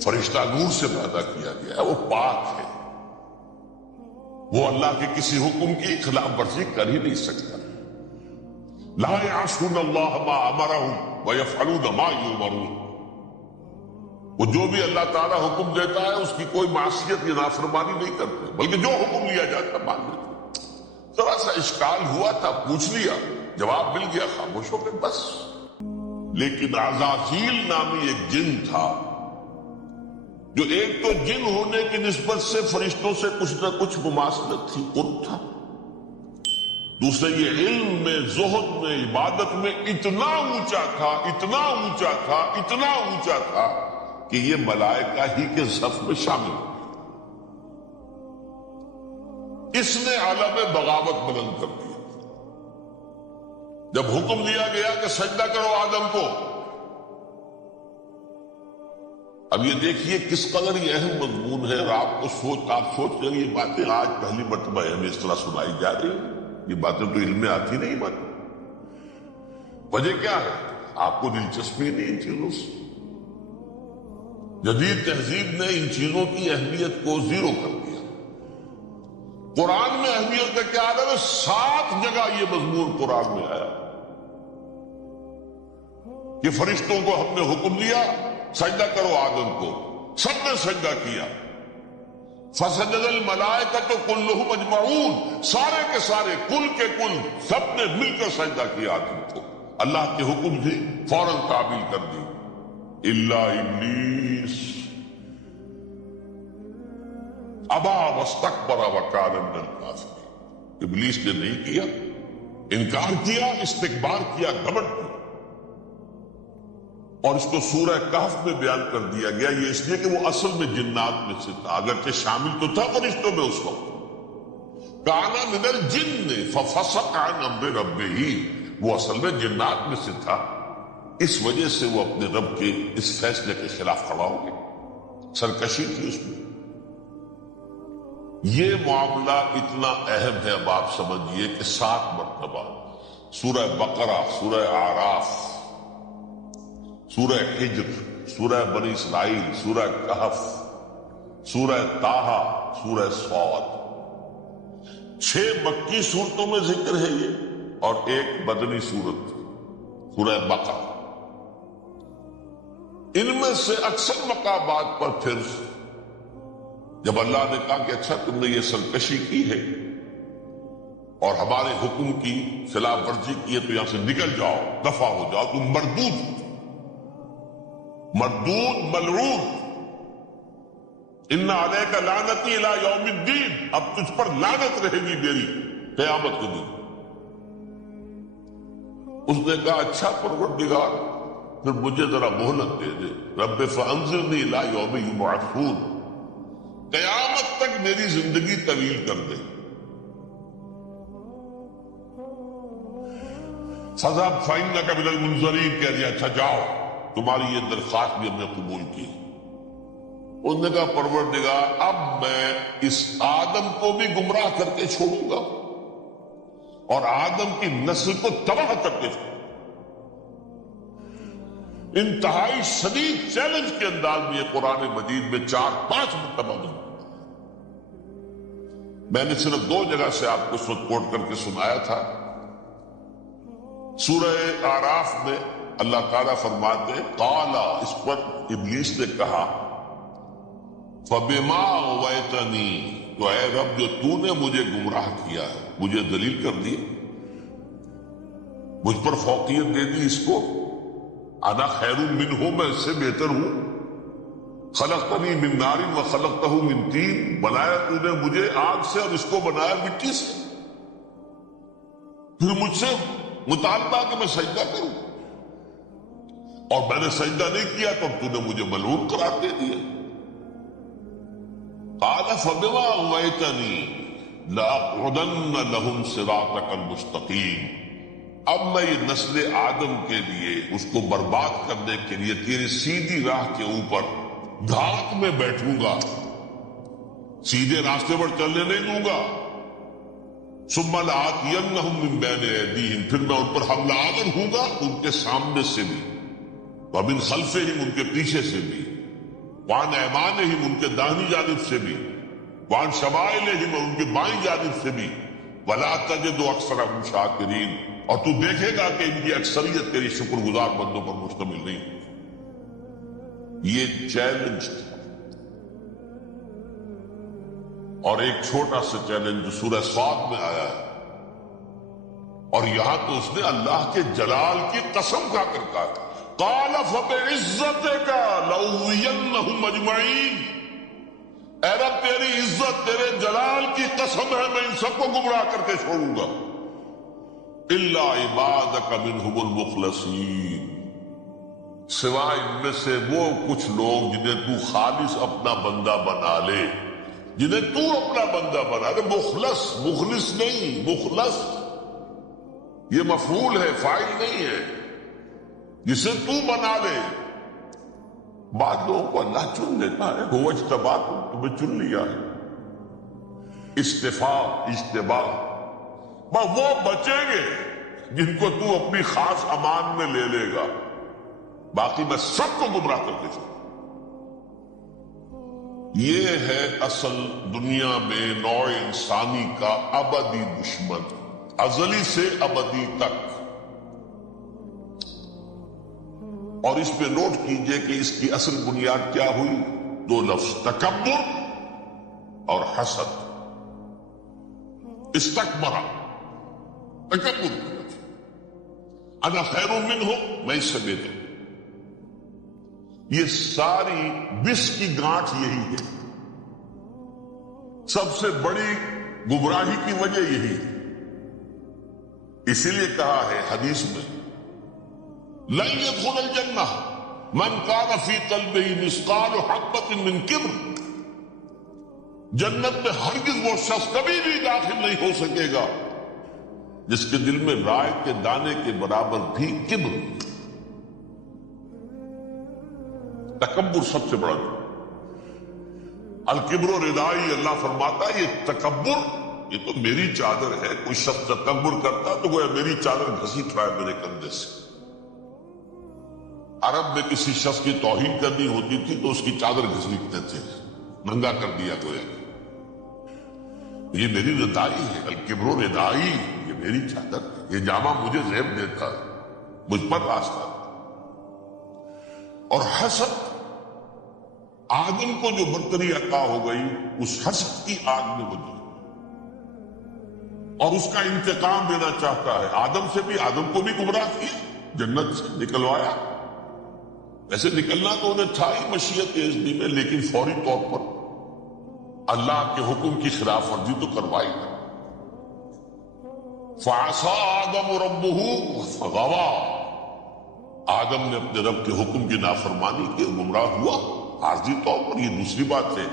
فرشتہ نور سے پیدا کیا گیا ہے، وہ پاک ہے، وہ اللہ کے کسی حکم کی خلاف ورزی کر ہی نہیں سکتا۔ لا یعصون اللہ ما امرہم ویفعلون ما یؤمرون، وہ جو بھی اللہ تعالیٰ حکم دیتا ہے اس کی کوئی معصیت یا نافرمانی نہیں کرتے، بلکہ جو حکم لیا جاتا ہے مان لیتے۔ ذرا سا اشکال ہوا تھا، پوچھ لیا، جواب مل گیا، خاموش ہو گئے بس۔ لیکن عزازیل نامی ایک جن تھا جو ایک تو جن ہونے کی نسبت سے فرشتوں سے کچھ نہ کچھ مماثلت تھی، قرب تھا، دوسرے یہ علم میں، زہد میں، عبادت میں اتنا اونچا تھا، اتنا اونچا تھا، اتنا اونچا تھا کہ یہ ملائکہ ہی کے صف میں شامل ہو۔ اس نے عالم بغاوت بلند کر دیا۔ جب حکم دیا گیا کہ سجدہ کرو آدم کو، اب یہ دیکھیے کس قدر یہ اہم مضمون ہے، اور آپ سوچ رہے ہیں یہ باتیں آج پہلی مرتبہ ہمیں اس طرح سنائی جا رہی ہیں، یہ باتیں تو علم میں آتی نہیں بات۔ وجہ کیا ہے؟ آپ کو دلچسپی نہیں ان چیزوں سے۔ جدید تہذیب نے ان چیزوں کی اہمیت کو زیرو کر دیا۔ قرآن میں اہمیت کا کیا عالم ہے؟ 7 جگہ یہ مضمون قرآن میں آیا کہ فرشتوں کو ہم نے حکم دیا سجدہ کرو آدم کو، سب نے سجدہ کیا۔ فسجد الملائکۃ کلھم اجمعون، سارے کے سارے، کل کے کل، سب نے مل کر سجدہ کیا آدم کو۔ اللہ کے حکم سے فوراً تعمیل کر دی، الا ابلیس ابا واستکبر وکان من الکافرین، ابلیس نے نہیں کیا، انکار کیا، استکبار کیا، گھمنڈ کیا۔ اور اس کو سورہ کہف میں بیان کر دیا گیا، یہ اس لیے کہ وہ اصل میں جنات میں سے تھا، اگرچہ شامل تو تھا فرشتوں میں اس وقت۔ کان من الجن ففسق عن امر ربہ، وہ اصل میں جنات میں سے تھا، اس وجہ سے وہ اپنے رب کے اس فیصلے کے خلاف کھڑا ہو گیا، سرکشی تھی اس میں۔ یہ معاملہ اتنا اہم ہے، اب آپ سمجھیے کہ 7 مرتبہ سورہ بقرہ، سورہ اعراف، سورہ حجر، سورہ بنی اسرائیل، سورہ کہف، سورہ طٰہٰ، سورہ صاد، 6 مکی صورتوں میں ذکر ہے یہ، اور 1 مدنی صورت سورہ بقرہ۔ ان میں سے اکثر مقامات پر پھر جب اللہ نے کہا کہ اچھا تم نے یہ سرکشی کی ہے اور ہمارے حکم کی خلاف ورزی کی ہے تو یہاں سے نکل جاؤ، دفع ہو جاؤ، تم مردود ملعون، ان علیک لعنتی الی یوم الدین، اب تجھ پر لعنت رہے گی میری قیامت کے دن۔ اس نے کہا اچھا پروردگار پھر مجھے ذرا مہلت دے دے، رب فانظرنی الی یوم یبعثون، قیامت تک میری زندگی طویل کر دے۔ فذهب فإنك من المنظرین، کہہ دیا اچھا جاؤ، تمہاری یہ درخواست بھی ہم نے قبول کی۔ انہوں نے کہا پروردگار اب میں اس آدم کو بھی گمراہ کر کے چھوڑوں گا اور آدم کی نسل کو تباہ کر کے چھوڑوں گا۔ انتہائی شدید چیلنج کے انداز میں یہ قرآن مجید میں 4-5 مرتبہ میں نے صرف 2 جگہ سے آپ کو اس وقت کوٹ کر کے سنایا تھا۔ سورہ اعراف میں اللہ تعالیٰ فرماتے ہیں قالا، اس پر ابلیس نے کہا فَبِمَا أَغْوَيْتَنِي، تو اے رب جو تو نے مجھے گمراہ کیا ہے، مجھے دلیل کر دی، مجھ پر فوقیت دے دی اس کو، انا خیر منہ، میں اس سے بہتر ہوں، خلقتنی من نار وخلقتہ من طین، بنایا تو نے مجھے آگ سے اور اس کو بنایا مٹی سے، پھر مجھ سے مطالبہ کہ میں سجدہ کروں، اور میں نے سجدہ نہیں کیا تو اب تو نے مجھے ملعون قرار دے دیا۔ قال فبما اغویتنی لأقعدن لهم صراطک المستقیم، اب میں یہ نسل آدم کے لیے، اس کو برباد کرنے کے لیے تیری سیدھی راہ کے اوپر دھاک میں بیٹھوں گا، سیدھے راستے پر چلنے نہیں دوں گا۔ ثم لآتینہم من بین ایدیہم، پھر میں ان پر حملہ آور ہوں گا، ان کے سامنے سے بھی، ومن خلفہم، ان کے پیچھے سے بھی، وعن ایمانہم ان کے داہنی جانب سے بھی، وعن شمائلہم ان کے بائیں جانب سے بھی، ولا تجد اکثرہم شاکرین اور تو دیکھے گا کہ ان کی اکثریت تیری شکر گزار بندوں پر مشتمل نہیں۔ یہ چیلنج تھا، اور ایک چھوٹا سا چیلنج جو سورہ صاد میں آیا ہے، اور یہاں تو اس نے اللہ کے جلال کی قسم کھا کر کہا، قال فبعزتک لأغوینہم اجمعین، اے رب تیری عزت تیرے جلال کی قسم ہے میں ان سب کو گمراہ کر کے چھوڑوں گا، الا عبادک منہم المخلصین، سوائے ان میں سے وہ کچھ لوگ جنہیں تو خالص اپنا بندہ بنا لے، جنہیں تو اپنا بندہ بنا لے۔ مخلص نہیں، مخلص یہ مفعول ہے، فاعل نہیں ہے، جسے تو بنا لے۔ بعض لوگوں کو اللہ چن لیتا ہے، هو اجتباکم، تمہیں چن لیا ہے، اجتباء، وہ بچیں گے جن کو تو اپنی خاص امان میں لے لے گا، باقی میں سب کو گمراہ کر کے چھوڑوں۔ یہ ہے اصل دنیا میں نوع انسانی کا ابدی دشمن، ازلی سے ابدی تک۔ اور اس پہ نوٹ کیجئے کہ اس کی اصل بنیاد کیا ہوئی؟ دو لفظ، تکبر اور حسد۔ استکبر، تکبر، انا خیر منہ، میں اس سے بہتر۔ یہ ساری بس کی گانٹھ یہی ہے، سب سے بڑی گمراہی کی وجہ یہی ہے۔ اسی لیے کہا ہے حدیث میں، لن يدخل الجنہ من کان فی قلبہ مثقال حبۃ من کبر، جنت میں ہرگز وہ شخص کبھی بھی داخل نہیں ہو سکے گا جس کے دل میں رائے کے دانے کے برابر بھی کبر۔ تکبر سب سے بڑا الکبر ردائی، اللہ فرماتا ہے یہ تکبر یہ تو میری چادر ہے۔ کوئی شخص تکبر کرتا تو گویا میری چادر گھسیٹ رہا ہے میرے کندھے سے۔ عرب میں کسی شخص کی توہین کرنی ہوتی تھی تو اس کی چادر گھسیٹتے تھے، ننگا کر دیا گویا۔ یہ میری ردائی ہے، الکبر ردائی، یہ میری چادر ہے، یہ جامہ مجھے زیب دیتا ہے، مجھ پر راستہ ہے۔ اور حسد، آدم کو جو برتری عطا ہو گئی اس حسد کی آگ میں وہ جل، اور اس کا انتقام لینا چاہتا ہے۔ آدم سے بھی، آدم کو بھی گمراہ کیا، جنت سے نکلوایا۔ ویسے نکلنا تو انہیں تھا ہی مشیت اذنی میں، لیکن فوری طور پر اللہ کے حکم کی خلاف ورزی تو کروائی نا۔ فعصى آدم ربه فغوى، آدم نے اپنے رب کے حکم کی نافرمانی کی، گمراہ ہوا عارضی طور پر۔ یہ دوسری بات ہے،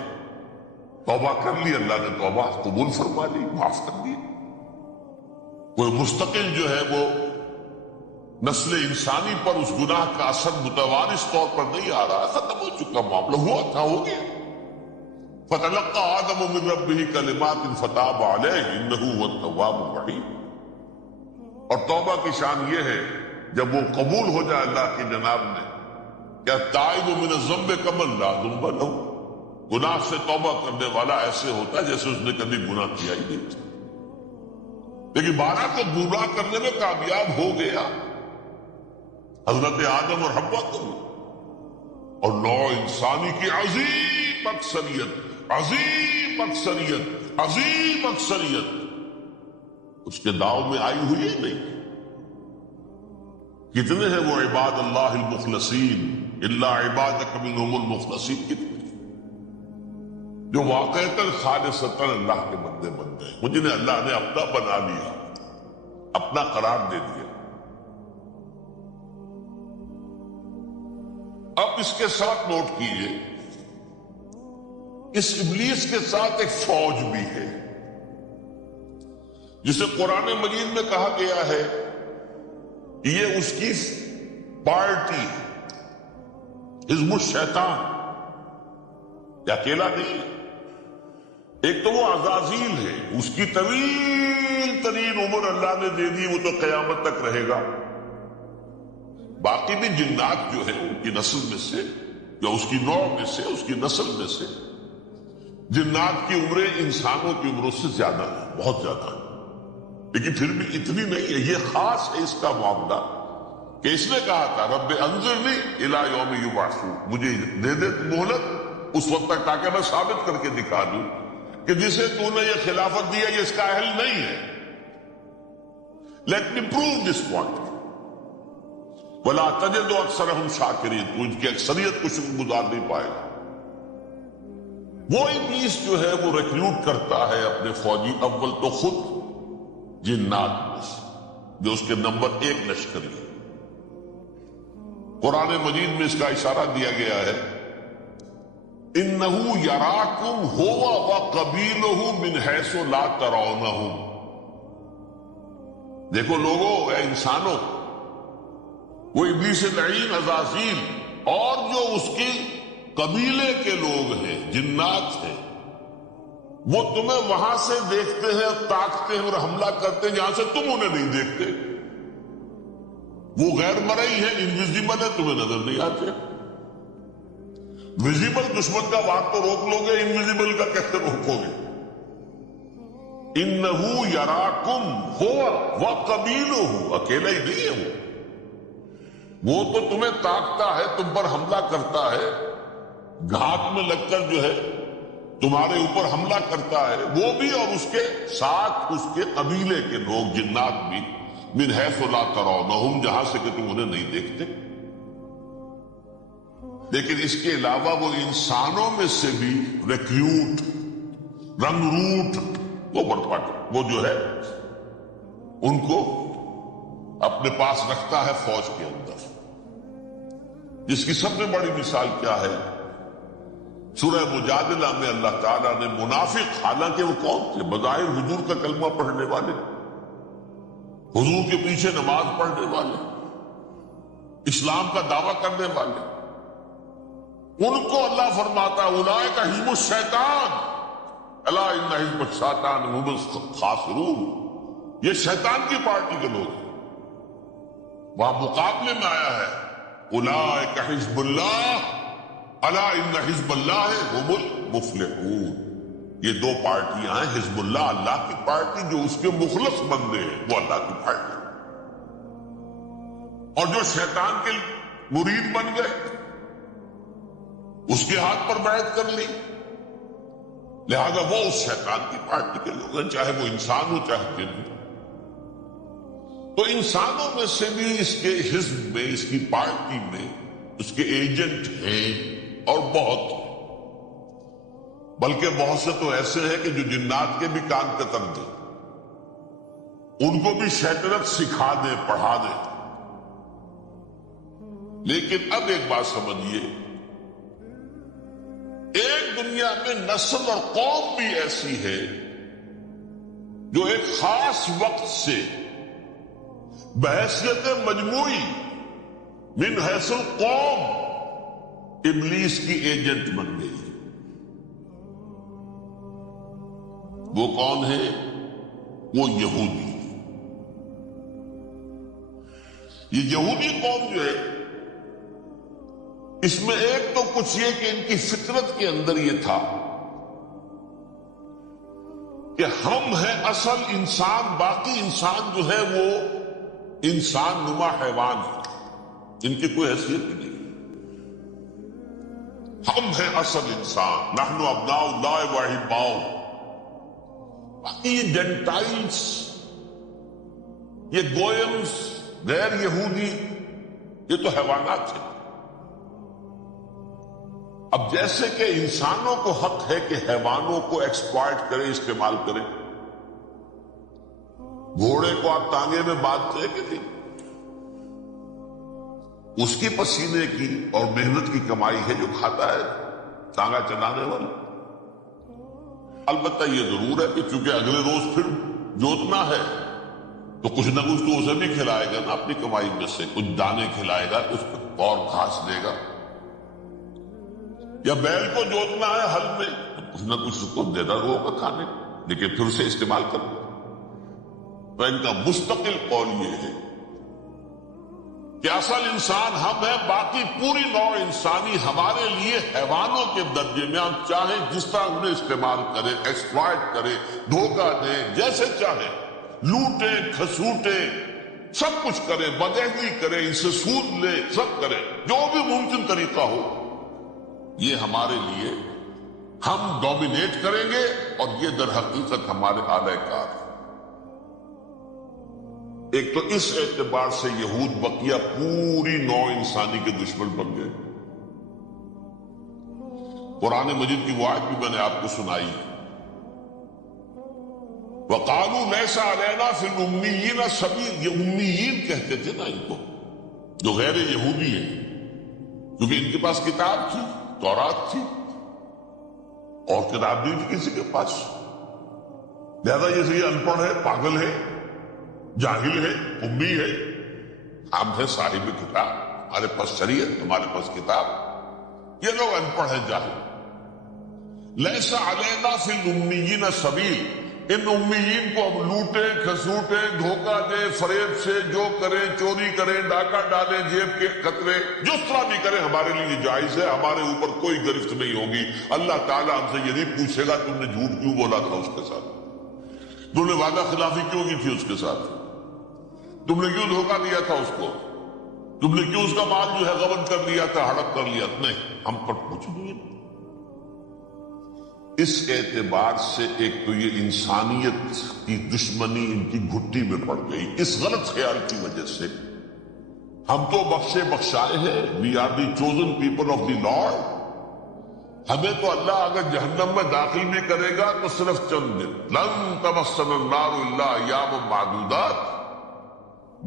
توبہ کر لی، اللہ نے توبہ قبول فرما لی، معاف کر دی۔ کوئی مستقل جو ہے وہ نسل انسانی پر اس گناہ کا اثر متوارث طور پر نہیں آ رہا، ختم ہو چکا معاملہ، ہوا تھا ہو گیا۔ فتلقى آدم من ربه كلمات فتاب عليه انه هو التواب الرحيم۔ اور توبہ کی شان یہ ہے جب وہ قبول ہو جائے اللہ کی جناب نے، کیا تائب من الذنب کمن لا ذنب له، گناہ سے توبہ کرنے والا ایسے ہوتا ہے جیسے اس نے کبھی گناہ کیا ہی نہیں تھا۔ لیکن بارہ کو گمراہ کرنے میں کامیاب ہو گیا حضرت آدم اور حوا کو، اور نوع انسانی کی عظیم اکثریت، عظیم اکثریت، عظیم اکثریت اس کے داؤ میں آئی ہوئی نہیں۔ کتنے ہیں وہ عباد اللہ المخلصین، الا عبادک منہم المخلصین، کتنے جو واقعتاً خالصتاً اللہ کے بندے بن گئے، وہ جنہیں اللہ نے اپنا بنا لیا، اپنا قرار دے دیا۔ اب اس کے ساتھ نوٹ کیجئے، اس ابلیس کے ساتھ ایک فوج بھی ہے جسے قرآن مجید میں کہا گیا ہے کہ یہ اس کی پارٹی حزب الشیطان، یہ اکیلا نہیں ہے۔ ایک تو وہ عزازیل ہے، اس کی طویل ترین عمر اللہ نے دے دی، وہ تو قیامت تک رہے گا۔ باقی بھی جنات جو ہے ان کی نسل میں سے یا اس کی نوع میں سے، اس کی نسل میں سے جنات کی عمریں انسانوں کی عمروں سے زیادہ ہیں، بہت زیادہ ہیں، لیکن پھر بھی اتنی نہیں ہے۔ یہ خاص ہے اس کا معاملہ کہ اس نے کہا تھا رب انظرنی الی یوم یبعثون، مجھے دے دے مہلت اس وقت تک تاکہ میں ثابت کر کے دکھا دوں کہ جسے تو نے یہ خلافت دی ہے یہ اس کا اہل نہیں ہے۔ Let me prove this point ولا تجد اکثرہم شاکرین، تو ان کی اکثریت کو شکر گزار نہیں پائے گا۔ وہ ابلیس جو ہے وہ ریکروٹ کرتا ہے اپنے فوجی، اول تو خود جنات میں سے جو اس کے نمبر 1 لشکری ہے۔ قرآن مجید میں اس کا اشارہ دیا گیا ہے انہو یراکم ہوا وقبیلہ من حیث لا ترونہم، دیکھو لوگو، اے انسانوں، وہ ابلیس لعین عزازیل اور جو اس کی قبیلے کے لوگ ہیں، جنات ہیں، وہ تمہیں وہاں سے دیکھتے ہیں، تاکتے ہیں اور حملہ کرتے ہیں جہاں سے تم انہیں نہیں دیکھتے۔ وہ غیر مرئی ہیں، انویزیبل ہے، تمہیں نظر نہیں آتے۔ ویزیبل دشمن کا وار تو روک لو گے، انویزیبل کا کیسے روکو گے؟ انہو یراکم ہوا وقبیلہ، اکیلا ہی نہیں ہے وہ تو تمہیں تاکتا ہے، تم پر حملہ کرتا ہے، گھات میں لگ کر جو ہے تمہارے اوپر حملہ کرتا ہے، وہ بھی اور اس کے ساتھ اس کے قبیلے کے لوگ جنات بھی، من حیث لا ترونہم، جہاں سے کہ تم انہیں نہیں دیکھتے۔ لیکن اس کے علاوہ وہ انسانوں میں سے بھی ریکروٹ، رنگ روٹ، وہ جو ہے ان کو اپنے پاس رکھتا ہے فوج کے اندر، جس کی سب سے بڑی مثال کیا ہے؟ سورہ مجادلہ میں اللہ تعالیٰ نے منافق، حالانکہ وہ کون تھے؟ بظاہر حضور کا کلمہ پڑھنے والے، حضور کے پیچھے نماز پڑھنے والے، اسلام کا دعویٰ کرنے والے، ان کو اللہ فرماتا اولئک حزب الشیطان الا ان حزب الشیطان هم الخاسرون، یہ شیطان کی پارٹی کے لوگ ہیں۔ وہاں مقابلے میں آیا ہے اولئک حزب اللہ الا ان حزب اللہ هم المفلحون، یہ دو پارٹیاں ہیں، حزب اللہ اللہ کی پارٹی جو اس کے مخلص بندے ہیں وہ اللہ کی پارٹی، اور جو شیطان کے مرید بن گئے اس کے ہاتھ پر بیعت کر لی، لہذا وہ اس شیطان کی پارٹی کے لوگ ہیں، چاہے وہ انسان ہو چاہے جن ہو۔ تو انسانوں میں سے بھی اس کے حزب میں، اس کی پارٹی میں اس کے ایجنٹ ہیں، اور بہت ہیں، بلکہ بہت سے تو ایسے ہیں کہ جو جنات کے بھی کان قطر دیں، ان کو بھی شیطنت سکھا دیں، پڑھا دیں۔ لیکن اب ایک بات سمجھیے، ایک دنیا میں نسل اور قوم بھی ایسی ہے جو ایک خاص وقت سے بحیثیت مجموعی من حیث القوم ابلیس کی ایجنٹ بن گئی۔ وہ کون ہے؟ وہ یہودی۔ یہ یہودی قوم جو ہے، اس میں ایک تو کچھ یہ کہ ان کی فطرت کے اندر یہ تھا کہ ہم ہیں اصل انسان، باقی انسان جو ہے وہ انسان نما حیوان ہے، ان کی کوئی حیثیت نہیں، ہم ہیں اصل انسان، نحن ابناء اللہ و احباؤہ۔ باقی یہ جینٹائلز، یہ گوئمز، غیر یہودی، یہ تو حیوانات ہیں۔ اب جیسے کہ انسانوں کو حق ہے کہ حیوانوں کو ایکسپلائٹ کرے، استعمال کرے، گھوڑے کو آپ ٹانگے میں باندھتے ہیں کہ نہیں؟ اس کی پسینے کی اور محنت کی کمائی ہے جو کھاتا ہے ٹانگا چلانے والا۔ البتہ یہ ضرور ہے کہ چونکہ اگلے روز پھر جوتنا ہے تو کچھ نہ کچھ تو اسے بھی کھلائے گا نا، اپنی کمائی میں سے کچھ دانے کھلائے گا، اس کو اور گھاس دے گا، یا بیل کو جوتنا ہے ہل میں تو کچھ نہ کچھ اس کو دینا ہوگا کھانے، لیکن پھر اسے استعمال کرنا۔ ، کہ اصل انسان ہم ہیں، باقی پوری نوع انسانی ہمارے لیے حیوانوں کے درجے میں، ہم چاہیں جس طرح انہیں استعمال کریں، ایکسپلائٹ کریں، دھوکہ دیں، جیسے چاہیں، لوٹیں کھسوٹیں، سب کچھ کریں، بدہضی کریں، ان سے سود لیں، سب کریں، جو بھی ممکن طریقہ ہو، یہ ہمارے لیے ہم ڈومینیٹ کریں گے، اور یہ در حقیقت ہمارے اعلی کار ہے۔ ایک تو اس اعتبار سے یہود بقیہ پوری نوع انسانی کے دشمن بن گئے۔ قرآن مجید کی وہ آیت بھی میں نے آپ کو سنائی، وَقَالُوا لَيْسَ عَلَيْنَا فِي الْأُمِّيِّينَ سَبِيلٌ، یہ امیین کہتے تھے نا ان کو، جو غیر یہودی ہیں، کیونکہ ان کے پاس کتاب تھی، تورات تھی، اور کتاب نہیں تھی کسی کے پاس، لہذا یہ ان پڑھ ہے، پاگل ہے، جاہل ہے، امی ہے، ہم ہیں صاحب کتاب، ہمارے پاس شریعت، ہمارے پاس کتاب، یہ لوگ ان پڑھ ہیں، جاہل۔ لیس علینا فی الامیین سبیل، ان امیین کو ہم لوٹیں کھسوٹیں، دھوکہ دیں، فریب سے جو کریں، چوری کریں، ڈاکہ ڈالیں، جیب کے قطرے، جس طرح بھی کریں ہمارے لیے جائز ہے، ہمارے اوپر کوئی گرفت نہیں ہوگی۔ اللہ تعالیٰ ہم سے یہ نہیں پوچھے گا تم نے جھوٹ کیوں بولا تھا اس کے ساتھ، تم نے وعدہ خلافی کیوں کی تھی اس کے ساتھ، تم نے کیوں دھوکہ دیا تھا اس کو، تم نے کیوں اس کا مال جو ہے غبن کر لیا تھا، ہڑپ کر لیا، نہیں، ہم پر کچھ نہیں۔ اس اعتبار سے ایک تو یہ انسانیت کی دشمنی ان کی گھٹی میں پڑ گئی، اس غلط خیال کی وجہ سے ہم تو بخشے بخشائے ہیں، we are the chosen people of the Lord, ہمیں تو اللہ اگر جہنم میں داخل بھی کرے گا تو صرف چند دن، لن تمسنا النار الا ایام معدودات،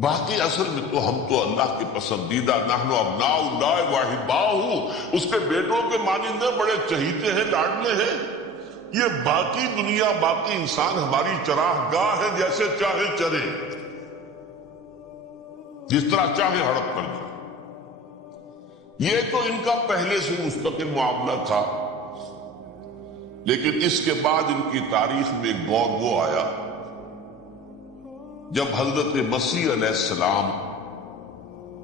باقی اصل میں تو ہم تو اللہ کے پسندیدہ، نحن ابناء اللہ واحباؤہ، اس کے بیٹوں کے مانند بڑے چہیتے ہیں، لاڈلے ہیں۔ یہ باقی دنیا، باقی انسان ہماری چراہ گاہ ہے، جیسے چاہے چرے، جس طرح چاہے ہڑپ کر جائے۔ یہ تو ان کا پہلے سے مستقل معاملہ تھا، لیکن اس کے بعد ان کی تاریخ میں ایک دور وہ آیا جب حضرت مسیح علیہ السلام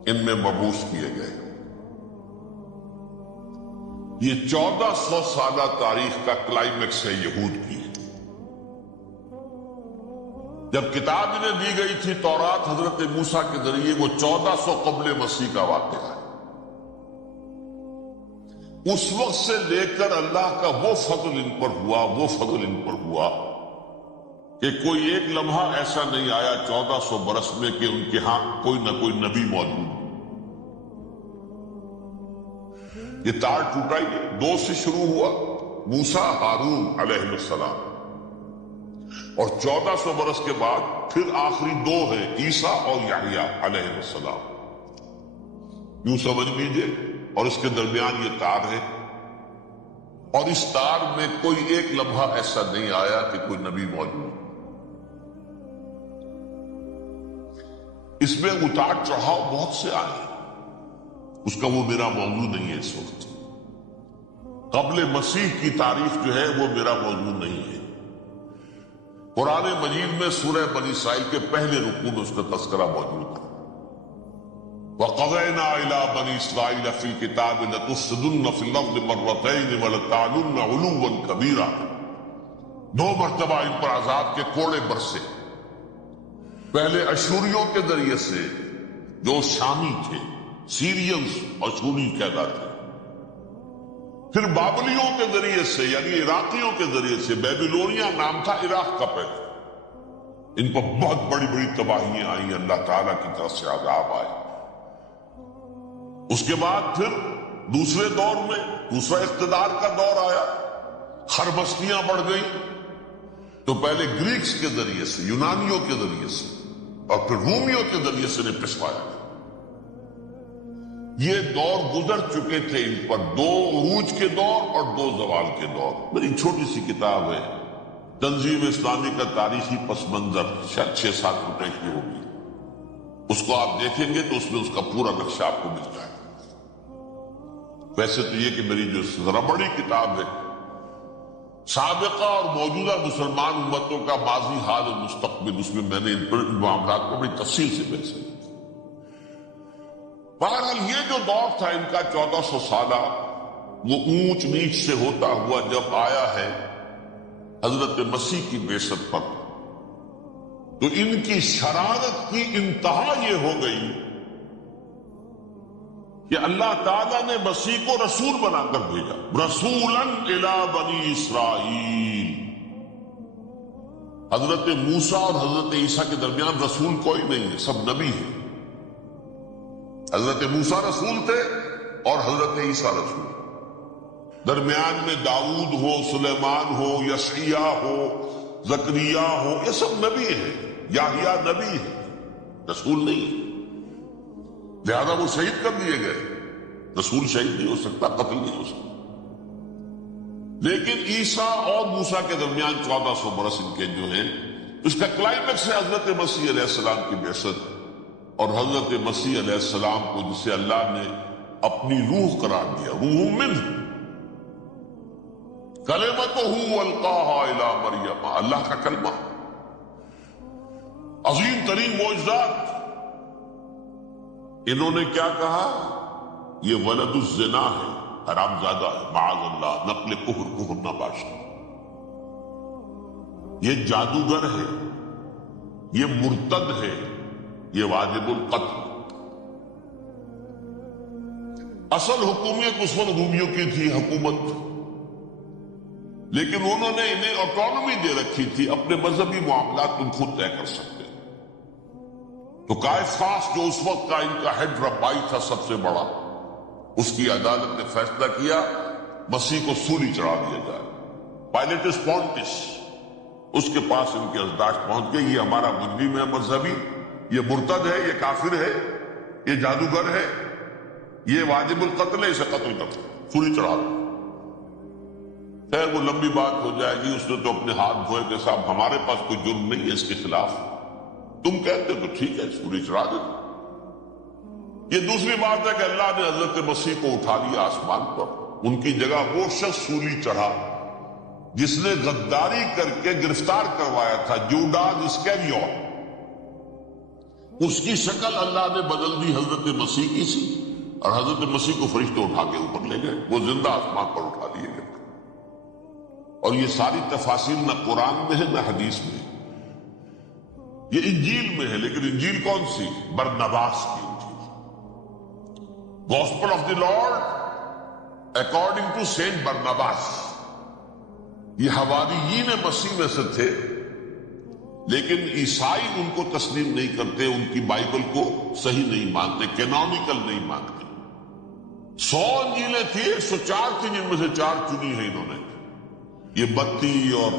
ان میں مبعوث کیے گئے۔ یہ 1400 سالہ تاریخ کا کلائمیکس ہے یہود کی۔ جب کتاب انہیں دی گئی تھی تورات حضرت موسیٰ کے ذریعے، وہ 1400 قبل مسیح کا واقعہ ہے۔ اس وقت سے لے کر اللہ کا وہ فضل ان پر ہوا کہ کوئی ایک لمحہ ایسا نہیں آیا 1400 برس میں کہ ان کے ہاں کوئی نہ کوئی نبی موجود ہو۔ یہ تار ٹوٹا ہی نہیں، 2 سے شروع ہوا، موسیٰ ہارون علیہ السلام، اور 1400 برس کے بعد پھر آخری 2 ہیں، عیسیٰ اور یحییٰ علیہ السلام۔ یوں سمجھ لیجیے، اور اس کے درمیان یہ تار ہے، اور اس تار میں کوئی ایک لمحہ ایسا نہیں آیا کہ کوئی نبی موجود ہو۔ اس میں اتار چڑھاؤ بہت سے آئے، اس کا وہ میرا موضوع نہیں ہے اس وقت۔ قبل مسیح کی تاریخ جو ہے وہ میرا موضوع نہیں ہے۔ قرآن مجید میں سورہ بنی اسرائیل کے پہلے رکوع میں اس کا تذکرہ موجود ہے۔ وَقَضَيْنَا إِلَىٰ بَنِي إِسْرَائِيلَ فِي الْكِتَابِ لَتُفْسِدُنَّ فِي الْأَرْضِ مَرَّتَيْنِ وَلَتَعْلُنَّ عُلُوًّا كَبِيرًا، 2 مرتبہ ان پر عذاب کے کوڑے برسے، پہلے اشوریوں کے ذریعے سے جو شامی تھے، سیرینز اشوری کہلاتے، پھر بابلیوں کے ذریعے سے یعنی عراقیوں کے ذریعے سے، بیبیلونیا نام تھا عراق کا پہلے، ان پر بہت بڑی بڑی تباہیاں آئیں، اللہ تعالیٰ کی طرف سے عذاب آئے۔ اس کے بعد پھر دوسرے دور میں دوسرا اقتدار کا دور آیا، خربستیاں بڑھ گئیں، تو پہلے گریکس کے ذریعے سے، یونانیوں کے ذریعے سے، اور پھر رومیوں کے ذریعے سے انہیں پسوایا۔ یہ دور گزر چکے تھے ان پر، 2 عروج کے دور اور 2 زوال کے دور۔ میری چھوٹی سی کتاب ہے تنظیم اسلامی کا تاریخی پس منظر، شاید 6-7 فٹے کی ہوگی، اس کو آپ دیکھیں گے تو اس میں اس کا پورا نقشہ آپ کو مل جائے گا۔ ویسے تو یہ کہ میری جو ذرا بڑی کتاب ہے، سابقہ اور موجودہ مسلمان امتوں کا ماضی، حال اور مستقبل، اس میں میں نے ان معاملات کو بڑی تفصیل سے بحث کی۔ بہرحال یہ جو دور تھا ان کا 1400 سالہ، وہ اونچ نیچ سے ہوتا ہوا جب آیا ہے حضرت مسیح کی بعثت پر، تو ان کی شرارت کی انتہا یہ ہو گئی کہ اللہ تعالیٰ نے مسیح کو رسول بنا کر بھیجا، رسولاً الی بنی اسرائیل۔ حضرت موسیٰ اور حضرت عیسیٰ کے درمیان رسول کوئی نہیں ہے، سب نبی ہیں۔ حضرت موسیٰ رسول تھے اور حضرت عیسیٰ رسول، درمیان میں داؤد ہو، سلیمان ہو، یشعیاء ہو، زکریا ہو، یہ سب نبی ہیں، یحییٰ نبی ہے، رسول نہیں ہے، لہذا وہ شہید کر دیے گئے۔ رسول شہید نہیں ہو سکتا، قتل نہیں ہو سکتا۔ لیکن عیسیٰ اور موسیٰ کے درمیان 1400 برس ان کے جو ہیں، اس کا کلائمیکس ہے حضرت مسیح علیہ السلام کی بعثت، اور حضرت مسیح علیہ السلام کو جسے اللہ نے اپنی روح قرار دیا، روح منہ، کلمتہ القاہا الی مریم، اللہ کا کلمہ، عظیم ترین معجزات۔ انہوں نے کیا کہا؟ یہ ولد الزنا ہے، حرام زادہ ہے، معاذ اللہ، نقل کفر نہ باشد، یہ جادوگر ہے، یہ مرتد ہے، یہ واجب القتل۔ اصل حکومت اس وقت رومیوں کی تھی حکومت، لیکن انہوں نے انہیں آٹونومی دے رکھی تھی، اپنے مذہبی معاملات تم خود طے کر سکتے۔ تو کائفاس جو اس وقت کا ان کا ہیڈ ربائی تھا سب سے بڑا، اس کی عدالت نے فیصلہ کیا مسیح کو سولی چڑھا دیا جائے۔ پائلیٹس پونٹس، اس کے پاس ان کی ازداشت پہنچ گئی، یہ ہمارا مجرم ہے مذہبی، یہ مرتد ہے، یہ کافر ہے، یہ جادوگر ہے، یہ واجب القتل ہے، اسے قتل کر سولی چڑھا دو۔ خیر وہ لمبی بات ہو جائے گی، اس نے تو اپنے ہاتھ دھوئے کہ صاحب ہمارے پاس کوئی جرم نہیں ہے اس کے خلاف، تم کہتے تو ٹھیک ہے سولی چڑھا دو۔ یہ دوسری بات ہے کہ اللہ نے حضرت مسیح کو اٹھا لیا آسمان پر، ان کی جگہ وہ شخص سولی چڑھا جس نے غداری کر کے گرفتار کروایا تھا، جوڈاس اسکیریوٹ، اس کی شکل اللہ نے بدل دی حضرت مسیح کی سی، اور حضرت مسیح کو فرشتے اٹھا کے اوپر لے گئے، وہ زندہ آسمان پر اٹھا لیے گئے۔ اور یہ ساری تفاصیل نہ قرآن میں ہے نہ حدیث میں ہے، یہ انجیل میں ہے، لیکن انجیل کون سی؟ برنباس کی انجیل، gospel of the Lord according to Saint Barnabas. یہ حواریین مسیح میں سے تھے، لیکن عیسائی ان کو تسلیم نہیں کرتے، ان کی بائبل کو صحیح نہیں مانتے، کینونیکل نہیں مانتے۔ 100 انجیلیں تھی، 104 تھی، جن میں سے 4 چنی ہیں انہوں نے، یہ متی اور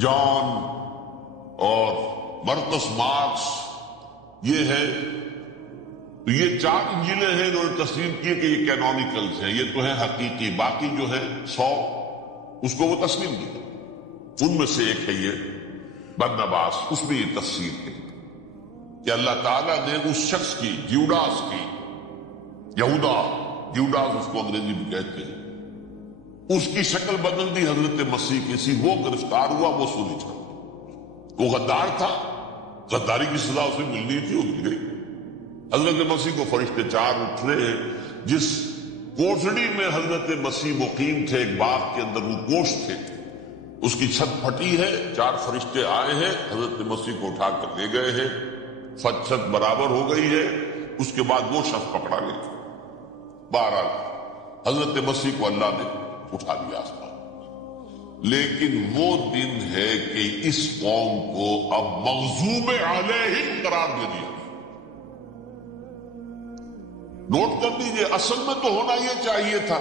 جان اور مرقس مارکس، یہ ہے، تو یہ 4 انجیلیں ہیں انہوں نے تسلیم کی کہ یہ کینونیکلز ہیں، یہ تو ہے حقیقی، باقی جو ہے 100 اس کو وہ تسلیم نہیں۔ ان میں سے ایک ہے یہ برنباس، اس میں یہ تفسیر ہے کہ اللہ تعالیٰ نے اس شخص کی، جیوڈاس کی، یہودا، جیوڈاس اس کو انگریزی میں کہتے ہیں، اس کی شکل بدل دی حضرت مسیح کی سی، وہ گرفتار ہوا، وہ سولی چڑھا، وہ غدار تھا، غداری کی سزا اسے ملنی تھی، وہ مل گئی۔ حضرت مسیح کو فرشتے 4 اٹھ رہے ہیں، جس کوٹڑی میں حضرت مسیح مقیم تھے، ایک باغ کے اندر وہ گوشت تھے، اس کی چھت پھٹی ہے، 4 فرشتے آئے ہیں، حضرت مسیح کو اٹھا کر لے گئے ہیں، چھت برابر ہو گئی ہے، اس کے بعد وہ شخص پکڑا گیا۔ بہرحال حضرت مسیح کو اللہ نے اٹھا دیا آسمان، لیکن وہ دن ہے کہ اس قوم کو اب مغضوب علیہم قرار دے دیا۔ نوٹ کر لیجئے، اصل میں تو ہونا یہ چاہیے تھا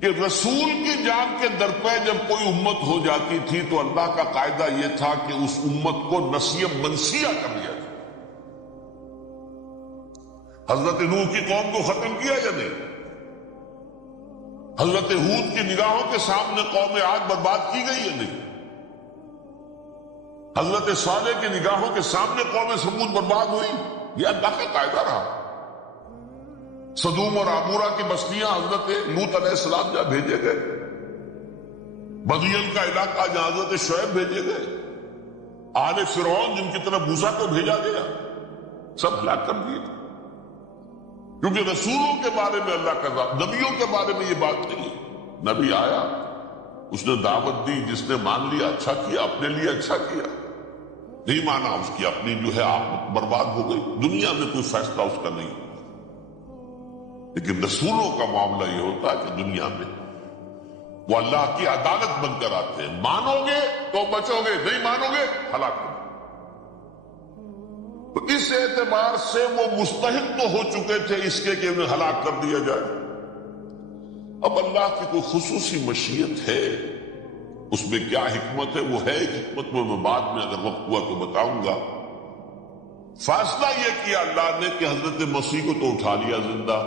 کہ رسول کی جان کے درپے جب کوئی امت ہو جاتی تھی تو اللہ کا قاعدہ یہ تھا کہ اس امت کو نسیہ منسیہ کر دیا جائے۔ حضرت نوح کی قوم کو ختم کیا یا نہیں؟ حضرت ہود کی نگاہوں کے سامنے قوم عاد برباد کی گئی یا نہیں؟ حضرت صالح کی نگاہوں کے سامنے قوم سمود برباد ہوئی؟ یہ اللہ کا قاعدہ رہا۔ سدوم اور عمورہ کی بستیاں حضرت لوط علیہ السلام جہاں بھیجے گئے، مدین کا علاقہ جہاں حضرت شعیب بھیجے گئے، آل فرعون جن کی طرف موسیٰ کو بھیجا گیا، سب ہلاک کر دیے۔ کیونکہ رسولوں کے بارے میں اللہ کا نبیوں کے بارے میں یہ بات نہیں ہے۔ نبی آیا، اس نے دعوت دی، جس نے مان لیا اچھا کیا، اپنے لیے اچھا کیا، نہیں مانا اس کی اپنی جو ہے آپ برباد ہو گئی، دنیا میں کوئی فیصلہ اس کا نہیں۔ لیکن رسولوں کا معاملہ یہ ہوتا ہے کہ دنیا میں وہ اللہ کی عدالت بن کر آتے ہیں، مانو گے تو بچو گے، نہیں مانو گے ہلاک ہو۔ تو اس اعتبار سے وہ مستحق تو ہو چکے تھے اس کے کہ انہیں ہلاک کر دیا جائے۔ اب اللہ کی کوئی خصوصی مشیت ہے، اس میں کیا حکمت ہے، وہ ہے ایک حکمت، میں بعد میں اگر وقت ہوا تو بتاؤں گا۔ فیصلہ یہ کیا اللہ نے کہ حضرت مسیح کو تو اٹھا لیا زندہ،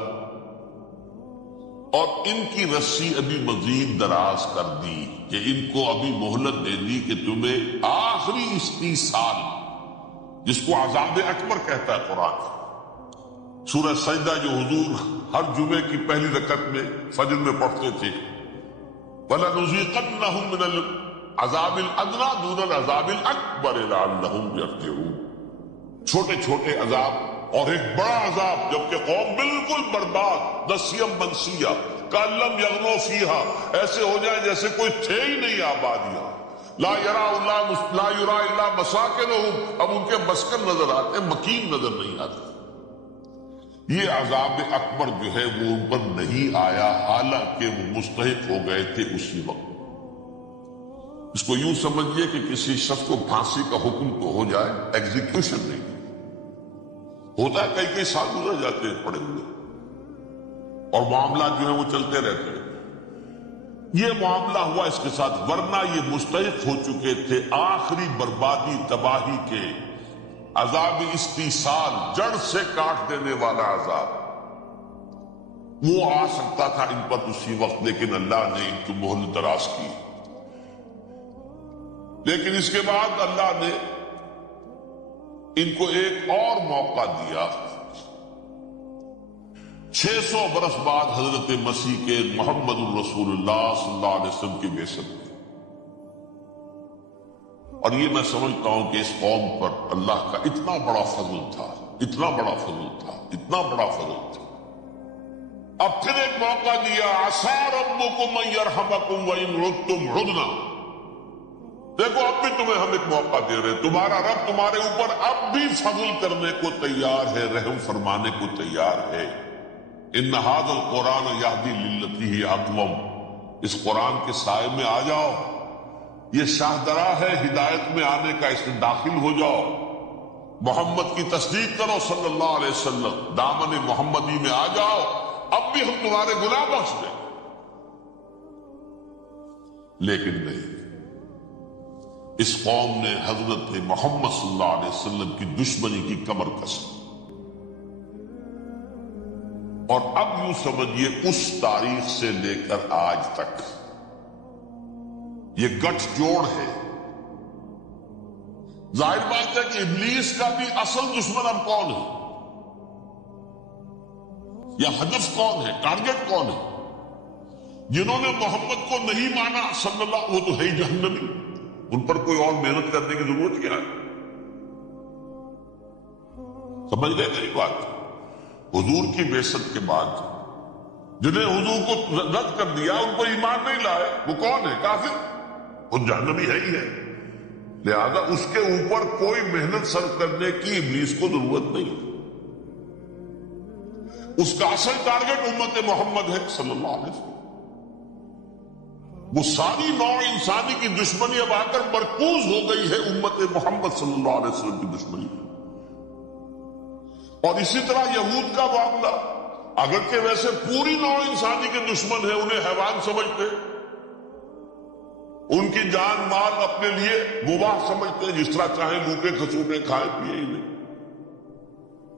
اور ان کی رسی ابھی مزید دراز کر دی، کہ ان کو ابھی مہلت دے دی کہ تمہیں آخری اس 30 سال، جس کو عذاب اکبر کہتا ہے قرآن، سورہ سجدہ جو حضور ہر جمعے کی پہلی رکعت میں فجر میں پڑھتے تھے، وَلَنُذِيقَنَّهُم مِّنَ الْعَذَابِ الْأَدْنَىٰ دُونَ الْعَذَابِ الْأَكْبَرِ لَعَلَّهُمْ يَرْجِعُونَ، چھوٹے چھوٹے عذاب اور ایک بڑا عذاب، جبکہ قوم بالکل برباد، نسیم منسیہ کأن لم یغنوا فیہا، ایسے ہو جائے جیسے کوئی تھے ہی نہیں آبادیاں، لا یرا الا مساکنہم، اب ان کے مسکن نظر آتے، مکین نظر نہیں آتے۔ یہ عذاب اکبر جو ہے وہ ان پر نہیں آیا، حالانکہ وہ مستحق ہو گئے تھے اسی وقت۔ اس کو یوں سمجھیے کہ کسی شخص کو پھانسی کا حکم تو ہو جائے، ایگزیکیوشن نہیں ہوتا ہے، کئی سال گزر جاتے ہیں پڑے ہوئے، اور معاملات جو ہیں وہ چلتے رہتے ہیں۔ یہ معاملہ ہوا اس کے ساتھ، ورنہ یہ مستحق ہو چکے تھے آخری بربادی تباہی کے، عذاب استیصال، جڑ سے کاٹ دینے والا عذاب، وہ آ سکتا تھا ان پر اسی وقت، لیکن اللہ نے ان کی مہلت دراز کی۔ لیکن اس کے بعد اللہ نے ان کو ایک اور موقع دیا، 600 برس بعد حضرت مسیح کے محمد الرسول اللہ صلی اللہ علیہ وسلم کی بعثت کی۔ اور یہ میں سمجھتا ہوں کہ اس قوم پر اللہ کا اتنا بڑا فضل تھا، اتنا بڑا فضل تھا، اتنا بڑا فضل تھا۔ اب پھر ایک موقع دیا، عسیٰ ربکم ان یرحمکم وان عدتم عدنا، دیکھو اب بھی تمہیں ہم ایک موقع دے رہے، تمہارا رب تمہارے اوپر اب بھی فضل کرنے کو تیار ہے، رحم فرمانے کو تیار ہے۔ ان ھذا القرآن یہدی للتی ہی اقوم، اس قرآن کے سائے میں آ جاؤ، یہ شاہدرا ہے ہدایت میں آنے کا، اس میں داخل ہو جاؤ، محمد کی تصدیق کرو صلی اللہ علیہ وسلم، دامن محمدی میں آ جاؤ، اب بھی ہم تمہارے گناہ بخش دیں۔ لیکن نہیں، اس قوم نے حضرت محمد صلی اللہ علیہ وسلم کی دشمنی کی کمر کسی، اور اب یوں سمجھیے اس تاریخ سے لے کر آج تک یہ گٹھ جوڑ ہے۔ ظاہر بات ہے کہ ابلیس کا بھی اصل دشمن اب کون ہے، یا ہدف کون ہے، ٹارگٹ کون ہے؟ جنہوں نے محمد کو نہیں مانا صلی اللہ، وہ تو ہے ہی جہنمی، ان پر کوئی اور محنت کرنے کی ضرورت کیا ہے؟ سمجھ گئے میری بات؟ حضور کی بعثت کے بعد جنہیں حضور کو رد کر دیا، ان پر ایمان نہیں لائے، وہ کون ہے؟ کافر، وہ جہنمی ہے ہی ہے۔ لہذا اس کے اوپر کوئی محنت صرف کرنے کی ابلیس کو ضرورت نہیں، اس کا اصل ٹارگٹ امت محمد ہے صلی اللہ علیہ وسلم۔ وہ ساری نوع انسانی کی دشمنی اب آ کر مرکوز ہو گئی ہے امت محمد صلی اللہ علیہ وسلم کی دشمنی۔ اور اسی طرح یہود کا معاملہ، اگرچہ ویسے پوری نوع انسانی کے دشمن ہے، انہیں حیوان سمجھتے، ان کی جان مال اپنے لیے مباح سمجھتے، جس طرح چاہیں لوٹے کھسوٹے کھائے پیے ہی نہیں،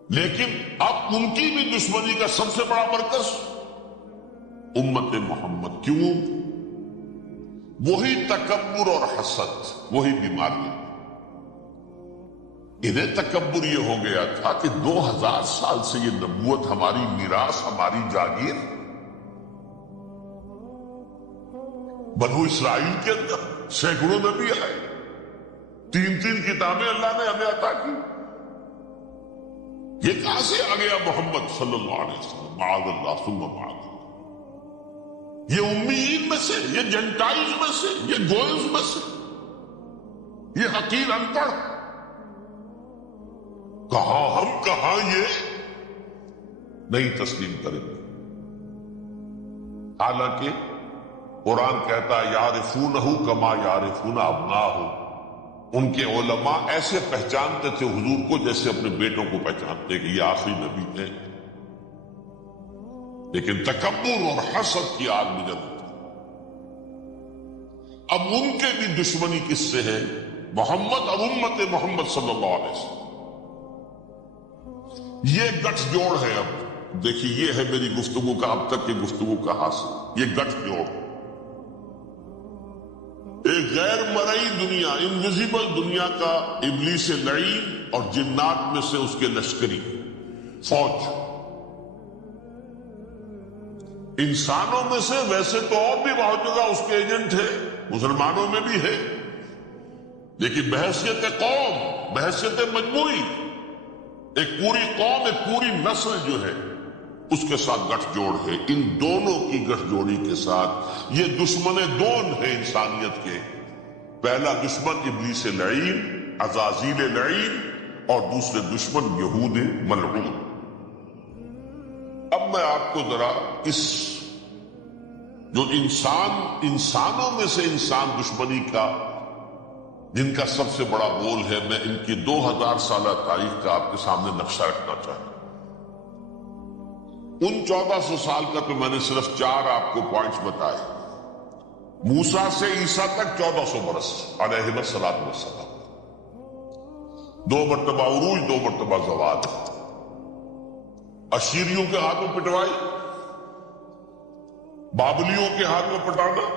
لیکن اب ان کی بھی دشمنی کا سب سے بڑا مرکز امت محمد۔ کیوں؟ وہی تکبر اور حسد، وہی بیماری۔ انہیں تکبر یہ ہو گیا تھا کہ 2000 سال سے یہ نبوت ہماری میراث، ہماری جاگیر، بنو اسرائیل کے اندر سینکڑوں نبی آئے، 3 کتابیں اللہ نے ہمیں عطا کی، یہ کہاں سے آ گیا محمد صلی اللہ علیہ وسلم؟ معاذ اللہ ثم معاذ اللہ، یہ امیین میں سے، یہ جنٹائلز میں سے، یہ گوئلز میں سے، یہ حقیر ان پڑھ، کہاں ہم کہاں یہ نہیں تسلیم کریں گے۔ حالانکہ قرآن کہتا ہے یعرفونہ کما یعرفون ابناءہم، ان کے علماء ایسے پہچانتے تھے حضور کو جیسے اپنے بیٹوں کو پہچانتے کہ یہ آخری نبی ہے، لیکن تکبر اور حسد کی آگ میں جلتے۔ اب ان کے بھی دشمنی کس سے ہے؟ محمد اور امت محمد صلی اللہ علیہ وسلم۔ یہ گٹھ جوڑ ہے۔ اب دیکھیے، یہ ہے میری گفتگو کا اب تک کی گفتگو کا حاصل، یہ گٹھ جوڑ، ایک غیر مرئی دنیا، انویزیبل دنیا کا ابلیس لعین اور جنات میں سے اس کے لشکری فوج، انسانوں میں سے ویسے تو اور بھی بہت جگہ اس کے ایجنٹ ہے، مسلمانوں میں بھی ہے، لیکن بحیثیت قوم، بحیثیت مجموعی، ایک پوری قوم، ایک پوری نسل جو ہے اس کے ساتھ گٹھ جوڑ ہے۔ ان دونوں کی گٹھ جوڑی کے ساتھ یہ دشمن دون ہے انسانیت کے، پہلا دشمن ابلیس لعین، عزازیل لعین، اور دوسرے دشمن یہود ملعون۔ اب میں آپ کو ذرا اس جو انسانوں میں سے انسان دشمنی کا جن کا سب سے بڑا رول ہے، میں ان کی 2000 سالہ تاریخ کا آپ کے سامنے نقشہ رکھنا چاہتا ہوں۔ ان 1400 سال کا تو میں نے صرف 4 آپ کو پوائنٹس بتائے۔ موسیٰ سے عیسیٰ تک 1400 برس علیہ السلام، 2 مرتبہ عروج، 2 مرتبہ زوال، اشیریوں کے ہاتھوں پٹوائی، بابلیوں کے ہاتھوں پٹانا،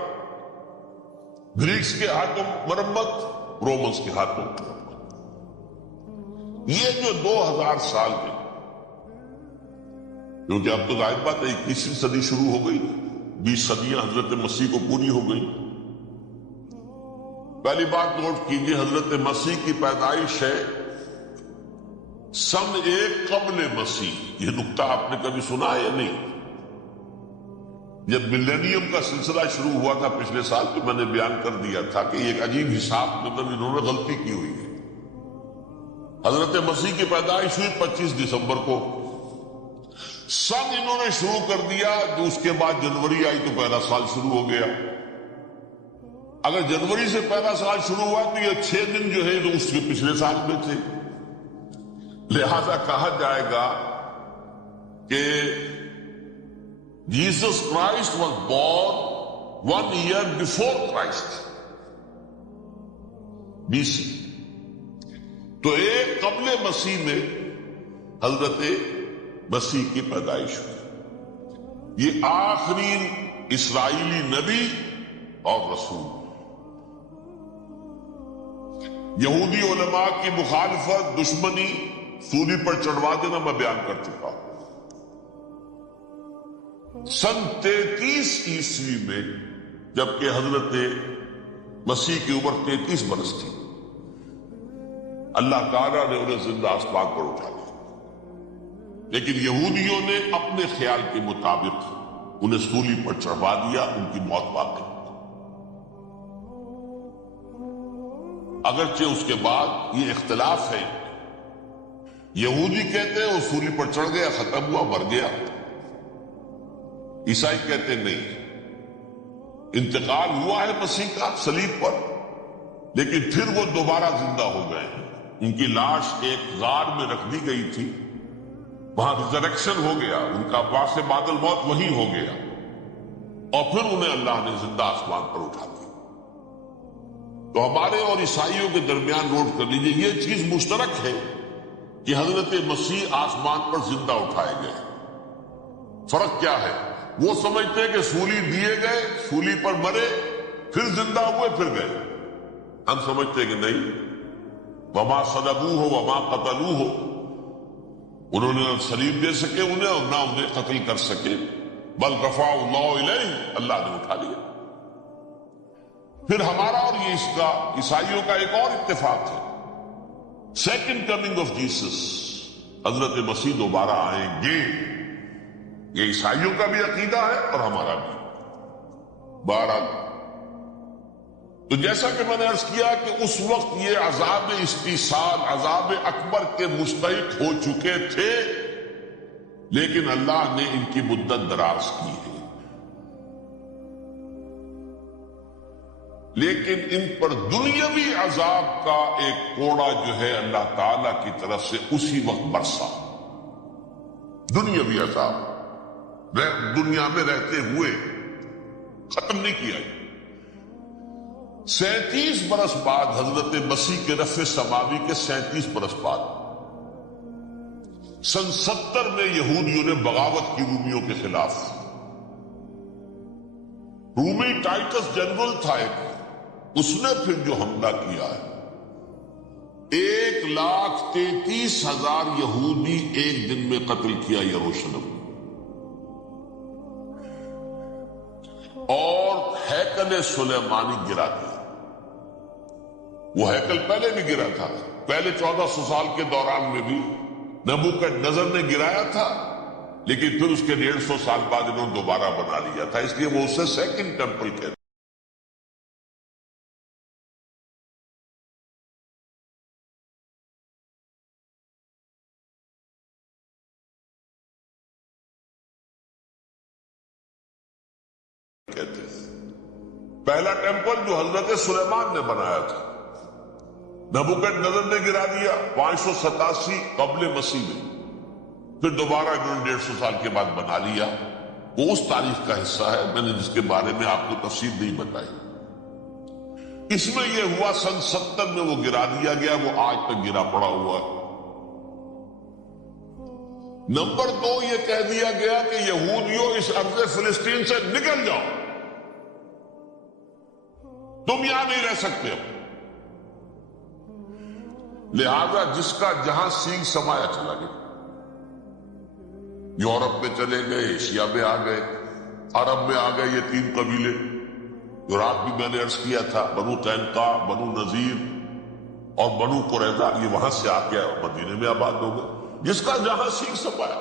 گریکس کے ہاتھوں مرمت، رومنس کے ہاتھوں مرمت۔ یہ جو 2000 سال کے، کیونکہ اب تو ظاہر بات ہے 21ویں صدی شروع ہو گئی، 20 صدیاں حضرت مسیح کو پوری ہو گئی۔ پہلی بات نوٹ کیجئے، حضرت مسیح کی پیدائش ہے سن 1 قبل مسیح۔ یہ نکتہ آپ نے کبھی سنا ہے یا نہیں؟ جب ملینیم کا سلسلہ شروع ہوا تھا پچھلے سال، تو میں نے بیان کر دیا تھا کہ ایک عجیب حساب مطلب انہوں نے غلطی کی ہوئی ہے۔ حضرت مسیح کی پیدائش ہوئی 25 دسمبر کو، سن انہوں نے شروع کر دیا، جو اس کے بعد جنوری آئی تو پہلا سال شروع ہو گیا۔ اگر جنوری سے پہلا سال شروع ہوا تو یہ 6 دن جو ہے جو اس کے پچھلے سال میں تھے، لہذا کہا جائے گا کہ Jesus Christ was born 1 year before Christ, BC۔ تو 1 قبل مسیح میں حضرت مسیح کی پیدائش ہوئی۔ یہ آخری اسرائیلی نبی اور رسول۔ یہودی علماء کی مخالفت، دشمنی، سولی پر چڑھوا دینا میں بیان کر چکا ہوں۔ سن 33 عیسوی میں، جبکہ حضرت مسیح کی عمر 33 برس تھی، اللہ تعالیٰ نے انہیں زندہ آسمان پر اٹھا لیا، لیکن یہودیوں نے اپنے خیال کے مطابق انہیں سولی پر چڑھوا دیا، ان کی موت واقع۔ اگرچہ اس کے بعد یہ اختلاف ہے، یہودی کہتے ہیں وہ سولی پر چڑھ گیا، ختم ہوا، مر گیا، عیسائی کہتے نہیں، انتقال ہوا ہے مسیح کا صلیب پر، لیکن پھر وہ دوبارہ زندہ ہو گئے۔ ان کی لاش ایک غار میں رکھ دی گئی تھی، وہاں ریزریکشن ہو گیا، ان کا وہاں سے بعد الموت وہی ہو گیا، اور پھر انہیں اللہ نے زندہ آسمان پر اٹھا دیا۔ تو ہمارے اور عیسائیوں کے درمیان نوٹ کر لیجئے، یہ چیز مشترک ہے کہ حضرت مسیح آسمان پر زندہ اٹھائے گئے۔ فرق کیا ہے؟ وہ سمجھتے ہیں کہ سولی دیے گئے، سولی پر مرے، پھر زندہ ہوئے، پھر گئے۔ ہم سمجھتے ہیں کہ نہیں، وما صلبوہ وما قتلوہ، انہوں نے صلیب دے سکے انہیں اور نہ انہیں قتل کر سکے، بل رفعہ اللہ الیہ، اللہ نے اٹھا لیا۔ پھر ہمارا اور یہ اس کا عیسائیوں کا ایک اور اتفاق ہے، سیکنڈ کمنگ آف جیسس، حضرت مسیح دوبارہ آئیں گے، یہ عیسائیوں کا بھی عقیدہ ہے اور ہمارا بھی۔ بہرحال تو جیسا کہ میں نے عرض کیا کہ اس وقت یہ عذاب استیصال، عذاب اکبر کے مستحق ہو چکے تھے، لیکن اللہ نے ان کی مدت دراز کی ہے، لیکن ان پر دنیاوی عذاب کا ایک کوڑا جو ہے اللہ تعالی کی طرف سے اسی وقت برسا۔ دنیاوی عذاب دنیا میں رہتے ہوئے ختم نہیں کیا۔ 37 برس بعد حضرت مسیح کے رفع سماوی کے 37 برس بعد سن 70 میں یہودیوں نے بغاوت کی رومیوں کے خلاف۔ رومی ٹائٹس جنرل تھا ایک، اس نے پھر جو حملہ کیا ہے 1,33,000 یہودی ایک دن میں قتل کیا یروشلم، اور ہیکل سلیمانی گرا دیا۔ وہ ہیکل پہلے بھی گرا تھا، پہلے 1400 سال کے دوران میں بھی نبوکدنضر نے گرایا تھا، لیکن پھر اس کے 150 سال بعد انہوں نے دوبارہ بنا لیا تھا، اس لیے وہ اسے سیکنڈ ٹیمپل کہتے ہیں۔ پہلا ٹیمپل جو حضرت سلیمان نے بنایا تھا، نبوکدنضر نے گرا دیا 587 قبل مسیح میں، پھر دوبارہ انہوں نے 150 سال کے بعد بنا لیا۔ وہ اس تاریخ کا حصہ ہے میں نے جس کے بارے میں آپ کو تفصیل نہیں بتائی۔ اس میں یہ ہوا سن 70 میں وہ گرا دیا گیا، وہ آج تک گرا پڑا ہوا ہے۔ نمبر 2 یہ کہہ دیا گیا کہ یہودیوں اس ارض فلسطین سے نکل جاؤ، تم یہاں نہیں رہ سکتے ہو۔ لہذا جس کا جہاں سینگ سمایا چلا گیا، یورپ میں چلے گئے، ایشیا میں آ گئے، عرب میں آ گئے، یہ 3 قبیلے جو رات بھی میں نے عرض کیا تھا، بنو قینقاع، بنو نذیر اور بنو قریظہ، یہ وہاں سے آ کے مدینے میں آباد ہو گئے۔ جس کا جہاں سینگ سمایا،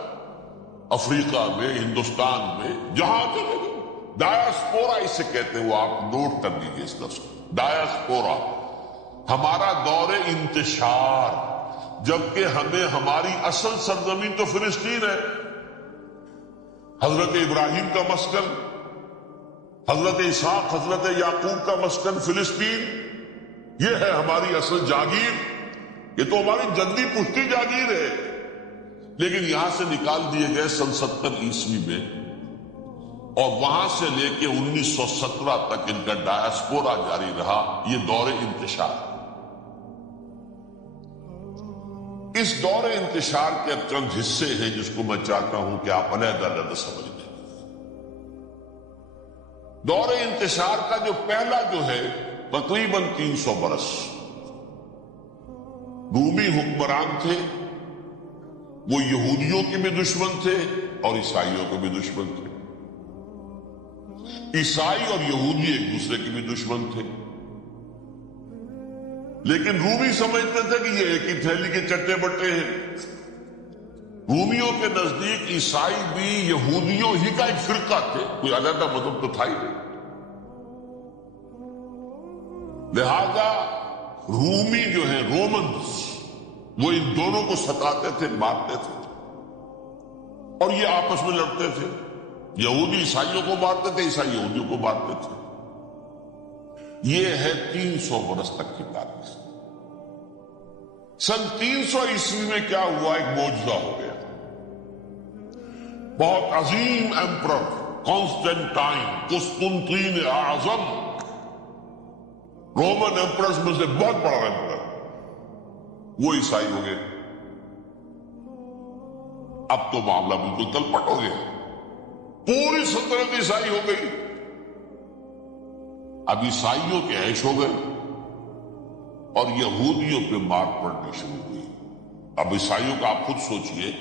افریقہ میں، ہندوستان میں، جہاں چلے گئے۔ ڈایاسپورا اسے کہتے ہیں، وہ آپ نوٹ کر لیجیے اس لفظ کو، ڈایاسپورا۔ ہمارا دور انتشار، جبکہ ہمیں ہماری اصل سرزمین تو فلسطین ہے، حضرت ابراہیم کا مسکن، حضرت اسحاق، حضرت یعقوب کا مسکن فلسطین، یہ ہے ہماری اصل جاگیر، یہ تو ہماری جدی پشتی جاگیر ہے، لیکن یہاں سے نکال دیے گئے سن 70 عیسوی میں، اور وہاں سے لے کے 1917 تک ان کا ڈایاسپورا جاری رہا۔ یہ دور انتشار، اس دور انتشار کے اب چند حصے ہیں جس کو میں چاہتا ہوں کہ آپ علیحدہ سمجھ لیں۔ دور انتشار کا جو پہلا جو ہے تقریباً 300 برس، رومی حکمران تھے، وہ یہودیوں کے بھی دشمن تھے اور عیسائیوں کے بھی دشمن تھے۔ عیسائی اور یہودی ایک دوسرے کے بھی دشمن تھے، لیکن رومی سمجھتے تھے کہ یہ ایک ہی تھیلی کے چٹے بٹے ہیں۔ رومیوں کے نزدیک عیسائی بھی یہودیوں ہی کا ایک فرقہ تھے، کوئی علیحدہ مذہب تو تھا ہی نہیں۔ لہذا رومی جو ہیں رومنز، وہ ان دونوں کو ستاتے تھے، مارتے تھے، اور یہ آپس میں لڑتے تھے۔ یہودی عیسائیوں کو مارتے تھے، عیسائی یہودیوں کو مارتے تھے۔ یہ ہے 300 برس تک کی تاریخ۔ سن 300 عیسوی میں کیا ہوا؟ ایک معجزہ ہو گیا۔ بہت عظیم ایمپرر کانسٹینٹائن، قسطنطین اعظم، رومن ایمپررز میں سے بہت بڑا ایمپرر، وہ عیسائی ہو گئے۔ اب تو معاملہ بالکل تلپٹ ہو گیا، پوری سلطنت عیسائی ہو گئی۔ اب عیسائیوں کے عیش ہو گئے اور یہودیوں پہ مار پڑنی شروع ہوئی۔ اب عیسائیوں کا آپ خود سوچئے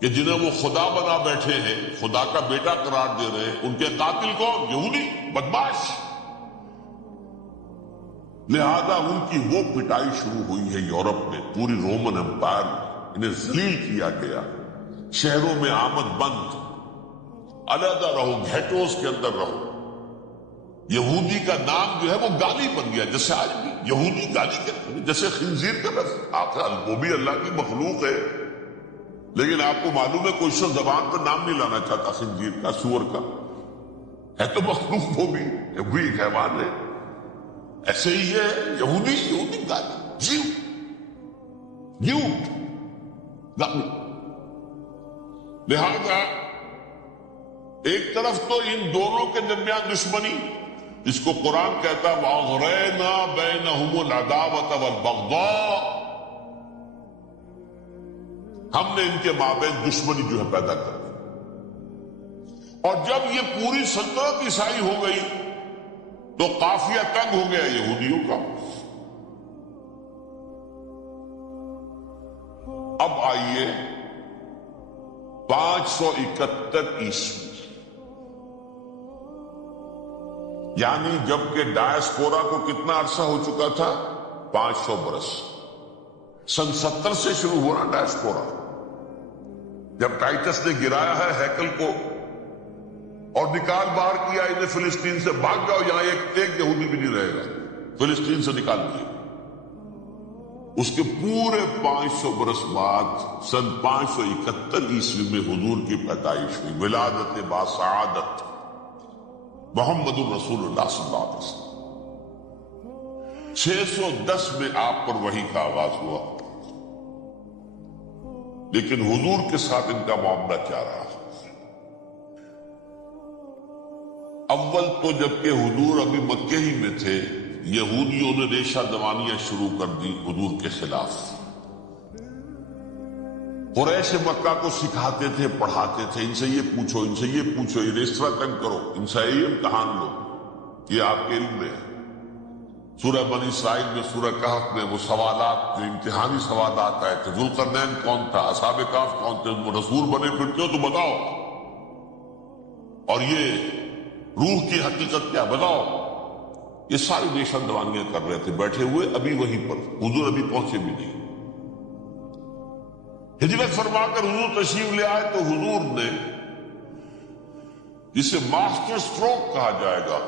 کہ جنہیں وہ خدا بنا بیٹھے ہیں، خدا کا بیٹا قرار دے رہے ہیں، ان کے قاتل کون؟ یہودی، بدماش۔ لہذا ان کی وہ پٹائی شروع ہوئی ہے یورپ میں، پوری رومن امپائر میں۔ انہیں ذلیل کیا گیا، شہروں میں آمد بند، علیحدہ رہو، گھیٹوز کے اندر رہو۔ یہودی کا نام جو ہے وہ گالی بن گیا، جیسے آج بھی یہودی گالی کہتے ہیں، جیسے خنزیر کا لفظ آخر وہ بھی اللہ کی مخلوق ہے، لیکن آپ کو معلوم ہے کوئی شخص زبان پر نام نہیں لانا چاہتا خنزیر کا، سور کا، ہے تو مخلوق، وہ بھی ایک حیوان ہے۔ ایسے ہی ہے یہودی گالی، جیوٹ گالی۔ لہذا ایک طرف تو ان دونوں کے درمیان دشمنی، جس کو قرآن کہتا ہے وَأَغْرَيْنَا بَيْنَهُمُ الْعَدَاوَةَ وَالْبَغْضَاءَ، ہم نے ان کے مابین دشمنی جو ہے پیدا کر دی۔ اور جب یہ پوری سلطنت عیسائی ہو گئی تو قافیہ تنگ ہو گیا یہودیوں کا۔ اب آئیے 571 عیسوی، یعنی جب کہ ڈائسپورا کو کتنا عرصہ ہو چکا تھا؟ 500 برس۔ سن 70 سے شروع ہوا نا ڈائسپورا، جب ٹائٹس نے گرایا ہے ہیکل کو اور نکال باہر کیا انہیں فلسطین سے، بھاگ جاؤ یہاں ایک یہودی بھی نہیں رہے گا، فلسطین سے نکال دیے۔ اس کے پورے 500 برس بعد سن 571 عیسوی میں حضور کی پیدائش ہوئی، ولادت باسعادت محمد الرسول اللہ صلی اللہ علیہ وسلم۔ 610 میں آپ پر وحی کا آغاز ہوا، لیکن حضور کے ساتھ ان کا معاملہ کیا رہا؟ اول تو جبکہ حضور ابھی مکے ہی میں تھے، یہودیوں نے ریشہ دوانیاں شروع کر دی حضور کے خلاف۔ قریش مکہ کو سکھاتے تھے، پڑھاتے تھے، ان سے یہ پوچھو، ان سے یہ پوچھو، یہ ریسترا تنگ کرو، ان سے یہ امتحان لو، یہ آپ کے علم میں ہے۔ سورہ بنی اسرائیل میں، سورہ کہف میں وہ سوالات، جو امتحانی سوالات آئے تھے، ذوالقرنین کون تھا، اصحاب کہف کون تھے، وہ رسول بنے پھرتے ہو تو بتاؤ، اور یہ روح کی حقیقت کیا بتاؤ۔ یہ ساری ریشہ دوانیاں کر رہے تھے بیٹھے ہوئے، ابھی وہیں پر حضور ابھی پہنچے بھی نہیں۔ ہجرت فرما کر حضور تشریف لے آئے تو حضور نے، جسے ماسٹر اسٹروک کہا جائے گا،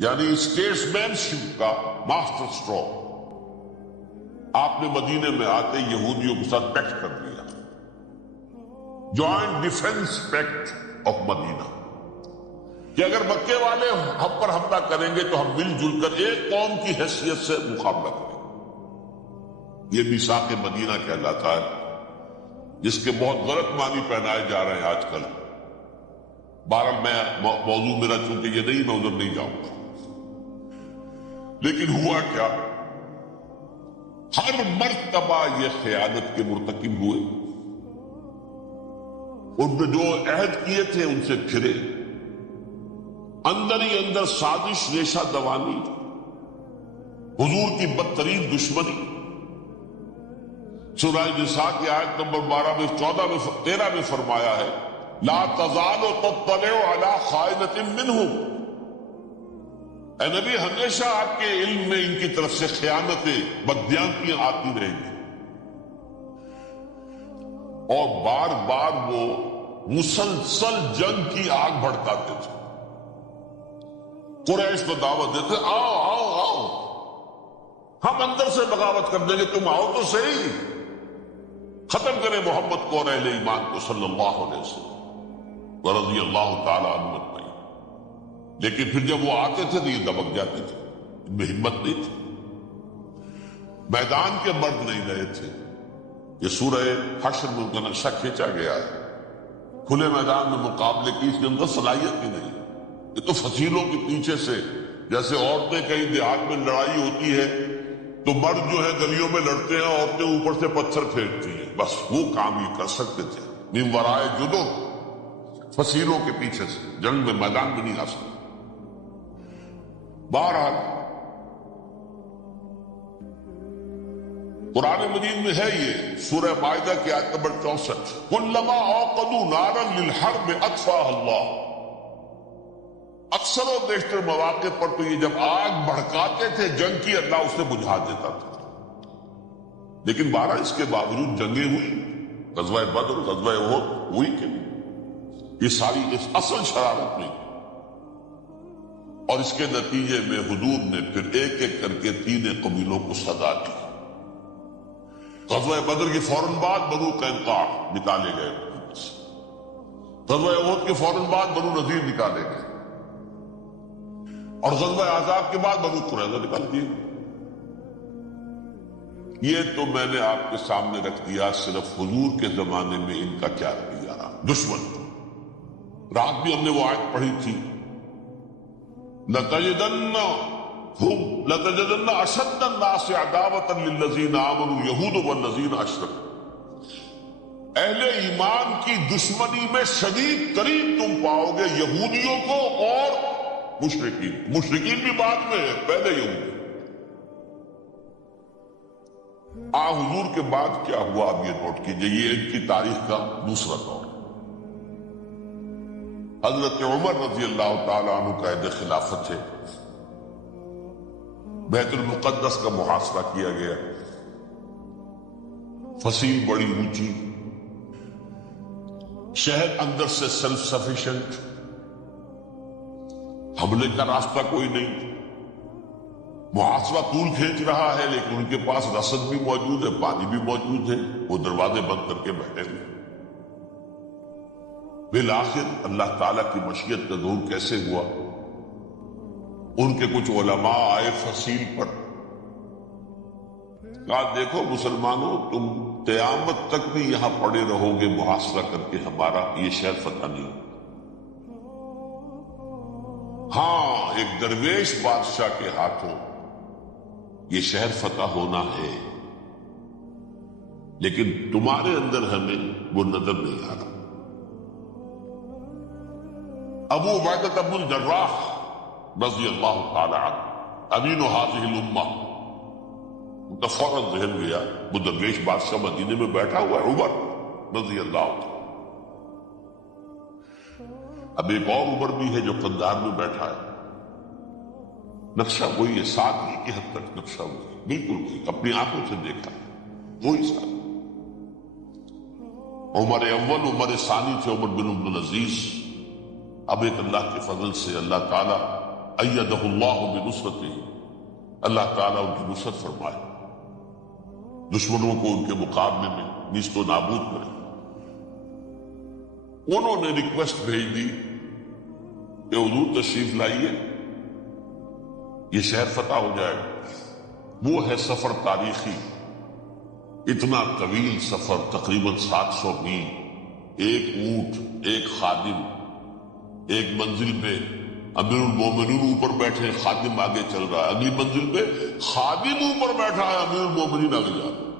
یعنی اسٹیٹس مین شپ کا ماسٹر اسٹروک، آپ نے مدینے میں آتے یہودیوں کے ساتھ پیکٹ کر دیا، جوائنٹ ڈیفنس پیکٹ آف مدینہ، کہ اگر مکے والے ہم پر حملہ کریں گے تو ہم مل جل کر ایک قوم کی حیثیت سے مقابلہ کریں گے۔ یہ میثاق مدینہ کہلاتا ہے، جس کے بہت غلط معنی پہنائے جا رہے ہیں آج کل۔ بہرحال میں موضوع میرا چونکہ یہ نہیں، میں ادھر نہیں جاؤں گا، لیکن ہوا کیا؟ ہر مرتبہ یہ خیانت کے مرتکب ہوئے، ان نے جو عہد کیے تھے ان سے پھرے، اندر ہی اندر سازش، ریشہ دوانی، حضور کی بدترین دشمنی۔ سورہ نساء کی آیت نمبر 12 میں 13 میں فرمایا ہے لا تزال تطلع علی خائنۃ منہم، اے نبی ہمیشہ آپ کے علم میں ان کی طرف سے خیانتیں، بددیانتیاں آتی رہیں گی، اور بار بار وہ مسلسل جنگ کی آگ بھڑکاتے تھے۔ قریش کو دعوت دیتے، آؤ آؤ آؤ، ہم اندر سے بغاوت کر دیں گے، تم آؤ تو صحیح، ختم کریں محمد کو اور اہل ایمان کو صلی اللہ علیہ وسلم ورضی اللہ تعالی عنہ اجمعین۔ لیکن پھر جب وہ آتے تھے تو یہ دبک جاتے تھے، ان میں ہمت نہیں تھی، میدان کے مرد نہیں رہے تھے۔ یہ سورہ حشر میں ان کا نقشہ کھینچا گیا ہے، کھلے میدان میں مقابلے کی اس کے اندر صلاحیت ہی نہیں۔ یہ تو فصیلوں کے پیچھے سے، جیسے عورتیں کہیں دیہات میں لڑائی ہوتی ہے تو مرد جو ہے گلیوں میں لڑتے ہیں، عورتیں اوپر سے پتھر پھینکتی ہیں، بس وہ کام یہ کر سکتے تھے، من ورائے جدر، فصیلوں کے پیچھے سے، جنگ میں میدان میں نہیں آ سکتے۔ بہرحال قرآن مجید میں ہے یہ، سورہ مائدہ کی آیت نمبر 64، کلما اوقدوا نارا للحرب اطفاها اللہ، اکثر و بیشتر مواقع پر تو یہ جب آگ بھڑکاتے تھے جنگ کی، اللہ اسے بجھا دیتا تھا۔ لیکن 12 اس کے باوجود جنگیں ہوئی، غزوہ بدر، غزوہ احد ہوئی کہ نہیں؟ یہ ساری اس اصل شرارت نہیں، اور اس کے نتیجے میں حضور نے پھر ایک ایک کر کے 3 قبیلوں کو سزا دی۔ غزوہ بدر کے فوراً بعد بنو قینقاع نکالے گئے، غزوہ احد کے فوراً بعد بنو نذیر نکالے گئے، اور غزوہ احزاب کے بعد بنو قریظہ نکال دیے۔ یہ تو میں نے آپ کے سامنے رکھ دیا صرف حضور کے زمانے میں ان کا کیا رویہ رہا دشمن۔ رات بھی ہم نے وہ آیت پڑھی تھی، لَتَجِدَنَّ أَشَدَّ النَّاسِ عَدَاوَةً لِلَّذِينَ آمَنُوا الْيَهُودُ وَالَّذِينَ أَشْرَكُوا، اہل ایمان کی دشمنی میں شدید ترین تم پاؤ گے یہودیوں کو اور مشرکین بھی بعد میں ہے، پہلے یہودی۔ حضور کے بعد کیا ہوا اب یہ نوٹ کیجئے، یہ ان کی تاریخ کا دوسرا دور۔ حضرت عمر رضی اللہ تعالیٰ عنہ قائد خلافت ہے، بیت المقدس کا محاصرہ کیا گیا، فصیل بڑی اونچی، شہر اندر سے سیلف سفیشنٹ، حملے کا راستہ کوئی نہیں، محاصرہ طول کھینچ رہا ہے، لیکن ان کے پاس رسد بھی موجود ہے، پانی بھی موجود ہے، وہ دروازے بند کر کے بیٹھے ہوئے۔ بالآخر اللہ تعالیٰ کی مشیت کا ظہور کیسے ہوا؟ ان کے کچھ علماء آئے فصیل پر، کہا دیکھو مسلمانوں، تم قیامت تک بھی یہاں پڑے رہو گے محاصرہ کر کے، ہمارا یہ شہر فتح نہیں ہوگا۔ ہاں، ایک درویش بادشاہ کے ہاتھوں یہ شہر فتح ہونا ہے، لیکن تمہارے اندر ہمیں وہ نظر نہیں آ رہا۔ ابو عبیدہ بن الجراح رضی اللہ تعالی عنہ امین هذه الامہ، ان کا فوراً ذہن گیا وہ درویش بادشاہ مدینے میں بیٹھا ہوا ہے عمر رضی اللہ تعالی۔ اب ایک اور عمر بھی ہے جو قندھار میں بیٹھا ہے، نقشہ وہی ہے، سادگی کی حد تک نقشہ وہی، بالکل وہی، اپنی آنکھوں سے دیکھا وہی سادگی۔ عمر اول عمر ثانی تھے عمر بن عبد العزیز۔ اب ایک اللہ کے فضل سے اللہ تعالیٰ ایدہ اللہ بنصرتہ، اللہ تعالیٰ ان کی نصرت فرمائے، دشمنوں کو ان کے مقابلے میں نیست و نابود کرے۔ انہوں نے ریکویسٹ بھیج دی کہ حضور تشریف لائیے، یہ شہر فتح ہو جائے گا۔ وہ ہے سفر تاریخی، اتنا طویل سفر، تقریباً 700 میل، ایک اونٹ، ایک خادم، ایک منزل پہ امیر المومنین اوپر بیٹھے، خادم آگے چل رہا ہے، اگلی منزل پہ خادم اوپر بیٹھا ہے، امیر المومنین آگے جا رہا ہے۔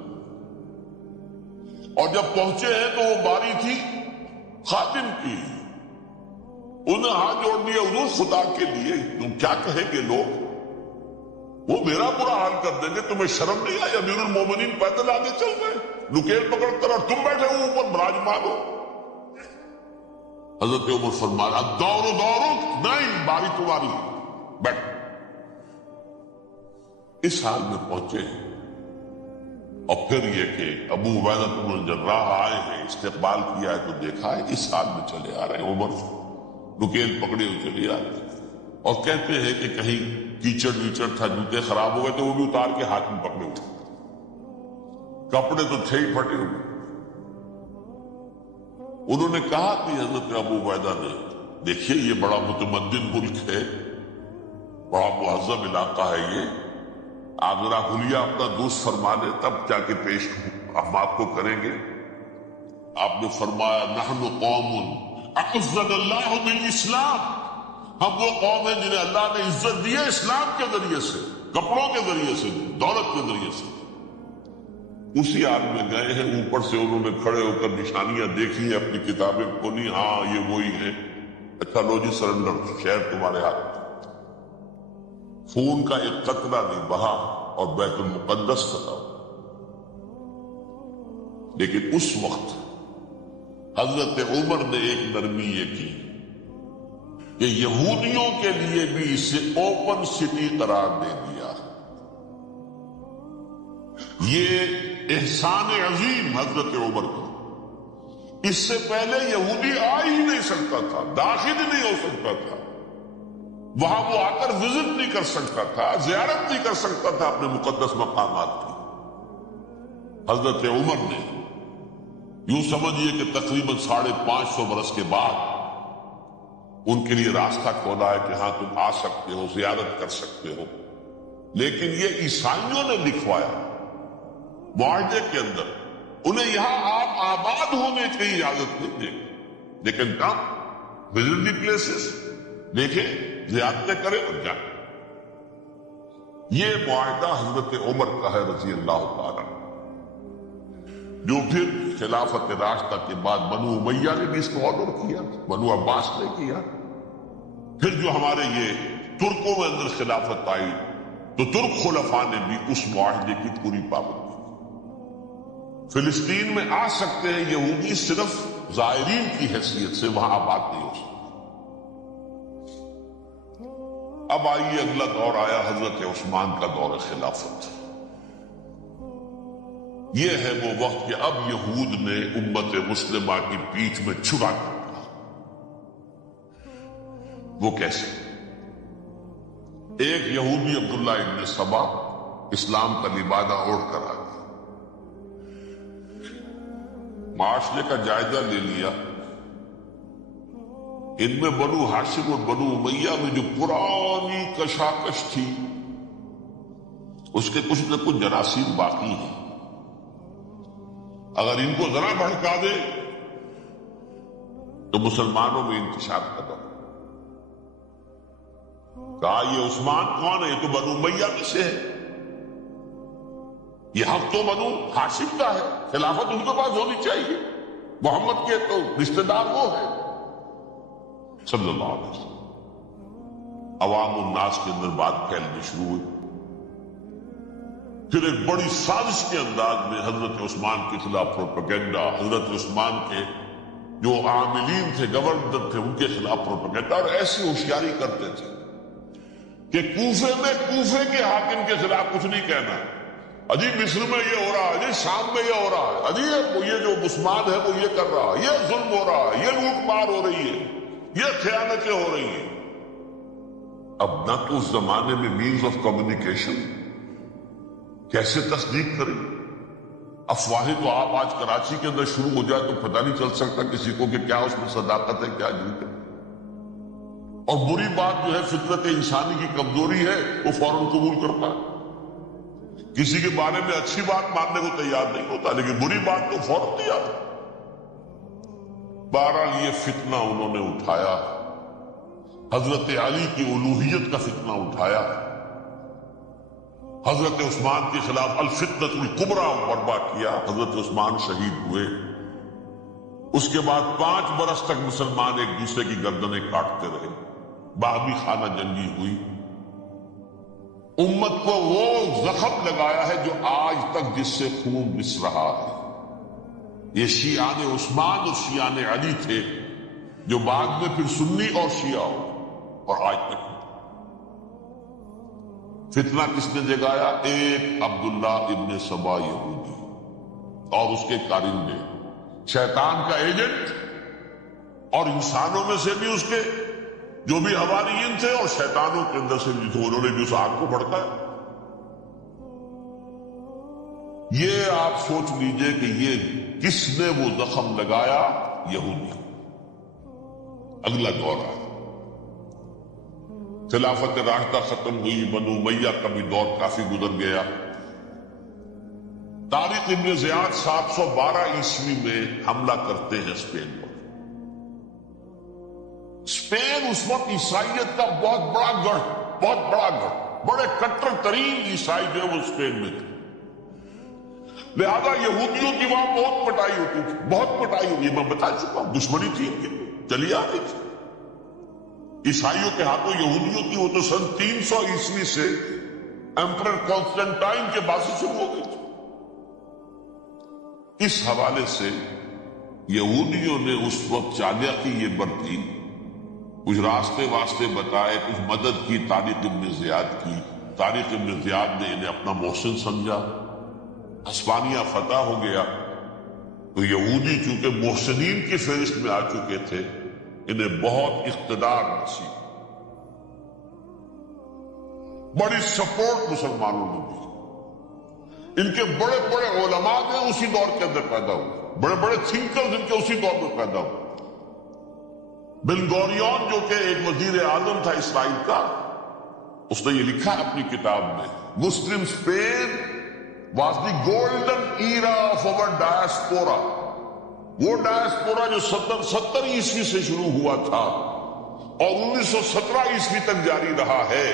اور جب پہنچے ہیں تو وہ باری تھی خادم کی، انہیں ہاتھ جوڑ دیا، حضور خدا کے لیے تم کیا کہیں گے لوگ، وہ میرا برا حال کر دیں گے، تمہیں شرم نہیں آئی؟ امیر المومنین پیدل آگے چل گئے نکیل پکڑ کر، اور تم بیٹھے ہو اوپر براجمان ہو۔ حضرت عمر فرمایا دورو دورو، نہیں، باری تمہاری، بیٹھ۔ اس حال میں پہنچے ہیں، اور پھر یہ کہ ابو عبیدہ بن الجراح آئے ہیں، استقبال کیا ہے تو دیکھا ہے اس حال میں چلے آ رہے ہیں، عمر نکیل پکڑے ہوئے چلے آ رہے ہیں، اور کہتے ہیں کہ کہیں کیچڑ ویچڑ تھا، جوتے خراب ہو گئے تو وہ بھی اتار کے ہاتھ میں پکڑے ہوئے، کپڑے تو تھے ہی پھٹے ہوئے۔ انہوں نے کہا کہ حضرت ابو عبیدہ نے، دیکھیے یہ بڑا متمدن ملک ہے، بڑا مہذب علاقہ ہے، یہ آپ ذرا حلیہ اپنا دوست فرما لیں تب جا کے پیش ہم آپ کو کریں گے۔ آپ نے فرمایا نحن قوم اعزنا اللہ بالاسلام، ہم وہ قوم ہیں جنہیں اللہ نے عزت دی ہے اسلام کے ذریعے سے، کپڑوں کے ذریعے سے، دولت کے ذریعے سے۔ اسی حال میں گئے ہیں، اوپر سے انہوں نے کھڑے ہو کر نشانیاں دیکھی ہیں، اپنی کتابیں کھولی، ہاں یہ وہی ہے، اچھا لو جی سرنڈر، شہر تمہارے ہاتھ۔ خون کا ایک قطرہ نہیں بہا اور بیت المقدس فتح۔ لیکن اس وقت حضرت عمر نے ایک نرمی یہ کی کہ یہودیوں کے لیے بھی اسے اوپن سٹی قرار دے دیا۔ یہ احسان عظیم حضرت عمر کا. اس سے پہلے یہودی آ ہی نہیں سکتا تھا، داخل ہی نہیں ہو سکتا تھا، وہاں وہ آ کر وزٹ نہیں کر سکتا تھا، زیارت نہیں کر سکتا تھا اپنے مقدس مقامات کی. حضرت عمر نے یوں سمجھیے کہ تقریباً 550 برس کے بعد ان کے لیے راستہ کھولا ہے کہ ہاں تم آ سکتے ہو، زیارت کر سکتے ہو. لیکن یہ عیسائیوں نے لکھوایا معاہدے کے اندر، انہیں یہاں آپ آباد ہونے کی اجازت نہیں دے، لیکن کم وزٹ دی پلیسز، دیکھیں زیارتیں کریں اور جائیں. یہ معاہدہ حضرت عمر کا ہے رضی اللہ تعالی، جو پھر خلافت راشدہ کے بعد بنو امیہ نے بھی اس کو آرڈر کیا، بنو عباس نے کیا. پھر جو ہمارے یہ ترکوں میں اندر خلافت آئی تو ترک خلفاء نے بھی اس معاہدے کی پوری پابندی. فلسطین میں آ سکتے ہیں یہودی صرف زائرین کی حیثیت سے، وہاں آباد نہیں ہو سکتے. اب آئیے اگلا دور آیا حضرت عثمان کا دور خلافت. یہ ہے وہ وقت کہ اب یہود نے امت مسلمہ کی پیٹھ میں چھڑا کر. وہ کیسے؟ ایک یہودی عبداللہ ابن سبا اسلام کا لبادہ اوڑھ کر آ گیا، معاشرے کا جائزہ لے لیا. ان میں بنو ہاشم اور بنو امیہ میں جو پرانی کشاکش تھی اس کے کچھ نہ کچھ جراثیم باقی ہیں. اگر ان کو ذرا بھڑکا دے تو مسلمانوں میں انتشار پیدا ہو. کہا یہ عثمان کون ہے؟ یہ تو بنو امیہ میں سے ہے، یہ حق تو بنو ہاشم کا ہے، خلافت ان کے پاس ہونی چاہیے، محمد کے تو رشتہ دار وہ ہے صلی اللہ علیہ وسلم. عوام الناس کے اندر بات پھیلنی شروع ہوئی. پھر ایک بڑی سازش کے انداز میں حضرت عثمان کے خلاف پروپیگنڈا، حضرت عثمان کے جو عاملین تھے، گورنر تھے، ان کے خلاف پروپیگنڈا، اور ایسی ہوشیاری کرتے تھے کہ کوفے میں کوفے کے حاکم کے خلاف کچھ نہیں کہنا، اجی مصر میں یہ ہو رہا ہے، اجی شام میں یہ ہو رہا ہے، اجی یہ جو عثمان ہے وہ یہ کر رہا ہے، یہ ظلم ہو رہا ہے، یہ لوٹ مار ہو رہی ہے، یہ خیانتیں ہو رہی ہیں. اب نہ تو اس زمانے میں مینز آف کمیونیکیشن، کیسے تصدیق کریں؟ افواہیں تو آپ آج کراچی کے اندر شروع ہو جائے تو پتہ نہیں چل سکتا کسی کو کہ کیا اس میں صداقت ہے کیا جھوٹ ہے. اور بری بات جو ہے فطرت انسانی کی کمزوری ہے، وہ فوراً قبول کرتا ہے. کسی کے بارے میں اچھی بات ماننے کو تیار نہیں ہوتا، لیکن بری بات تو فوراً تیار. بہرحال یہ فتنہ انہوں نے اٹھایا، حضرت علی کی الوہیت کا فتنہ اٹھایا، حضرت عثمان کے خلاف الفتنۃ الکبریٰ برپا کیا. حضرت عثمان شہید ہوئے. اس کے بعد 5 برس تک مسلمان ایک دوسرے کی گردنیں کاٹتے رہے، باہمی خانہ جنگی ہوئی. امت کو وہ زخم لگایا ہے جو آج تک جس سے خون رس رہا ہے. یہ شیعان عثمان اور شیعان علی تھے جو بعد میں پھر سنی اور شیعہ ہو، اور آج تک فتنہ کس نے جگایا؟ ایک عبداللہ ابن سبا یہودی اور اس کے کارندے، شیطان کا ایجنٹ، اور انسانوں میں سے بھی اس کے جو بھی حواریین تھے اور شیطانوں کے اندر سے بھی تھے، انہوں نے بھی اس آگ کو بھڑکایا. یہ آپ سوچ لیجئے کہ یہ کس نے وہ زخم لگایا؟ یہودی. اگلا دور آیا، خلافت راشدہ ختم ہوئی، بنو امیہ کا بھی دور کافی گزر گیا. طارق ابن زیاد 712 عیسوی میں حملہ کرتے ہیں اسپین پر. اسپین اس وقت عیسائیت کا بہت بڑا گڑھ، بڑے کٹر ترین عیسائی جو ہے وہ اسپین میں تھے. لہذا یہودیوں کی وہاں بہت پٹائی ہوتی تھی، بہت پٹائی ہوئی. میں بتا چکا ہوں، دشمنی تھی ان کی، چلی آ رہی تھی عیسائیوں کے ہاتھوں یہودیوں کی. وہ تو سن 300 عیسوی سے ایمپرر کانسٹنٹائن کے بعد سے شروع ہو گئی تھی. اس حوالے سے یہودیوں نے اس وقت چالاکی یہ برتی، کچھ راستے واسطے بتائے، کچھ مدد کی طارق ابن زیاد کی. طارق ابن زیاد نے انہیں اپنا محسن سمجھا، ہسپانیہ فتح ہو گیا تو یہودی چونکہ محسنین کی فہرست میں آ چکے تھے، انہیں بہت اقتدار نصیب، بڑی سپورٹ مسلمانوں نے دی۔ ان کے بڑے بڑے علماء جو اسی دور کے اندر پیدا ہوئے، بڑے بڑے تھنکرز ان کے اسی دور میں پیدا ہوئے۔ بن گوریون جو کہ ایک وزیر اعظم تھا اسرائیل کا، اس نے یہ لکھا اپنی کتاب میں، Muslim Spain was the golden era of our diaspora, وہ ڈائسپورا جو 70 عیسوی سے شروع ہوا تھا اور 1917 عیسوی تک جاری رہا ہے،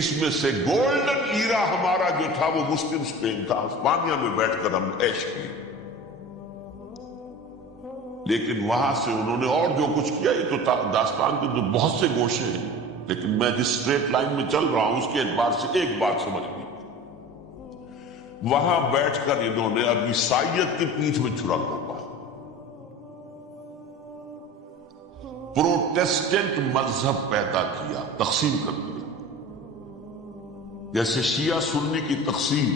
اس میں سے گولڈن ایرا ہمارا جو تھا وہ مسلم اسپین تھا۔ ہسپانیہ میں بیٹھ کر ہم عیش کی، لیکن وہاں سے انہوں نے اور جو کچھ کیا، یہ تو داستان کے تو بہت سے گوشے ہیں، لیکن میں جس اسٹریٹ لائن میں چل رہا ہوں اس کے اعتبار سے ایک بات سمجھ لی، وہاں بیٹھ کر انہوں نے اب عیسائیت کی پیٹھ میں چھڑا توپا، پروٹیسٹنٹ مذہب پیدا کیا، تقسیم کر دیا، جیسے شیعہ سنی کی تقسیم،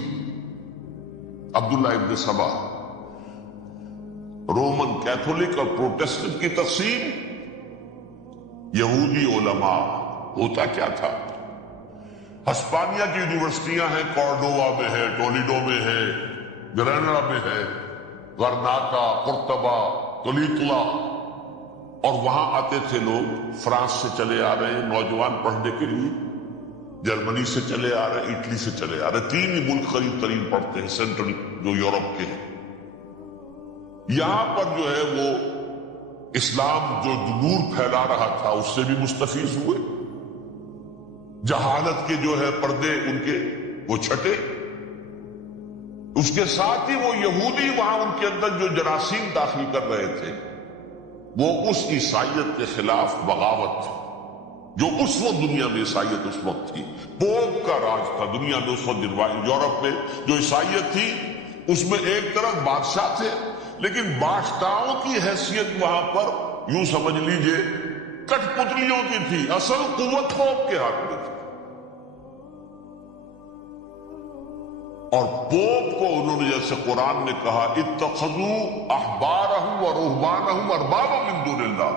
عبداللہ ابن سبا، رومن کیتھولک اور پروٹیسٹنٹ کی تقسیم، یہودی علماء۔ ہوتا کیا تھا، ہسپانیہ کی یونیورسٹیاں ہیں، کورڈووا میں ہے، ٹولیڈو میں ہے، گریناڈا میں ہے، غرناطہ، قرطبہ، تولیتلا، اور وہاں آتے تھے لوگ، فرانس سے چلے آ رہے ہیں نوجوان پڑھنے کے لیے، جرمنی سے چلے آ رہے ہیں، اٹلی سے چلے آ رہے ہیں، تین ہی ملک قریب ترین پڑھتے ہیں سینٹرل جو یورپ کے ہیں۔ یہاں پر جو ہے وہ اسلام جو نور پھیلا رہا تھا اس سے بھی مستفیض ہوئے، جہالت کے جو ہے پردے ان کے وہ چھٹے، اس کے ساتھ ہی وہ یہودی وہاں ان کے اندر جو جراثیم داخل کر رہے تھے وہ اس عیسائیت کے خلاف بغاوت تھی، جو اس وقت دنیا میں عیسائیت اس وقت تھی، پوپ کا راج تھا دنیا میں اس وقت۔ یورپ میں جو عیسائیت تھی اس میں ایک طرف بادشاہ تھے، لیکن بادشاہوں کی حیثیت وہاں پر یوں سمجھ لیجئے کٹ پتلیوں کی تھی، اصل قوت پوپ کے ہاتھ میں تھی، اور پوپ کو انہوں نے جیسے قرآن نے کہا اتخذوا احبارهم ورهبانهم اربابا من دون اللہ،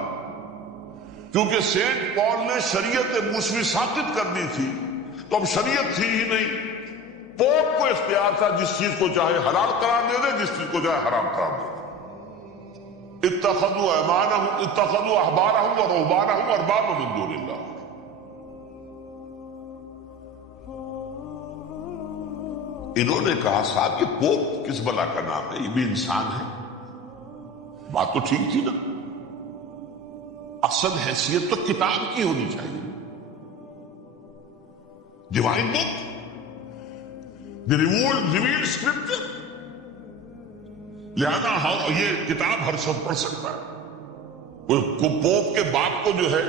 کیونکہ سینٹ پال نے شریعت موسوی ساقط کر دی تھی تو اب شریعت تھی ہی نہیں، پوپ کو اختیار تھا جس چیز کو چاہے حلال قرار دے دے، جس چیز کو چاہے حرام قرار دے دے۔ اتخذوا احبارهم ورهبانهم اربابا من دون اللہ۔ انہوں نے کہا صاحب کہ پوپ کس بلا کا نام ہے، یہ بھی انسان ہے، بات تو ٹھیک تھی نا، اصل حیثیت تو کتاب کی ہونی چاہیے، ڈیوائن بک، دی ریویلڈ اسکرپچر، لہذا یہ کتاب ہر شخص پڑھ سکتا ہے، کوئی پوپ کے باپ کو جو ہے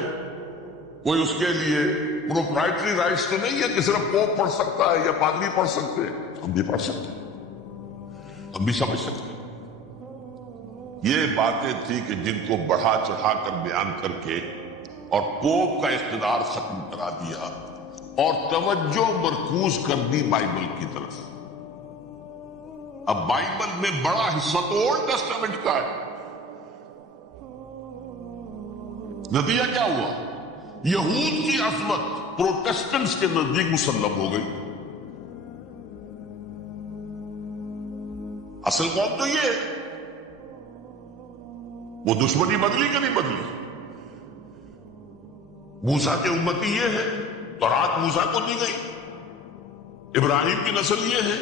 کوئی اس کے لیے پروپرائٹری رائٹس تو نہیں ہے کہ صرف پوپ پڑھ سکتا ہے یا پادری پڑھ سکتے ہیں، ہم بھی پڑھ سکتے ہیں، ہم بھی سمجھ سکتے ہیں۔ یہ باتیں تھی کہ جن کو بڑھا چڑھا کر بیان کر کے اور پوپ کا اقتدار ختم کرا دیا اور توجہ مرکوز کر دی بائبل کی طرف۔ اب بائبل میں بڑا حصہ تو اولڈ ٹیسٹامنٹ کا ہے، نتیجہ کیا ہوا، یہود کی عظمت پروٹیسٹنٹس کے نزدیک مسلم ہو گئی۔ اصل قوم تو یہ ہے، وہ دشمنی بدلی کہ نہیں بدلی، موسیٰ کے امتی یہ ہے، تورات موسیٰ کو دی گئی، ابراہیم کی نسل یہ ہے،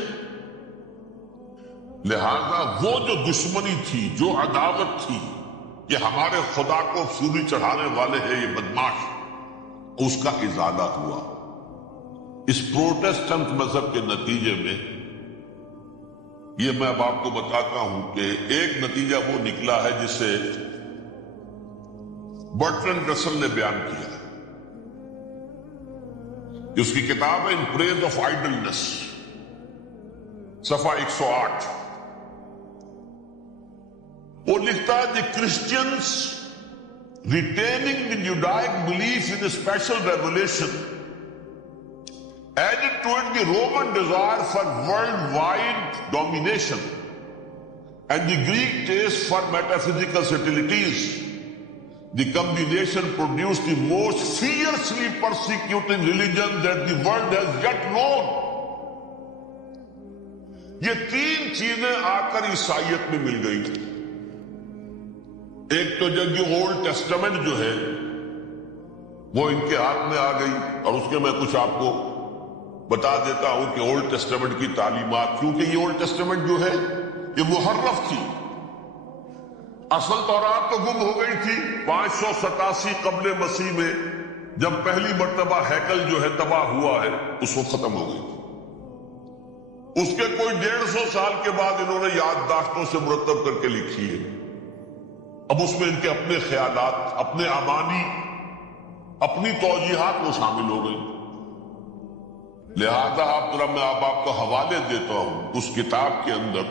لہذا وہ جو دشمنی تھی، جو عداوت تھی کہ ہمارے خدا کو سولی چڑھانے والے ہیں یہ بدماش، اس کا ازالہ ہوا۔ اس پروٹیسٹنٹ مذہب کے نتیجے میں یہ میں اب آپ کو بتاتا ہوں کہ ایک نتیجہ وہ نکلا ہے جسے برٹرنڈ رسل نے بیان کیا، اس کی کتاب ہے ان پریز آف آئیڈلنس، صفحہ 108۔ وہ لکھتا ہے کہ Christians retaining the Judaic belief in a special revelation Added to it the Roman desire for worldwide domination and the Greek taste for metaphysical subtleties. The combination produced the most fiercely persecuting religion that the world has yet known. یہ تین چیزیں آ کر عیسائیت میں مل گئی. ایک تو جب یہ اولڈ ٹیسٹمنٹ جو ہے وہ ان کے ہاتھ میں آ گئی, اور اس کے میں کچھ آپ کو بتا دیتا ہوں کہ اولڈ ٹیسٹمنٹ کی تعلیمات, کیونکہ یہ اولڈ ٹیسٹمنٹ جو ہے یہ محرف تھی. اصل تورات تو گم ہو گئی تھی 587 قبل مسیح میں, جب پہلی مرتبہ ہیکل جو ہے تباہ ہوا ہے, اس وقت ختم ہو گئی. اس کے کوئی 150 سال کے بعد انہوں نے یادداشتوں سے مرتب کر کے لکھی ہے. اب اس میں ان کے اپنے خیالات, اپنے امانی, اپنی توجیحات وہ شامل ہو گئی. لہذا میں آپ کو حوالے دیتا ہوں اس کتاب کے اندر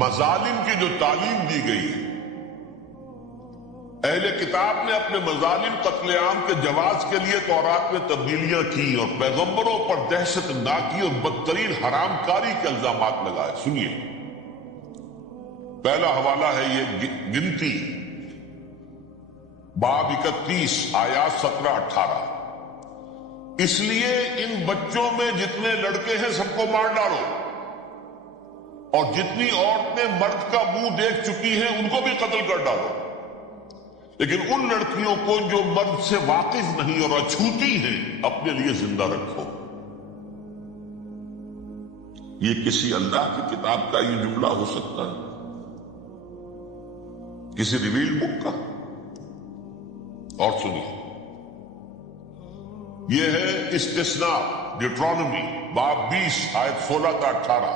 مظالم کی جو تعلیم دی گئی ہے. اہل کتاب نے اپنے مظالم قتل عام کے جواز کے لیے تورات میں تبدیلیاں کی اور پیغمبروں پر دہشت ناکی اور بدترین حرام کاری کے الزامات لگائے. سنیے, پہلا حوالہ ہے یہ گنتی باب 31 آیات 17-18. اس لیے ان بچوں میں جتنے لڑکے ہیں سب کو مار ڈالو, اور جتنی عورتیں مرد کا منہ دیکھ چکی ہیں ان کو بھی قتل کر ڈالو, لیکن ان لڑکیوں کو جو مرد سے واقف نہیں اور اچھوتی ہیں اپنے لیے زندہ رکھو. یہ کسی اللہ کی کتاب کا یہ جملہ ہو سکتا ہے؟ کسی ریویل بک کا؟ اور سنیے, یہ ہے استثناء ڈیٹرانومی باب 20 آیت 16-18.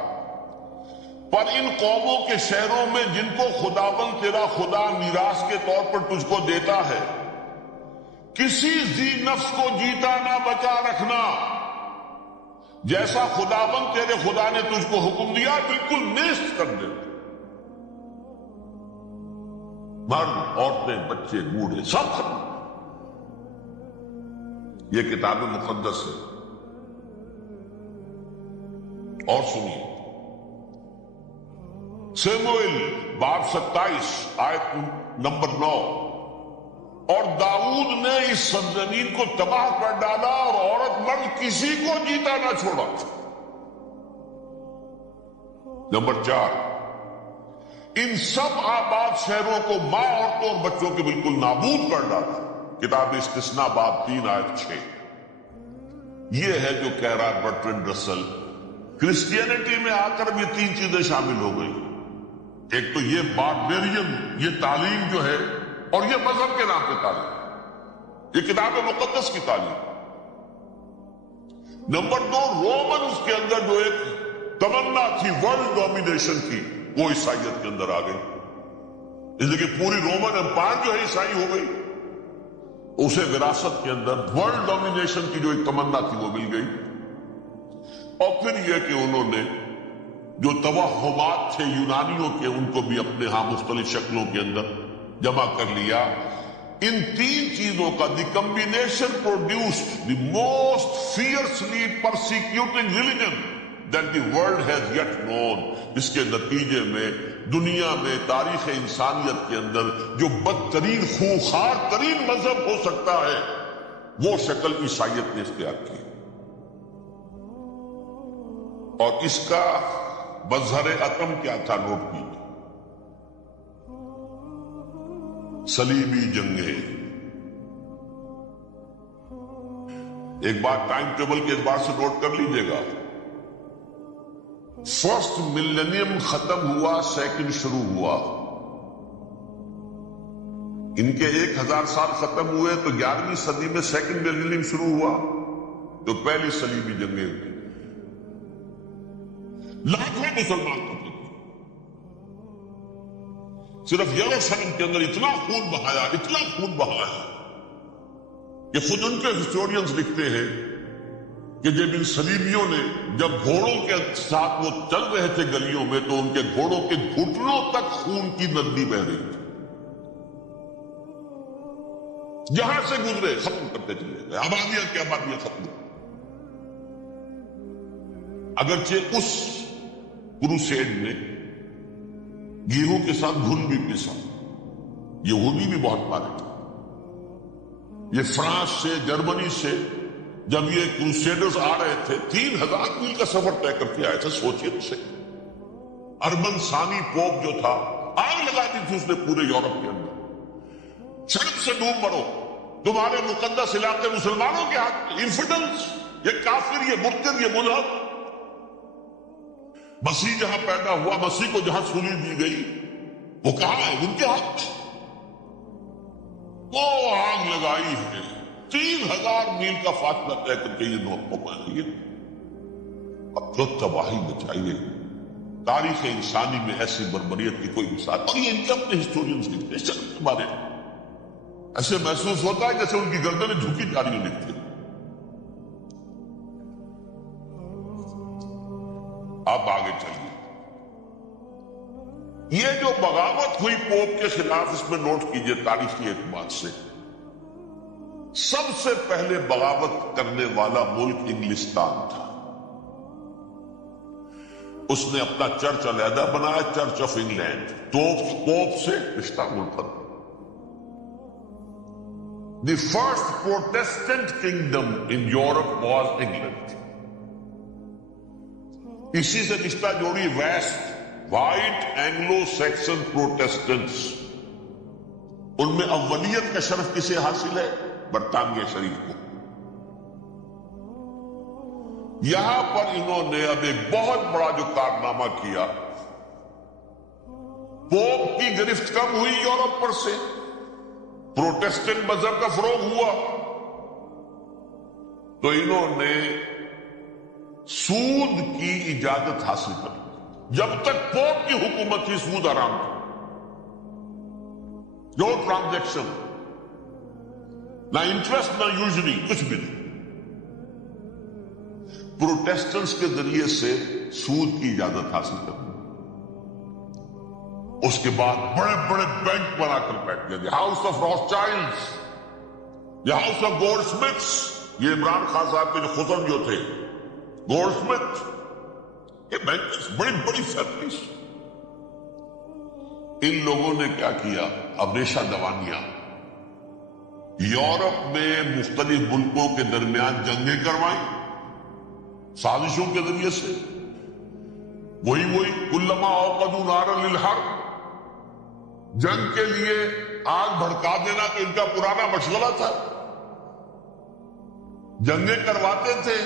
پر ان قوموں کے شہروں میں جن کو خداوند تیرا خدا میراث کے طور پر تجھ کو دیتا ہے, کسی ذی نفس کو جیتا نہ بچا رکھنا, جیسا خداوند تیرے خدا نے تجھ کو حکم دیا بالکل نیست کر دے. مرد, عورتیں, بچے, بوڑھے سب ختم. یہ کتاب مقدس ہے. اور سنیے, سیموئیل باب 27 آیت نمبر 9. اور داؤد نے اس سرزمین کو تباہ کر ڈالا اور عورت مرد کسی کو جیتا نہ چھوڑا. نمبر 4, ان سب آباد شہروں کو ماں, عورتوں اور بچوں کے بالکل نابود کر ڈالا. کتاب استثناء باب 3 آیت 6. یہ ہے جو کہہ رہا برٹرینڈ رسل, کرسچینٹی میں آ کر بھی تین چیزیں شامل ہو گئی. ایک تو یہ باربیرین, یہ تعلیم جو ہے, اور یہ مذہب کے نام پہ تعلیم, یہ کتاب مقدس کی تعلیم. نمبر 2, رومنز کے اندر جو ایک تمنا تھی ورلڈ ڈومینیشن کی, وہ عیسائیت کے اندر آ گئی. اس لیے کہ پوری رومن امپائر جو ہے عیسائی ہو گئی, اسے وراثت کے اندر ورلڈ ڈومینیشن کی جو ایک تمنا تھی وہ مل گئی. اور پھر یہ کہ انہوں نے جو توہمات تھے یونانیوں کے, ان کو بھی اپنے ہاں مختلف شکلوں کے اندر جمع کر لیا. ان تین چیزوں کا the combination produced the most fiercely persecuting religion that the world has yet known. اس کے نتیجے میں دنیا میں تاریخ انسانیت کے اندر جو بدترین خونخوار ترین مذہب ہو سکتا ہے وہ شکل عیسائیت نے اختیار کی. اور اس کا مظہر عتم کیا تھا نوٹ کیجیے, صلیبی جنگیں. ایک بات ٹائم ٹیبل کے اعتبار سے نوٹ کر لیجئے گا. فرسٹ ملینیم ختم ہوا, سیکنڈ شروع ہوا. ان کے 1000 سال ختم ہوئے تو 11ویں صدی میں سیکنڈ ملینیم شروع ہوا, تو پہلی صلیبی جنگیں ہوئی. لاکھوں مسلمان قتل ہوئے. صرف یروشلم کے اندر اتنا خون بہایا, اتنا خون بہایا کہ خود ان کے ہسٹورینز لکھتے ہیں کہ جب ان صلیبیوں نے جب گھوڑوں کے ساتھ وہ چل رہے تھے گلیوں میں, تو ان کے گھوڑوں کے گھٹنوں تک خون کی ندی بہ رہی تھی. جہاں سے گزرے ختم کرتے چلے گئے, آبادیاں کی آبادیاں ختم. اگرچہ اس کروسیڈ میں گیہوں کے ساتھ گھن بھی پسا، یہودی بھی بہت مارے تھے۔ یہ فرانس سے، جرمنی سے جب یہ کروسیڈرز آ رہے تھے 3000 میل کا سفر طے کر کے آئے تھے۔ سوچیے اسے، اربن ثانی پوپ جو تھا آگ لگا دی تھی اس نے پورے یورپ کے اندر، سڑک سے ڈوب مرو، تمہارے مقدس علاقے مسلمانوں کے ہاتھ میں، انفیڈلز، یہ کافر، یہ مرتد، یہ ملحد۔ مسیح جہاں پیدا ہوا، مسیح کو جہاں سولی دی گئی، وہ کہاں ہے؟ ان کے ہاتھ میں۔ وہ آگ لگائی ہے، 3000 میل کا فاصلہ طے کر کے یہ نوٹ پکڑ لیے، اب جو تباہی مچائی ہے تاریخ انسانی میں ایسی بربریت کی کوئی مثال۔ اور یہ ان کے اپنے ہسٹورینز لکھتے ہیں اس بارے میں، ایسے محسوس ہوتا ہے جیسے ان کی گردنیں جھکی جا رہی لکھتے ہیں۔ آپ آگے چلیے، یہ جو بغاوت ہوئی پوپ کے خلاف، اس میں نوٹ کیجئے تاریخی اعتبار سے سب سے پہلے بغاوت کرنے والا ملک انگلستان تھا۔ اس نے اپنا چرچ علیحدہ بنایا، چرچ آف انگلینڈ، پوپ سے رشتہ منقطع۔ The first protestant kingdom in Europe was England. اسی سے رشتہ جوڑی west, white Anglo Saxon protestants, ان میں اولیت کا شرف کسے حاصل ہے؟ برطانیہ شریف کو۔ یہاں پر انہوں نے اب ایک بہت بڑا جو کارنامہ کیا، پوپ کی گرفت کم ہوئی یورپ پر سے، پروٹیسٹنٹ مذہب کا فروغ ہوا، تو انہوں نے سود کی اجازت حاصل کر لی۔ جب تک پوپ کی حکومت تھی سود حرام تھا، جو ٹرانزیکشن، نہ انٹرسٹ نہ یوزری، کچھ بھی نہیں۔ پروٹیسٹنٹس کے ذریعے سے سود کی اجازت حاصل کر لی۔ اس کے بعد بڑے بڑے بینک بنا کر بیٹھ گئے، ہاؤس آف روتھشائلڈز، یا ہاؤس آف گولڈ سمتھس، یہ عمران خان صاحب کے جو خزن جو تھے، گولڈ سمتھ، یہ بینکرز، بڑی بڑی فیملیز۔ ان لوگوں نے کیا کیا؟ اب ریشہ دوانیاں، یورپ میں مختلف ملکوں کے درمیان جنگیں کروائیں سازشوں کے ذریعے سے، وہی کلما اوقدوا نارا للحرب، جنگ کے لیے آگ بھڑکا دینا تو ان کا پرانا مشغلہ تھا۔ جنگیں کرواتے تھے،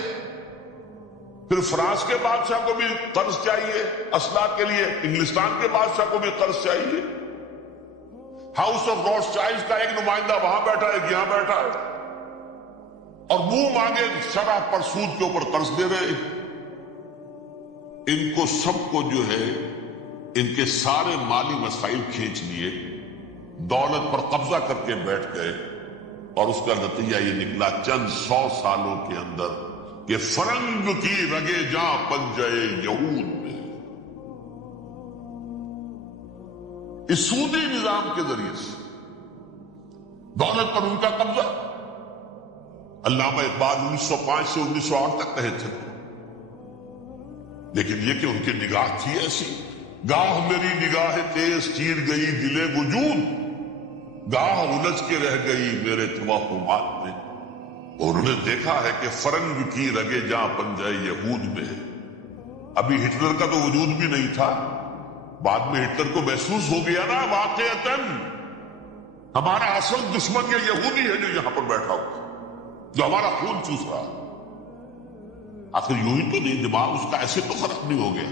پھر فرانس کے بادشاہ کو بھی قرض چاہیے اسلحہ کے لیے، انگلستان کے بادشاہ کو بھی قرض چاہیے، ہاؤس آف روتھشائلڈز کا ایک نمائندہ وہاں بیٹھا ہے، ایک یہاں بیٹھا ہے، اور منہ مانگے شرح پر سود کے اوپر قرض دے رہے ہیں۔ ان کو سب کو جو ہے ان کے سارے مالی مسائل کھینچ لیے، دولت پر قبضہ کر کے بیٹھ گئے، اور اس کا نتیجہ یہ نکلا چند 100 سالوں کے اندر کہ فرنگ کی رگے جاں پنجے یہود میں، اس سودی نظام کے ذریعے سے دولت پر ان کا قبضہ۔ علامہ اقبال 1905 سے 1908 تک رہے تھے، لیکن یہ کہ ان کی نگاہ تھی ایسی، گاہ میری نگاہ تیز چیر گئی دل وجود، گاہ الجھ کے رہ گئی میرے توہمات میں۔ اور انہوں نے دیکھا ہے کہ فرنگ کی رگے جاں پنجے یہود میں ہے۔ ابھی ہٹلر کا تو وجود بھی نہیں تھا، بعد میں ہٹلر کو محسوس ہو گیا نا واقعتاً ہمارا اصل دشمن یہ یہودی ہے جو یہاں پر بیٹھا ہوا، جو ہمارا خون چوس رہا۔ آخر یوں ہی تو نہیں، دماغ اس کا ایسے تو خراب نہیں ہو گیا۔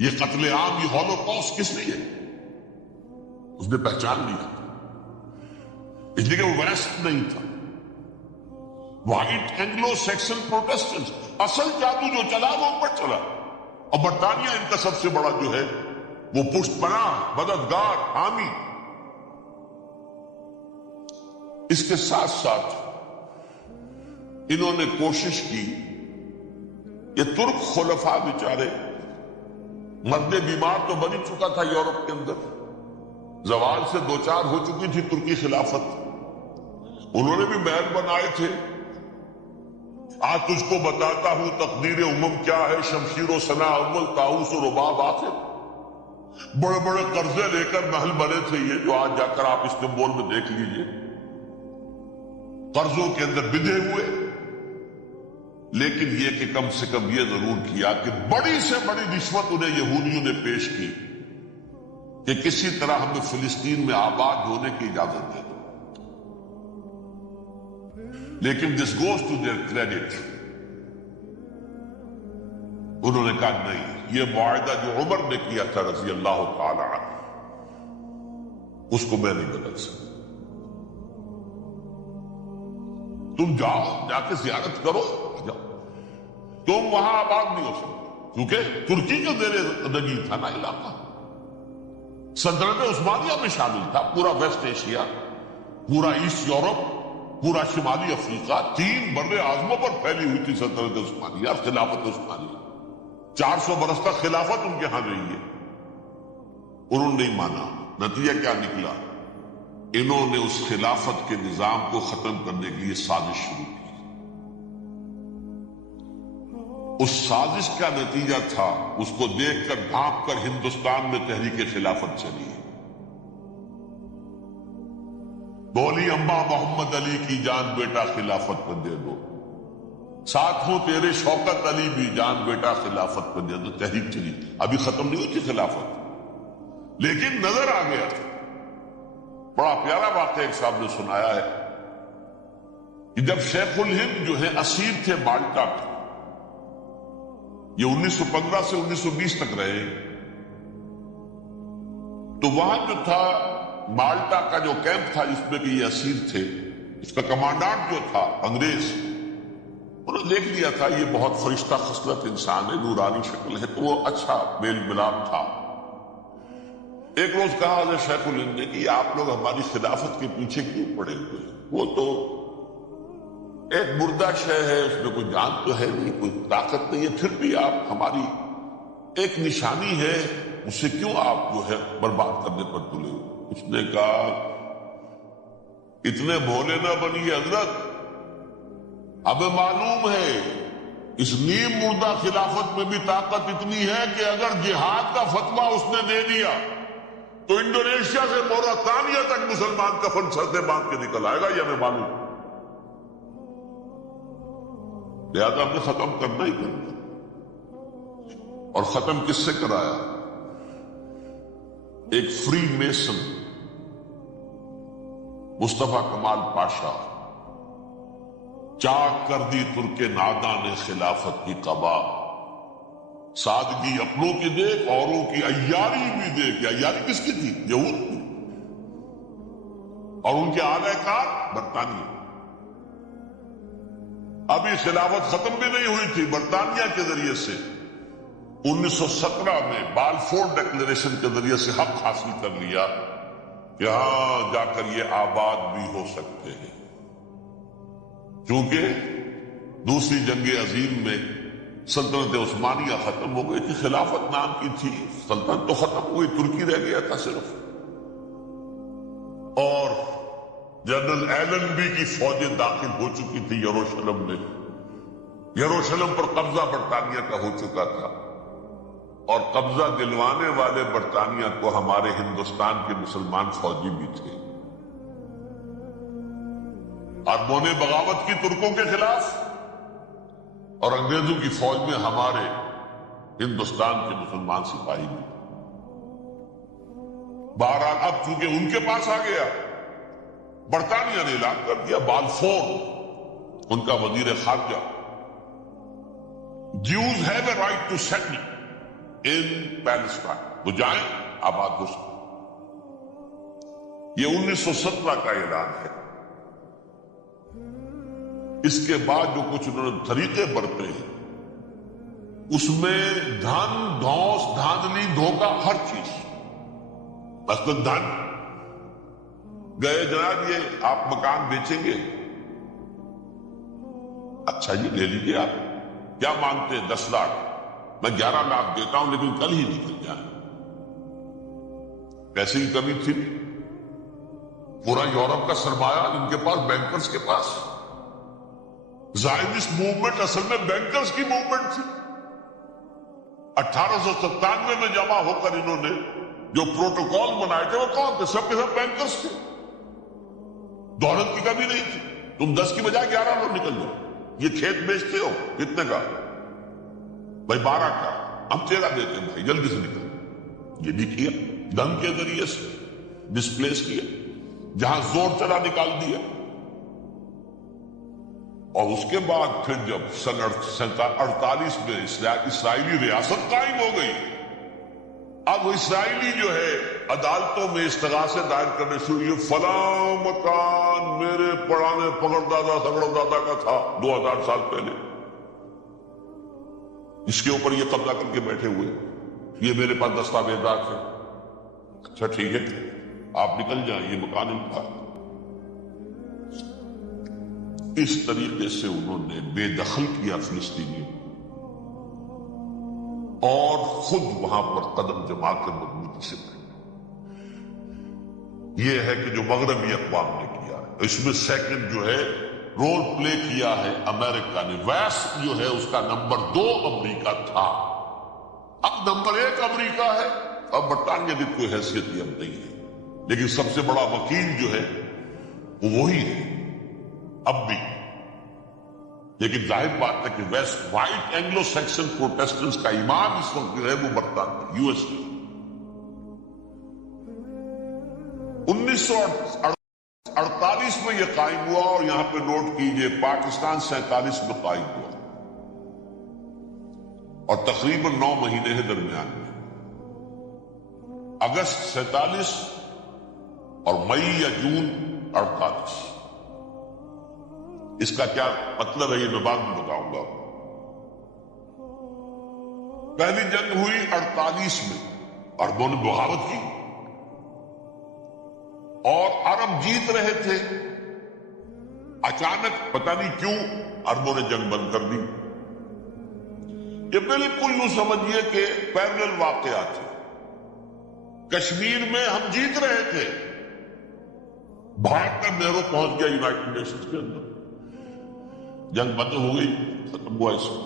یہ قتل عام، یہ ہولوکاسٹ کس لیے؟ اس نے پہچان لیا، اس لیے کہ وہ ویسٹ نہیں تھا، وائٹ اینگلو سیکسن پروٹیسٹنٹ، اصل جادو جو چلا وہ اوپر چلا، اور برطانیہ ان کا سب سے بڑا جو ہے وہ پشت پناہ، مددگار، حامی۔ اس کے ساتھ ساتھ انہوں نے کوشش کی، یہ ترک خلفاء بیچارے، مرد بیمار تو بن چکا تھا یورپ کے اندر، زوال سے دوچار ہو چکی تھی ترکی خلافت، انہوں نے بھی محل بنائے تھے، آج تجھ کو بتاتا ہوں تقدیر امم کیا ہے، شمشیر و ثنا اول، طاؤس و رباب آخر۔ بڑے بڑے قرضے لے کر محل بنے تھے یہ، جو آج جا کر آپ استنبول میں دیکھ لیجئے، قرضوں کے اندر بندھے ہوئے۔ لیکن یہ کہ کم سے کم یہ ضرور کیا کہ بڑی سے بڑی رشوت انہیں یہودیوں نے پیش کی کہ کسی طرح ہمیں فلسطین میں آباد ہونے کی اجازت دے دو۔ لیکن this goes to their credit, انہوں نے کہا نہیں، یہ معاہدہ جو عمر نے کیا تھا رضی اللہ تعالی عنہ، اس کو میں نہیں بدل سکتا۔ تم جاؤ، جا کے زیارت کرو، جاؤ، تم وہاں آباد نہیں ہو سکتے، کیونکہ ترکی کا زیر زندگی تھا نا علاقہ، سلطنت عثمانیہ میں شامل تھا، پورا ویسٹ ایشیا، پورا ایسٹ یورپ، پورا شمالی افریقہ، 3 بر اعظموں پر پھیلی ہوئی تھی سلطنت عثمانیہ، خلافت عثمانیہ، 400 برس تک خلافت ان کے ہاں رہی ہے۔ انہوں نے نہیں مانا، نتیجہ کیا نکلا؟ انہوں نے اس خلافت کے نظام کو ختم کرنے کے لیے سازش شروع کی۔ اس سازش کا نتیجہ تھا، اس کو دیکھ کر بھانپ کر ہندوستان میں تحریک خلافت چلی۔ بولی اماں محمد علی کی جان بیٹا خلافت پہ دے دو، ساتھ ہوں تیرے شوکت علی بھی جان بیٹا خلافت پہ دے دو۔ تحریک چلی، ابھی ختم نہیں ہوئی تھی خلافت، لیکن نظر آ گیا تھا۔ بڑا پیارا واقعہ ایک صاحب نے سنایا ہے کہ جب شیخ الہند جو ہے اسیر تھے مالٹا پہ، یہ 1915 سے 1920 تک رہے، تو وہاں جو تھا مالٹا کا جو کیمپ تھا جس میں کہ یہ اسیر تھے، اس کا کمانڈانٹ جو تھا انگریز، انہوں نے دیکھ لیا تھا یہ بہت فرشتہ خصلت انسان ہے، نورانی شکل ہے، تو وہ اچھا میل ملاپ تھا۔ ایک روز کہا حضرت شیخ الہند نے کہ آپ لوگ ہماری خلافت کے پیچھے کیوں پڑے ہوئے ہیں؟ وہ تو ایک مردہ شے ہے، اس میں کوئی جان تو ہے نہیں، کوئی طاقت نہیں ہے، پھر بھی آپ ہماری ایک نشانی ہے، اسے کیوں آپ جو ہے برباد کرنے پر تلے ہوئے؟ اس نے کہا اتنے بھولے نہ بنیے حضرت، ہمیں معلوم ہے اس نیم مردہ خلافت میں بھی طاقت اتنی ہے کہ اگر جہاد کا فتویٰ اس نے دے دیا تو انڈونیشیا سے موریتانیہ تک مسلمان کفن سر سے باندھ کے نکل آئے گا، یہ ہمیں معلوم، لہذا ہم نے ختم کرنا ہی کرنا۔ اور ختم کس سے کرایا؟ ایک فری میسن مصطفیٰ کمال پاشا، چاک کر دی ترک ناداں نے خلافت کی قبا، سادگی اپنوں کی دیکھ اوروں کی عیاری بھی دیکھ۔ عیاری کس کی تھی؟ یہود کی، اور ان کے اعلی کار برطانیہ۔ ابھی خلافت ختم بھی نہیں ہوئی تھی، برطانیہ کے ذریعے سے 1917 میں بالفور ڈکلیریشن کے ذریعے سے حق حاصل کر لیا کہ ہاں جا کر یہ آباد بھی ہو سکتے ہیں، کیونکہ دوسری جنگ عظیم میں سلطنت عثمانیہ ختم ہو گئی تھی، خلافت نام کی تھی، سلطنت تو ختم ہوئی، ترکی رہ گیا تھا صرف۔ اور جنرل ایلنبی کی فوجیں داخل ہو چکی تھی یروشلم میں، یروشلم پر قبضہ برطانیہ کا ہو چکا تھا، اور قبضہ دلوانے والے برطانیہ کو ہمارے ہندوستان کے مسلمان فوجی بھی تھے۔ اربوں نے بغاوت کی ترکوں کے خلاف، اور انگریزوں کی فوج میں ہمارے ہندوستان کے مسلمان سپاہی بھی۔ بہرحال اب چونکہ ان کے پاس آ گیا، برطانیہ نے اعلان کر دیا، بالفور ان کا وزیر خارجہ، Jews have a right to settle in Palestine، وہ جائیں آباد ہو سکتے۔ یہ 1917 کا اعلان ہے۔ اس کے بعد جو کچھ انہوں نے طریقے برتے ہیں، اس میں دھن دھوس دھاندلی دھوکہ ہر چیز، مثلاً دھن گئے جناب یہ آپ مکان بیچیں گے، اچھا جی لے لیجیے، آپ کیا مانگتے ہیں؟ 10 لاکھ، میں 11 لاکھ دیتا ہوں، لیکن کل ہی نکل جائے۔ پیسے کی کمی تھی، پورا یورپ کا سرمایہ ان کے پاس، بینکرز کے پاس، زائنسٹ موومنٹ اصل میں بینکرز کی موومنٹ تھی. 1897 میں جمع ہو کر انہوں نے جو پروٹوکول بنائے تھے وہ کون تھے؟ سب کے سب بینکرز تھے. دولت کی کمی نہیں تھی. تم 10 کی بجائے 11 لوگ نکل جاؤ. یہ کھیت بیچتے ہو کتنے کا؟ بھائی 12 کا. ہم 13 دیتے ہیں بھائی، جلدی سے نکل. یہ بھی کیا، دم کے ذریعے سے ڈسپلیس کیا. جہاں زور چلا نکال دیا. اور اس کے بعد پھر جب سن 48 میں اسرائیلی ریاست قائم ہو گئی، اب اسرائیلی جو ہے عدالتوں میں استغاثے دائر کرنے شروع ہوئے. فلاں مکان میرے پرانے پگڑدادا سگڑدادا کا تھا 2000 سال پہلے، اس کے اوپر یہ قبضہ کر کے بیٹھے ہوئے، یہ میرے پاس دستاویزات ہیں. اچھا ٹھیک ہے، آپ نکل جائیں، یہ مکان ان کا. اس طریقے سے انہوں نے بے دخل کیا فلسطینی، اور خود وہاں پر قدم جما کر مضبوطی سے بیٹھے. یہ ہے کہ جو مغربی اقوام نے کیا ہے. اس میں سیکنڈ جو ہے رول پلے کیا ہے امریکہ نے. ویسٹ جو ہے اس کا نمبر 2 امریکہ تھا، اب نمبر 1 امریکہ ہے. اب برطانیہ کی کوئی حیثیت ہی اب نہیں ہے، لیکن سب سے بڑا وکیل جو ہے وہ وہی ہے اب بھی. لیکن ظاہر بات ہے کہ west white Anglo Saxon Protestants کا امام اس وقت جو ہے وہ برطانیہ یو ایس میں. 1948 میں یہ قائم ہوا، اور یہاں پہ نوٹ کیجئے پاکستان 47 میں قائم ہوا، اور تقریباً 9 مہینے ہیں درمیان میں. اگست 47 اور مئی یا جون 48. اس کا کیا مطلب ہے یہ میں بعد میں بتاؤں گا. پہلی جنگ ہوئی 48 میں، عربوں نے بغاوت کی اور عرب جیت رہے تھے. اچانک پتہ نہیں کیوں عربوں نے جنگ بند کر دی. یہ بالکل یوں سمجھیے کہ پیرلل واقعات ہیں. کشمیر میں ہم جیت رہے تھے، بھاگ کر نہرو پہنچ گیا یونائٹڈ نیشنز کے اندر، جنگ بند ہو گئی، ختم ہوا. اس میں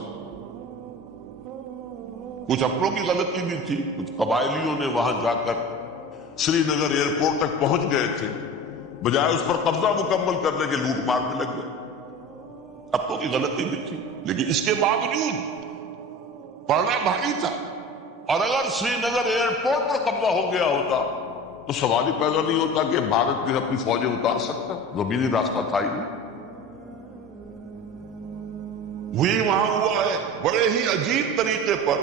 کچھ اپنوں کی غلطی بھی تھی، کچھ قبائلیوں نے وہاں جا کر سری نگر ایئرپورٹ تک پہنچ گئے تھے، بجائے اس پر قبضہ مکمل کرنے کے لوٹ مار میں لگ گئے. اپنوں کی غلطی بھی تھی، لیکن اس کے باوجود پڑھنا بھاری تھا. اور اگر سری نگر ایئرپورٹ پر قبضہ ہو گیا ہوتا تو سوال ہی پیدا نہیں ہوتا کہ بھارت بھی اپنی فوجیں اتار سکتا. زمینی راستہ تھا ہی نہیں. وہی وہاں ہوا ہے بڑے ہی عجیب طریقے پر.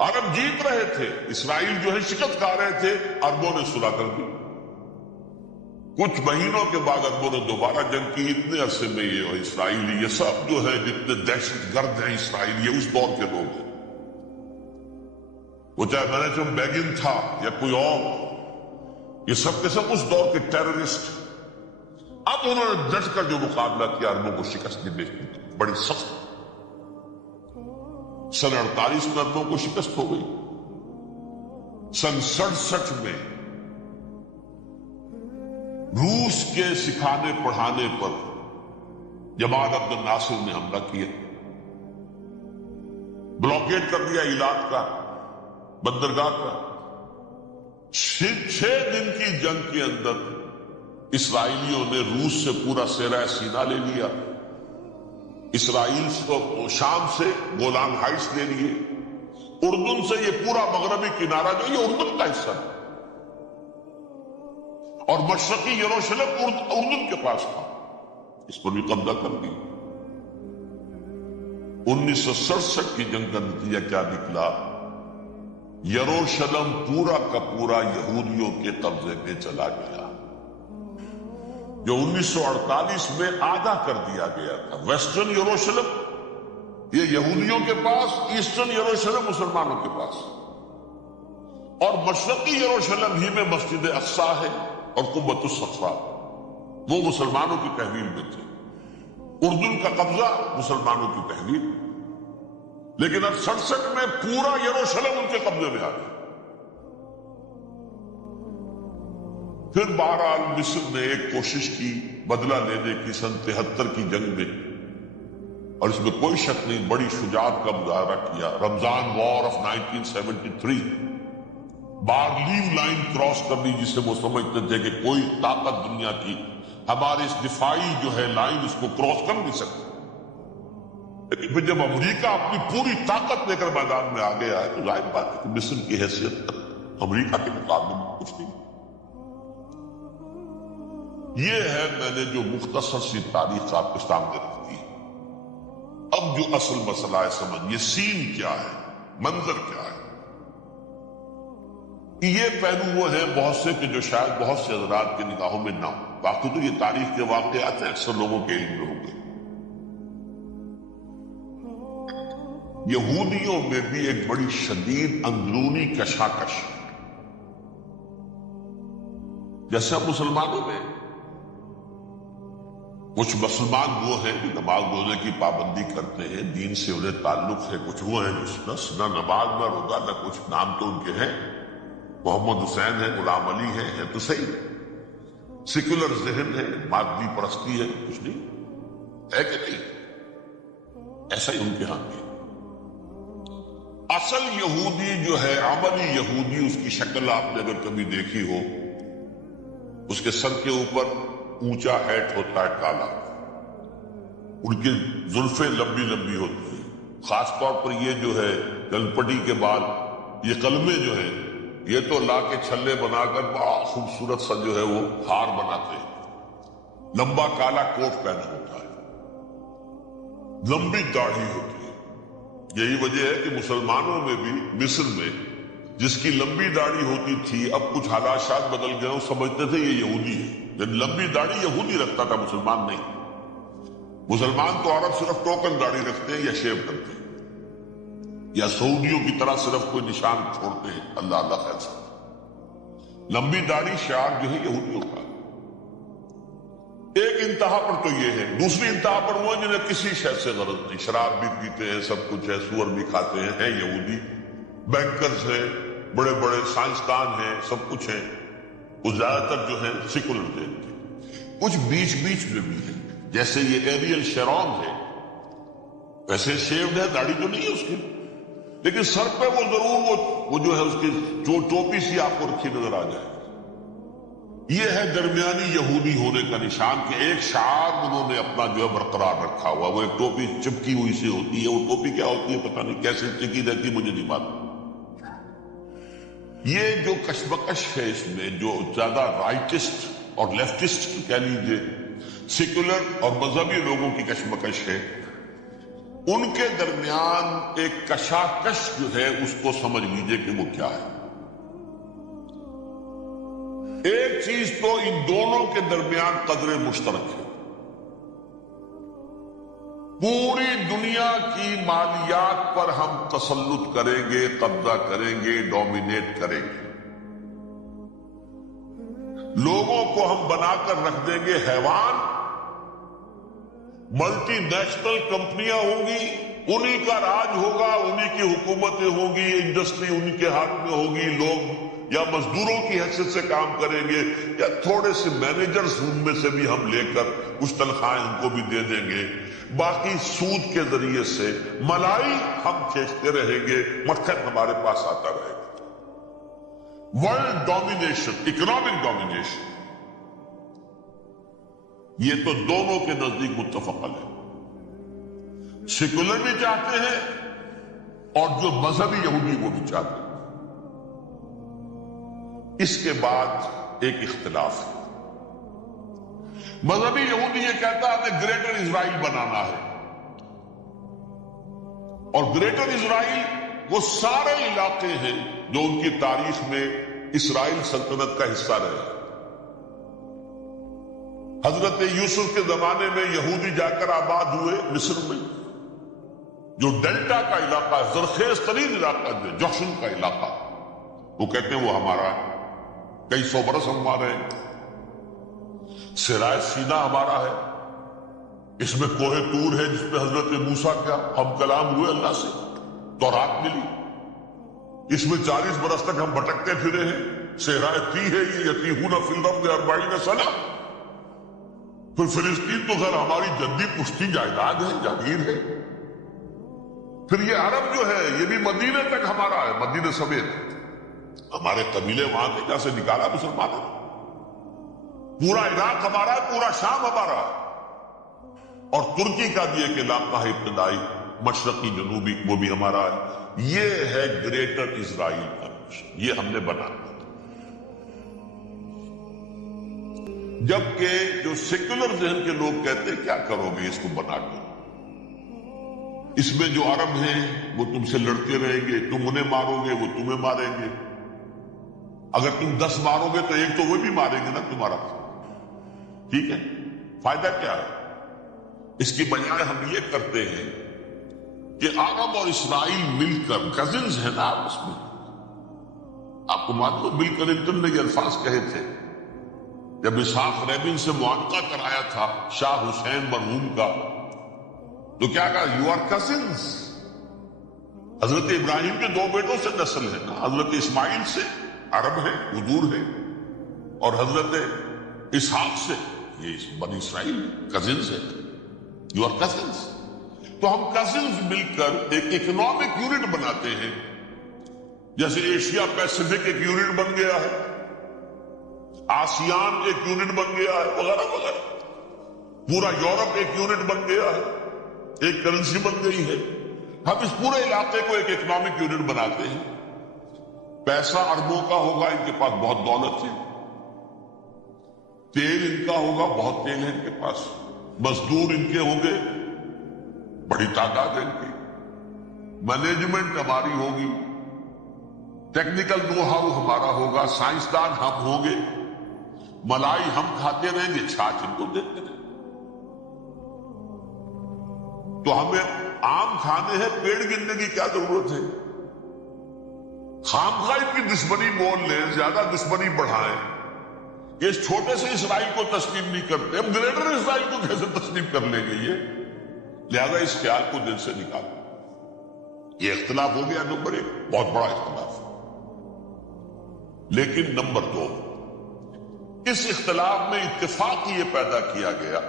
عرب جیت رہے تھے، اسرائیل جو ہے شکست کھا رہے تھے، عربوں نے صلح کر دی. کچھ مہینوں کے بعد عربوں نے دوبارہ جنگ کی. اتنے عرصے میں یہ اسرائیلی، یہ سب جو ہے جتنے دہشت گرد ہیں اسرائیل، یہ اس دور کے لوگ ہیں. وہ چاہے مینیجم بیگن تھا یا کوئی اور، یہ سب کے سب اس دور کے ٹیررسٹ. اب انہوں نے ڈٹ کر جو مقابلہ کیا، عربوں کو شکست دی بڑی سخت. سن 48 میں عربوں کو شکست ہو گئی. سن 67 میں روس کے سکھانے پڑھانے پر جمال عبد الناصر نے حملہ کیا، بلاکیٹ کر دیا ایلات کا، بندرگاہ کا. 6 دن کی جنگ کے اندر اسرائیلیوں نے روس سے پورا سیرہ سینا لے لیا. اسرائیل کو شام سے گولان ہائٹس لے لیے. اردن سے یہ پورا مغربی کنارہ جو یہ اردن کا حصہ ہے، اور مشرقی یروشلم اردن کے پاس تھا، اس پر بھی قبضہ کر دی. 1967 کی جنگ کا نتیجہ کیا نکلا؟ یروشلم پورا کا پورا یہودیوں کے قبضے میں چلا گیا، جو 1948 میں آدھا کر دیا گیا تھا. ویسٹرن یروشلم یہ یہودیوں کے پاس، ایسٹرن یروشلم مسلمانوں کے پاس، اور مشرقی یروشلم ہی میں مسجد اقصی ہے اور قبۃ الصخرہ، وہ مسلمانوں کی تحویل میں تھے. اردن کا قبضہ مسلمانوں کی تحویل. لیکن اب 67 میں پورا یروشلم ان کے قبضے میں آ گیا. پھر بہرحال مصر نے ایک کوشش کی بدلہ لینے کی سن 73 کی جنگ میں. اور اس میں کوئی شک نہیں بڑی شجاعت کا مظاہرہ کیا. رمضان وار آف 1973 بارلیو لائن کراس کرنی جسے وہ سمجھتے تھے کہ کوئی طاقت دنیا کی ہمارے اس دفاعی جو ہے لائن اس کو کراس کر نہیں سکتی. لیکن پھر جب امریکہ اپنی پوری طاقت لے کر میدان میں آگے آئے تو ظاہر بات ہے کہ مصر کی حیثیت امریکہ کے مقابلے میں کچھ نہیں. یہ ہے میں نے جو مختصر سی تاریخ آپ کے سامنے رکھ دی. اب جو اصل مسئلہ ہے سمجھ یہ سین کیا ہے, منظر کیا ہے. یہ پہلو وہ ہیں بہت سے کہ جو شاید بہت سے حضرات کے نگاہوں میں نہ ہو. باقی تو یہ تاریخ کے واقعات ہیں اکثر لوگوں کے علم میں ہوں گے. یہودیوں میں بھی ایک بڑی شدید اندرونی کشاکش ہے. جیسے ہم مسلمانوں میں کچھ مسلمان وہ ہیں جو نماز روزے کی پابندی کرتے ہیں, دین سے انہیں تعلق ہے. کچھ وہ ہیں جو نہ نماز نہ روزہ نہ کچھ, نام تو ان کے ہیں, محمد حسین ہے, غلام علی ہے تو صحیح. سیکولر ذہن ہے, مادی پرستی ہے, کچھ نہیں ہے کہ نہیں. ایسا ہی ان کے ہاں بھی. اصل یہودی جو ہے, عملی یہودی, اس کی شکل آپ نے اگر کبھی دیکھی ہو, اس کے سر کے اوپر اونچا ہیٹ ہوتا ہے کالا, ان کی زلفیں لمبی لمبی ہوتی ہیں, خاص طور پر یہ جو ہے گلپٹی کے بال, یہ قلمے جو ہیں یہ تو لا کے چھلے بنا کر بہت خوبصورت سا جو ہے وہ ہار بناتے ہیں. لمبا کالا کوٹ پہنا ہوتا ہے, لمبی داڑھی ہوتی ہے. یہی وجہ ہے کہ مسلمانوں میں بھی مصر میں جس کی لمبی داڑھی ہوتی تھی, اب کچھ حالات شاید بدل گئے, سمجھتے تھے یہ یہودی ہے. جب لمبی داڑھی یہودی رکھتا تھا, مسلمان نہیں. مسلمان تو عرب صرف ٹوکن داڑھی رکھتے ہیں یا شیو کرتے ہیں, یا سعودیوں کی طرح صرف کوئی نشان چھوڑتے ہیں, اللہ اللہ خیر سے. لمبی داڑھی شعار جو ہے یہودیوں کا. ایک انتہا پر تو یہ ہے. دوسری انتہا پر وہ جنہیں کسی شے سے غرض نہیں, شراب بھی پیتے ہیں, سب کچھ ہے, سور بھی کھاتے ہیں یہودی. بینکرز ہیں, بڑے بڑے سائنسدان ہیں, سب کچھ ہیں. وہ زیادہ تر جو ہیں سیکولر ذہن کے. کچھ بیچ بیچ میں بھی ہیں, جیسے یہ ایریل شیرون ہے, ویسے شیوڈ ہے, داڑھی تو نہیں ہے اس کی, لیکن سر پہ وہ ضرور وہ جو ہے اس کی جو ٹوپی سی آپ کو رکھی نظر آ جائے. یہ ہے درمیانی یہودی ہونے کا نشان کہ ایک شعار انہوں نے اپنا جو ہے برقرار رکھا ہوا. وہ ایک ٹوپی چپکی ہوئی سی ہوتی ہے, وہ ٹوپی کیا ہوتی ہے پتہ نہیں, کیسے چکی رہتی ہے مجھے نہیں معلوم. یہ جو کشمکش ہے اس میں, جو زیادہ رائٹسٹ اور لیفٹسٹ کہہ لیجیے, سیکولر اور مذہبی لوگوں کی کشمکش ہے, ان کے درمیان ایک کشاکش جو ہے اس کو سمجھ لیجیے کہ وہ کیا ہے. ایک چیز تو ان دونوں کے درمیان قدر مشترک ہے. پوری دنیا کی مالیات پر ہم تسلط کریں گے, قبضہ کریں گے, ڈومینیٹ کریں گے. لوگوں کو ہم بنا کر رکھ دیں گے حیوان. ملٹی نیشنل کمپنیاں ہوں گی, انہی کا راج ہوگا, انہی کی حکومتیں ہوں گی, انڈسٹری انہی کے ہاتھ میں ہوگی. لوگ یا مزدوروں کی حیثیت سے کام کریں گے, یا تھوڑے سے مینیجرز ان میں سے بھی ہم لے کر کچھ تنخواہیں ان کو بھی دے دیں گے. باقی سود کے ذریعے سے ملائی ہم کھینچتے رہیں گے, مکھن ہمارے پاس آتا رہے گا. ورلڈ ڈومینیشن, اکنامک ڈومینیشن, یہ تو دونوں کے نزدیک متفق ہے. سیکولر بھی چاہتے ہیں اور جو مذہبی یہودی وہ بھی چاہتے ہیں. اس کے بعد ایک اختلاف ہے. مذہبی یہودی یہ کہتا ہے ہمیں گریٹر اسرائیل بنانا ہے, اور گریٹر اسرائیل وہ سارے علاقے ہیں جو ان کی تاریخ میں اسرائیل سلطنت کا حصہ رہے. حضرت یوسف کے زمانے میں یہودی جا کر آباد ہوئے مصر میں. جو ڈیلٹا کا علاقہ ہے, زرخیز ترین علاقہ ہے, جوشن کا علاقہ, وہ کہتے ہیں وہ ہمارا ہے, کئی سو برس ہمارے ہیں. سرائے سینا ہمارا ہے, اس میں کوہ طور ہے جس پہ حضرت موسیٰ کا ہم کلام ہوئے اللہ سے, تورات ملی. اس میں 40 برس تک ہم بھٹکتے پھرے ہیں. صحرائے تی ہے یہ, یتیہون فی الارض 40 سنہ. پھر فلسطین تو خیر ہماری جدی پشتی جائیداد ہے، جاگیر ہے. پھر یہ عرب جو ہے یہ بھی مدینے تک ہمارا ہے، مدینے سمیت ہمارے قبیلے وہاں کے جیسے نکالا مسلمانوں. پورا عراق ہمارا ہے، پورا شام ہمارا ہے. اور ترکی کا بھی ایک علاقہ ہے ابتدائی مشرقی جنوبی، وہ بھی ہمارا ہے. یہ ہے گریٹر اسرائیل کا مشن، یہ ہم نے بنایا. جبکہ جو سیکولر ذہن کے لوگ کہتے ہیں کیا کرو گے اس کو بنا کے، اس میں جو عرب ہیں وہ تم سے لڑتے رہیں گے، تم انہیں مارو گے وہ تمہیں ماریں گے، اگر تم 10 مارو گے تو ایک تو وہ بھی ماریں گے نا تمہارا. ٹھیک ہے، فائدہ کیا ہے؟ اس کی بجائے ہم یہ کرتے ہیں کہ عرب اور اسرائیل مل کر، کزنز ہیں نا آپ، اس میں آپ کو معلوم ہے بل کلنٹن نے یہ الفاظ کہے تھے جب اسحاق ریبن سے معانقہ کرایا تھا شاہ حسین مرحوم کا، تو کیا کہا؟ You are cousins. حضرت ابراہیم کے 2 بیٹوں سے نسل ہے نا، حضرت اسماعیل سے عرب ہے، حضور ہے، اور حضرت اسحاق سے یہ بنی اسرائیل کزنز ہے. You are cousins. تو ہم کزنز مل کر ایک اکنامک یونٹ بناتے ہیں، جیسے ایشیا پیسیفک ایک یونٹ بن گیا ہے، آسیان ایک یونٹ بن گیا ہے، وغیرہ وغیرہ. پورا یورپ ایک یونٹ بن گیا ہے، ایک کرنسی بن گئی ہے. ہم اس پورے علاقے کو ایک اکنامک یونٹ بناتے ہیں. پیسہ اربوں کا ہوگا، ان کے پاس بہت دولت ہے. تیل ان کا ہوگا، بہت تیل ہے ان کے پاس. مزدور ان کے ہوں گے، بڑی تعداد ہے ان کی. مینجمنٹ ہماری ہوگی، ٹیکنیکل نو ہاؤ ہمارا ہوگا، سائنسدان ہم ہوں گے. ملائی ہم کھاتے رہیں گے، چھاچھ ان کو دیتے رہیں گے. تو ہمیں آم کھانے ہیں، پیڑ گننے کی کیا ضرورت ہے؟ خامخواہ ان کی دشمنی مول لیں، زیادہ دشمنی بڑھائیں. یہ اس چھوٹے سے اسرائیل کو تسلیم نہیں کرتے، ہم گریٹر اسرائیل کو کیسے تسلیم کر لیں گے؟ یہ لہذا اس خیال کو دل سے نکالو. یہ اختلاف ہو گیا نمبر 1، بہت بڑا اختلاف. لیکن نمبر 2، اس اختلاف میں اتفاق یہ پیدا کیا گیا،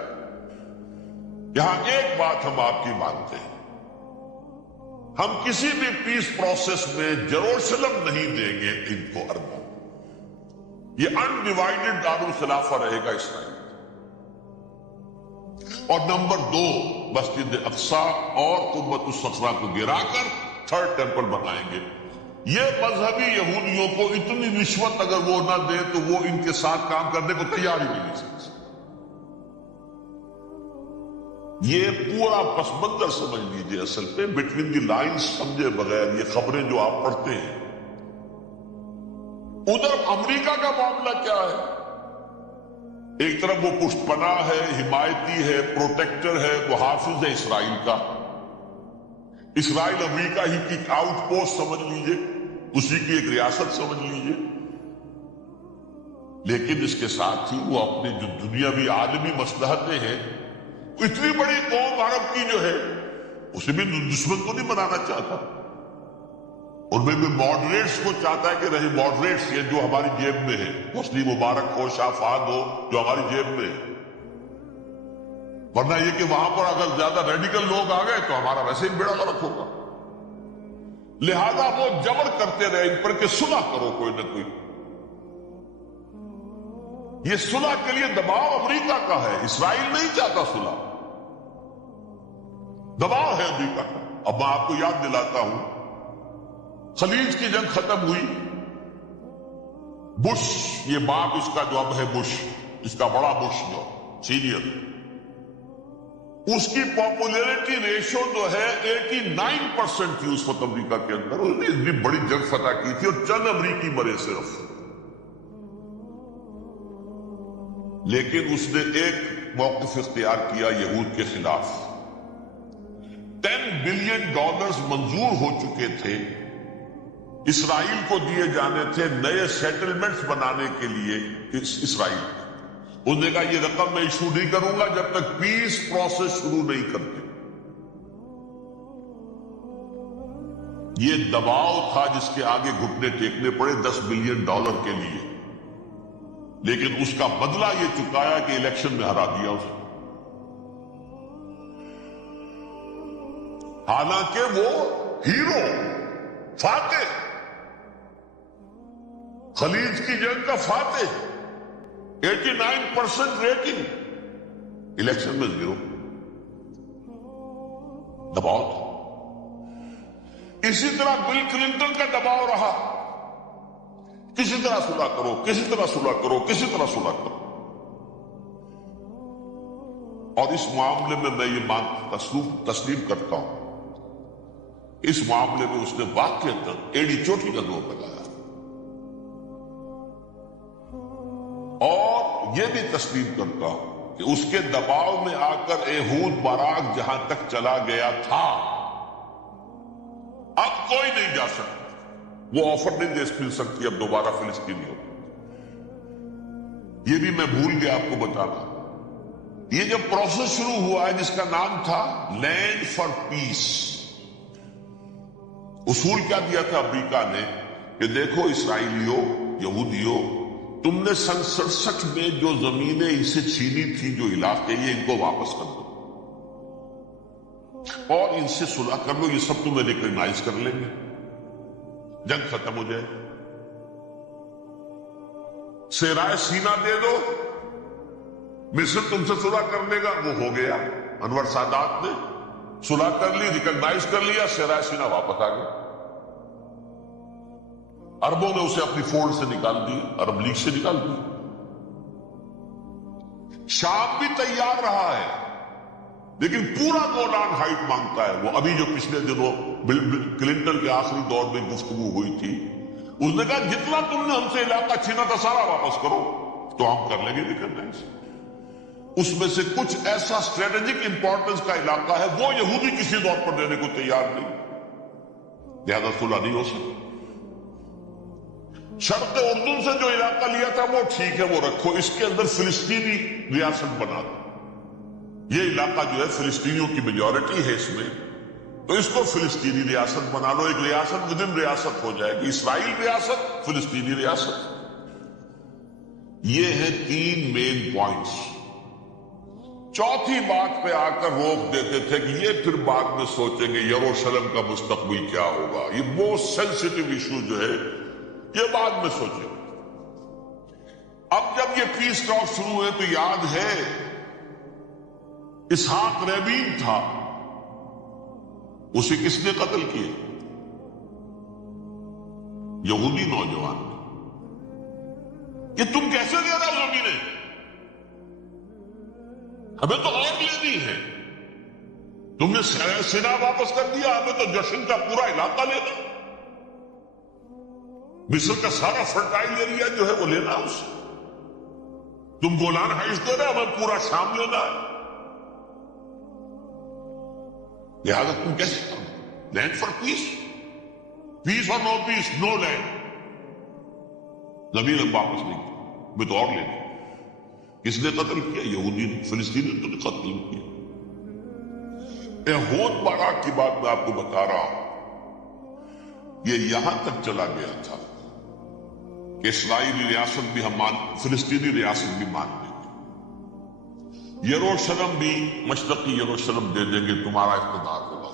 یہاں ایک بات ہم آپ کی مانتے ہیں، ہم کسی بھی پیس پروسیس میں جروسلم نہیں دیں گے ان کو اربوں. یہ انڈیوائیڈڈ دارالخلافہ رہے گا اسرائیل. اور نمبر 2، مسجد اقصی اور قبۃ الصخرہ کو گرا کر 3rd ٹیمپل بنائیں گے. یہ مذہبی یہودیوں کو اتنی رشوت اگر وہ نہ دیں تو وہ ان کے ساتھ کام کرنے کو تیار ہی نہیں سکتے. یہ پورا پس منظر سمجھ لیجئے. اصل پہ بٹوین دی لائنز سمجھے بغیر یہ خبریں جو آپ پڑھتے ہیں، ادھر امریکہ کا معاملہ کیا ہے؟ ایک طرف وہ پشت پناہ ہے، حمایتی ہے، پروٹیکٹر ہے، وہ حافظ ہے اسرائیل کا. اسرائیل امریکہ ہی کی آؤٹ پوسٹ سمجھ لیجئے، اسی کی ایک ریاست سمجھ لیجئے. لیکن اس کے ساتھ ہی وہ اپنی جو دنیاوی عالمی مصلحتیں ہیں، اتنی بڑی قوم عرب کی جو ہے اسے بھی دشمن کو نہیں بنانا چاہتا. ان میں بھی ماڈریٹس کو چاہتا ہے کہ رہے ماڈریٹس، یہ جو ہماری جیب میں ہے، حسنی مبارک ہو، شاہ فہد ہو، جو ہماری جیب میں ہے. ورنہ یہ کہ وہاں پر اگر زیادہ ریڈیکل لوگ آ گئے تو ہمارا ویسے ہی بیڑا غرق ہوگا. لہذا وہ جبر کرتے رہے ان پر کہ صلح کرو کوئی نہ کوئی. یہ صلح کے لیے دباؤ امریکہ کا ہے، اسرائیل نہیں چاہتا صلح، دباؤ ہے امریکہ کا. اب میں آپ کو یاد دلاتا ہوں، خلیج کی جنگ ختم ہوئی، بش، یہ باپ اس کا جو اب ہے بش، اس کا بڑا بش جو سینئر، اس کی پاپولیرٹی ریشو جو ہے 89% تھی اس وقت امریکہ کے اندر. اس نے اتنی بڑی جنگ فتح کی تھی اور چند امریکی مرے صرف. لیکن اس نے ایک موقف اختیار کیا یہود کے خلاف. $10 بلین منظور ہو چکے تھے، اسرائیل کو دیے جانے تھے نئے سیٹلمنٹس بنانے کے لیے. اسرائیل انہوں نے کہا یہ رقم میں ایشو نہیں کروں گا جب تک پیس پروسیس شروع نہیں کرتے. یہ دباؤ تھا جس کے آگے گھٹنے ٹیکنے پڑے $10 بلین کے لیے. لیکن اس کا بدلہ یہ چکایا کہ الیکشن میں ہرا دیا اسے، حالانکہ وہ ہیرو فاتح، خلیج کی جنگ کا فاتح، 89% ریٹنگ، الیکشن میں 0۔ دباؤ تھا۔ اسی طرح بل کلنٹن کا دباؤ رہا، کسی طرح صلح کرو، کسی طرح صلح کرو، کسی طرح صلح کرو۔ اور اس معاملے میں میں یہ تسلیم کرتا ہوں، اس معاملے میں اس نے واقعتاً ایڑی چوٹی کا دور لگایا، اور یہ بھی تسلیم کرتا ہوں کہ اس کے دباؤ میں آ کر ایہود باراک جہاں تک چلا گیا تھا، اب کوئی نہیں جا سکتا، وہ آفر نہیں دے مل سکتی اب دوبارہ فلسطینی ہو۔ یہ بھی میں بھول گیا آپ کو بتانا، یہ جو پروسیس شروع ہوا ہے جس کا نام تھا لینڈ فار پیس، اصول کیا دیا تھا امریکہ نے کہ دیکھو اسرائیلیوں، یہودیوں، تم نے سن 67 میں جو زمینیں ان سے چھینی تھی، جو علاقے، یہ ان کو واپس کر دو اور ان سے صلح کر لو، یہ سب تمہیں ریکگنائز کر لیں گے، جنگ ختم ہو جائے۔ صحرائے سینا دے دو، مصر تم سے صلح کر لے گا، وہ ہو گیا۔ انور سادات نے صلح کر لی، ریکگنائز کر لیا، صحرائے سینا واپس آ گیا۔ عربوں نے اسے اپنی فولڈ سے نکال دیا، عرب لیگ سے نکال دیا۔ شام بھی تیار رہا ہے، لیکن پورا گولان ہائٹ مانگتا ہے۔ وہ ابھی جو پچھلے دنوں کلنٹن کے آخری دور میں گفتگو ہوئی تھی، اس نے کہا جتنا تم نے ہم سے علاقہ چھینا تھا سارا واپس کرو تو ہم کر لیں گے ریکگنائز۔ اس میں سے کچھ ایسا اسٹریٹجک امپورٹنس کا علاقہ ہے وہ یہودی کسی طور پر دینے کو تیار نہیں، لہذا صلح نہیں ہو سکتی۔ شرق اردن سے جو علاقہ لیا تھا وہ ٹھیک ہے، وہ رکھو، اس کے اندر فلسطینی ریاست بنا دو۔ یہ علاقہ جو ہے فلسطینیوں کی میجورٹی ہے اس میں، تو اس کو فلسطینی ریاست بنا لو، ایک ریاست ودن ریاست ہو جائے گی، اسرائیل ریاست، فلسطینی ریاست۔ یہ ہیں 3 مین پوائنٹس۔ چوتھی بات پہ آ کر روک دیتے تھے کہ یہ پھر بعد میں سوچیں گے یروشلم کا مستقبل کیا ہوگا، یہ موسٹ سینسٹیو ایشو جو ہے یہ بعد میں سوچیں۔ اب جب یہ پیس ٹاک شروع ہوئے تو یاد ہے اسحاق ریبین تھا، اسے کس نے قتل کیا؟ یہودی نوجوان نے۔ کہ تم کیسے دے رہا ہو زمینیں، ہمیں تو اور لینی ہے، تم نے سینا واپس کر دیا، ہمیں تو جشن کا پورا علاقہ لینا، مصر کا سارا فرٹائل ایریا جو ہے وہ لینا ہے اسے، تم گولان ہائٹس دے رہے، ہمیں پورا شام لینا ہے، لہذا تم کیسے کرو؟ لینڈ فار پیس، پیس اور نو پیس، نو لینڈ، زمین ہم واپس نہیں کی، ہمیں تو اور لینا۔ کس نے قتل کیا؟ یہودی نے، فلسطینی نے قتل کیا۔ ایہود باراک کی بات میں آپ کو بتا رہا ہوں، یہ یہاں تک چلا گیا تھا کہ اسرائیلی ریاست بھی ہم فلسطینی ریاست بھی مان لیں گے، یروشلم بھی، مشرقی یروشلم دے دیں گے، تمہارا اقتدار ہوگا۔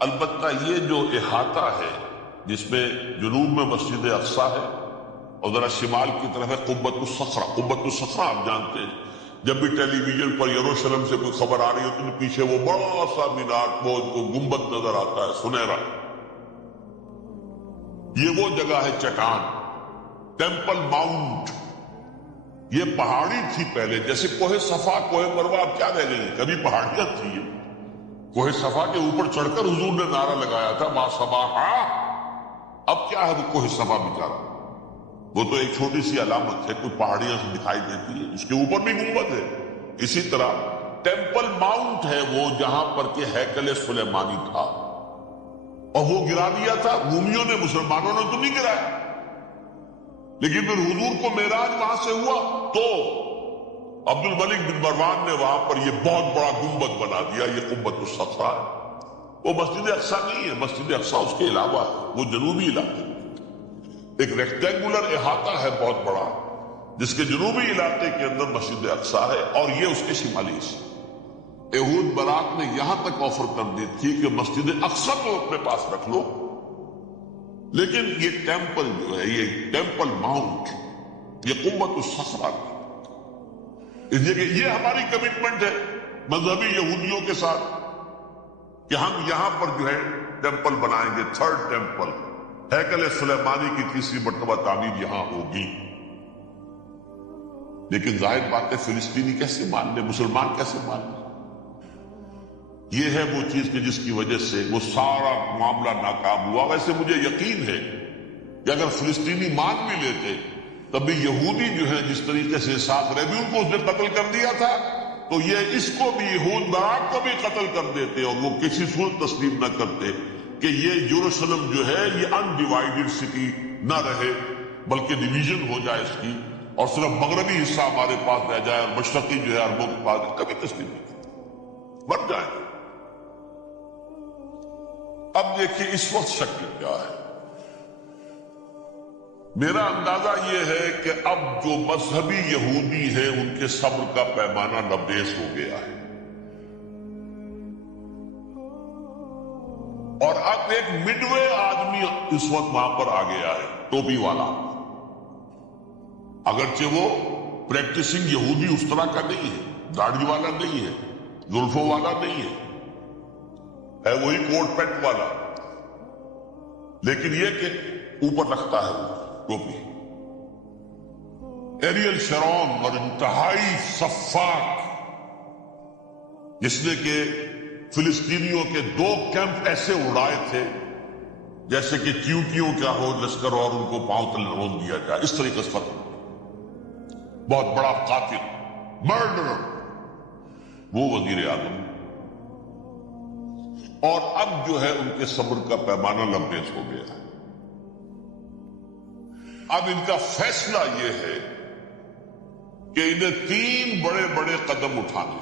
البتہ یہ جو احاطہ ہے جس میں جنوب میں مسجد اقصی ہے اور ذرا شمال کی طرف ہے قبۃ الصخرہ۔ قبۃ الصخرہ آپ جانتے ہیں، جب بھی ٹیلی ویژن پر یروشلم سے کوئی خبر آ رہی ہے تو پیچھے وہ بڑا سا مینار، وہ گنبد نظر آتا ہے سنہرا، یہ وہ جگہ ہے چٹان، ٹیمپل ماؤنٹ۔ یہ پہاڑی تھی پہلے، جیسے کوہ صفا، کوہ مروہ اب کیا رہ گئی، کبھی پہاڑیاں تھی یہ۔ کوہ صفا کے اوپر چڑھ کر حضور نے نعرہ لگایا تھا ما صباحا، اب کیا ہے وہ کوہ صفا بیچارہ، وہ تو ایک چھوٹی سی علامت ہے، کوئی پہاڑیاں سے دکھائی دیتی ہے، اس کے اوپر بھی گنبد ہے۔ اسی طرح ٹیمپل ماؤنٹ ہے وہ جہاں پر کہ ہیکل سلیمانی تھا، اور وہ گرا دیا تھا رومیوں نے، مسلمانوں نے تو نہیں گرایا، لیکن پھر حضور کو معراج وہاں سے ہوا تو عبد الملک بن مروان نے وہاں پر یہ بہت بڑا گنبد بنا دیا، یہ قبۃ الصخرہ ہے۔ وہ مسجد اقصی نہیں ہے، مسجد اقصی اس کے علاوہ ہے، وہ جنوبی علاقے۔ ایک ریکٹینگولر احاطہ ہے بہت بڑا، جس کے جنوبی علاقے کے اندر مسجد اقصی ہے، اور یہ اس کے شمالی حصے۔ یہود براق نے یہاں تک آفر کر دی تھی کہ مسجد اقصی کو اپنے پاس رکھ لو، لیکن یہ ٹیمپل جو ہے، یہ ٹیمپل ماؤنٹ، یہ قوت الصخرہ، اس لیے کہ یہ ہماری کمٹمنٹ ہے مذہبی یہودیوں کے ساتھ کہ ہم یہاں پر جو ہے ٹیمپل بنائیں گے، تھرڈ ٹیمپل، ہیکل سلیمانی کی تیسری مرتبہ تعمیر یہاں ہوگی۔ لیکن ظاہر بات ہے فلسطینی کیسے مان لے، مسلمان کیسے مان لے؟ یہ ہے وہ چیز کہ جس کی وجہ سے وہ سارا معاملہ ناکام ہوا۔ ویسے مجھے یقین ہے کہ اگر فلسطینی مان بھی لیتے تب بھی یہودی جو ہے جس طریقے سے ساتھ رہے بھی ان کو اس نے قتل کر دیا تھا، تو یہ اس کو بھی، یہود براق کو بھی قتل کر دیتے، اور وہ کسی صورت تسلیم نہ کرتے کہ یہ یروشلم جو ہے یہ انڈیوائیڈڈ سٹی نہ رہے، بلکہ ڈویژن ہو جائے اس کی، اور صرف مغربی حصہ ہمارے پاس رہ جائے اور مشرقی جو ہے عربوں کے پاس، کبھی تسلیم نہیں کرتے، مر جائیں۔ اب دیکھیے اس وقت شکل کیا ہے۔ میرا اندازہ یہ ہے کہ اب جو مذہبی یہودی ہیں ان کے صبر کا پیمانہ لبریز ہو گیا ہے، اور اب ایک مڈ وے آدمی اس وقت وہاں پر آ گیا ہے، ٹوپی والا، اگرچہ وہ پریکٹسنگ یہودی اس طرح کا نہیں ہے، داڑھی والا نہیں ہے، زلفوں والا نہیں ہے وہی کوٹ پینٹ والا، لیکن یہ کہ اوپر رکھتا ہے وہ ٹوپی۔ ایریل شرون اور انتہائی سفاک، جس نے کہ فلسطینیوں کے 2 کیمپ ایسے اڑائے تھے جیسے کہ چیونٹیوں کا ہو لشکر اور ان کو پاؤں تلے رون دیا جائے، اس طریقے سے ختم، بہت بڑا قاتل، مرڈرر، وہ وزیر اعظم، اور اب جو ہے ان کے صبر کا پیمانہ لبریز ہو گیا ہے۔ اب ان کا فیصلہ یہ ہے کہ انہیں 3 بڑے بڑے قدم اٹھانے۔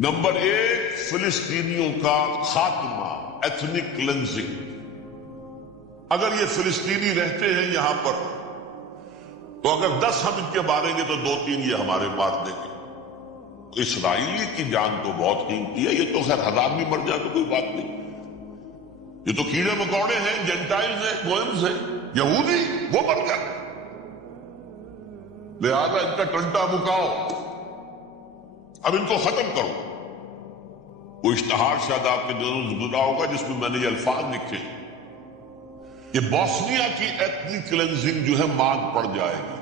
نمبر 1، فلسطینیوں کا خاتمہ، ایتھنک کلینزنگ۔ اگر یہ فلسطینی رہتے ہیں یہاں پر تو اگر 10 ہم ان کے ماریں گے تو 2-3 یہ ہمارے مار دیں گے۔ اسرائیلی کی جان تو بہت قیمتی ہے، یہ تو خیر 1000 بھی مر جائے تو کوئی بات نہیں، یہ تو کیڑے مکوڑے ہیں، جینٹائلز ہیں، گوئمز ہیں، یہودی وہ مر جائے، لہذا ان کا ٹنٹا مکاؤ، اب ان کو ختم کرو۔ وہ اشتہار شاید آپ کے نظروں سے گزرا ہوگا جس میں نے یہ الفاظ لکھے کہ بوسنیا کی ایتھنک کلینزنگ جو ہے مانگ پڑ جائے گی،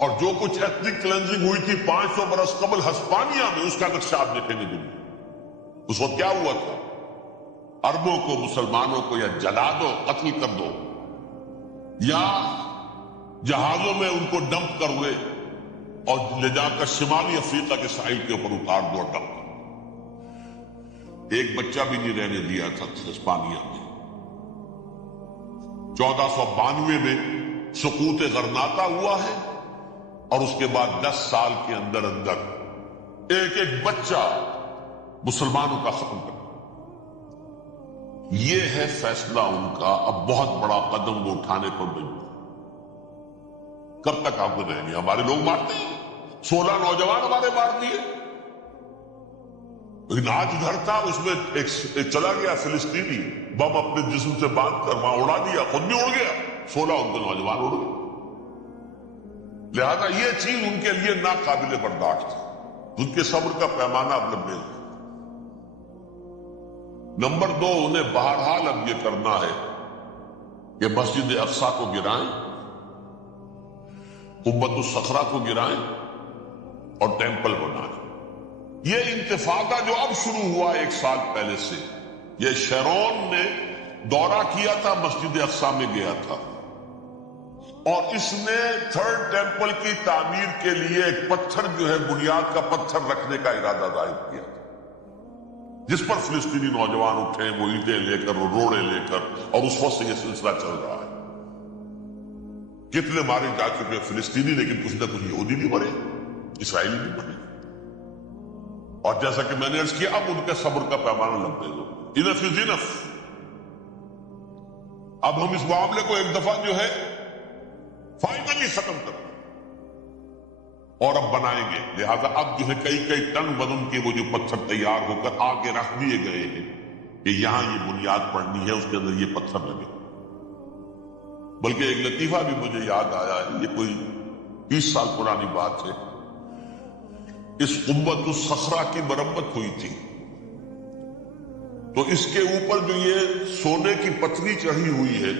اور جو کچھ ایتھنک کلینزنگ ہوئی تھی 500 برس قبل ہسپانیہ میں، اس کا نقشہ آپ دیکھیں گے دنیا۔ اس وقت کیا ہوا تھا؟ عربوں کو، مسلمانوں کو یا جلا دو، قتل کر دو، یا جہازوں میں ان کو ڈمپ کر ہوئے اور لے جا کر شمالی افریقہ کے ساحل کے اوپر اتار دو، ڈمپ۔ ایک بچہ بھی نہیں رہنے دیا تھا ہسپانیہ میں۔ 1492 میں سقوط غرناطہ ہوا ہے، اور اس کے بعد 10 سال کے اندر اندر ایک ایک بچہ مسلمانوں کا ختم کر۔ یہ ہے فیصلہ ان کا، اب بہت بڑا قدم وہ اٹھانے پر مجبور۔ کب تک آپ کو رہیں گے؟ ہمارے لوگ مارتے ہیں، 16 نوجوان ہمارے مار دیے، لیکن آج گھر تھا اس میں ایک چلا گیا فلسطینی، بم اپنے جسم سے باندھ کر وہاں اڑا دیا، خود بھی اڑ گیا، 16 ان کے نوجوان اڑ گئے۔ لہذا یہ چیز ان کے لیے ناقابل برداشت ہے، ان کے صبر کا پیمانہ اب لبریز ہے۔ نمبر 2، انہیں بہرحال اب یہ کرنا ہے کہ مسجد اقصی کو گرائیں، قبۃ الصخرہ کو گرائیں اور ٹیمپل بنائیں۔ یہ انتفاضہ جو اب شروع ہوا 1 سال پہلے سے، یہ شیرون نے دورہ کیا تھا، مسجد اقصی میں گیا تھا، اور اس نے 3rd ٹیمپل کی تعمیر کے لیے ایک پتھر جو ہے بنیاد کا پتھر رکھنے کا ارادہ ظاہر کیا تھا، جس پر فلسطینی نوجوان اٹھے، وہ اینٹیں لے کر، وہ روڑے لے کر، اور اس وقت سے یہ سلسلہ چل رہا ہے۔ کتنے مارے جا چکے فلسطینی، لیکن کچھ نہ کچھ یہودی بھی مرے، اسرائیلی بھی مرے، اور جیسا کہ میں نے عرض کیا اب ان کے صبر کا پیمانہ لبریز ہو۔ انف از انف، اب ہم اس معاملے کو ایک دفعہ جو ہے فائنلی ختم کر دیں اور اب بنائیں گے. لہذا اب جو ہے کئی کئی ٹن وزن کے وہ جو پتھر تیار ہو کر آگے رکھ دیے گئے ہیں کہ یہاں یہ بنیاد پڑنی ہے، اس کے اندر یہ پتھر لگے. بلکہ ایک لطیفہ بھی مجھے یاد آیا ہے، یہ کوئی 20 سال پرانی بات ہے. اس قبۃ الصخرہ کی مرمت ہوئی تھی تو اس کے اوپر جو یہ سونے کی پتھری چڑھی ہوئی ہے،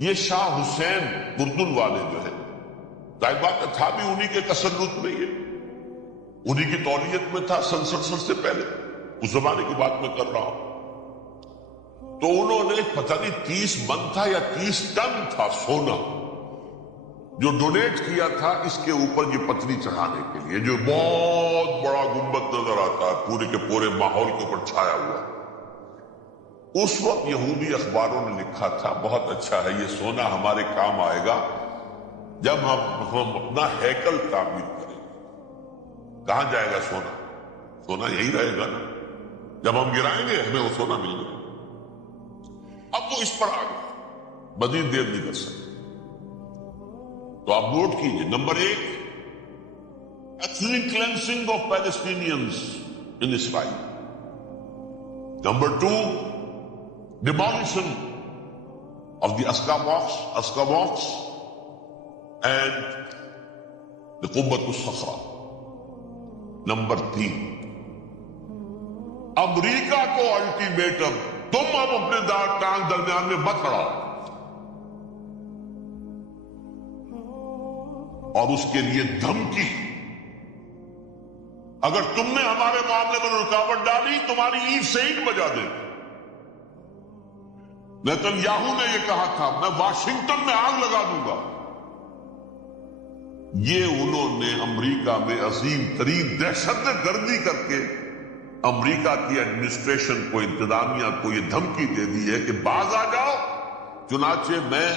یہ شاہ حسین اردن والے جو ہے، ظاہر بات تھا بھی انہی کے تسلط میں، یہ انہی کی تولیت میں تھا. سن 67 سے پہلے اس زمانے کی بات میں کر رہا ہوں. تو انہوں نے پتہ نہیں 30 من تھا یا 30 ٹن تھا سونا جو ڈونیٹ کیا تھا اس کے اوپر یہ پتھری چڑھانے کے لیے، جو بہت بڑا گنبد نظر آتا ہے پورے کے پورے ماحول کے اوپر چھایا ہوا. اس وقت یہودی اخباروں نے لکھا تھا بہت اچھا ہے، یہ سونا ہمارے کام آئے گا جب ہم اپنا ہیکل تعمیر کریں گے. کہاں جائے گا سونا؟ سونا یہی رہے گا نا. جب ہم گرائیں گے ہمیں وہ سونا مل گا. اب وہ اس پر آ گئے، مزید دیر نہیں کر سکتے. تو آپ نوٹ کیجئے، number 1 ethnic cleansing of Palestinians in Israel. Number 2 demolition of the Aqsa mosques and the Qubbat al-Sakhra. Number 3 امریکہ کو الٹیمیٹم، تم اب اپنے ٹانگ درمیان میں مت اڑاؤ. اور اس کے لیے دھمکی، اگر تم نے ہمارے معاملے میں رکاوٹ ڈالی تمہاری اینٹ سے اینٹ بجا دے. نیتن-یاہو نے یہ کہا تھا میں واشنگٹن میں آگ لگا دوں گا. یہ انہوں نے امریکہ میں عظیم ترین دہشت گردی کر کے امریکہ کی ایڈمنسٹریشن کو، انتظامیہ کو یہ دھمکی دے دی ہے کہ باز آ جاؤ. چنانچہ میں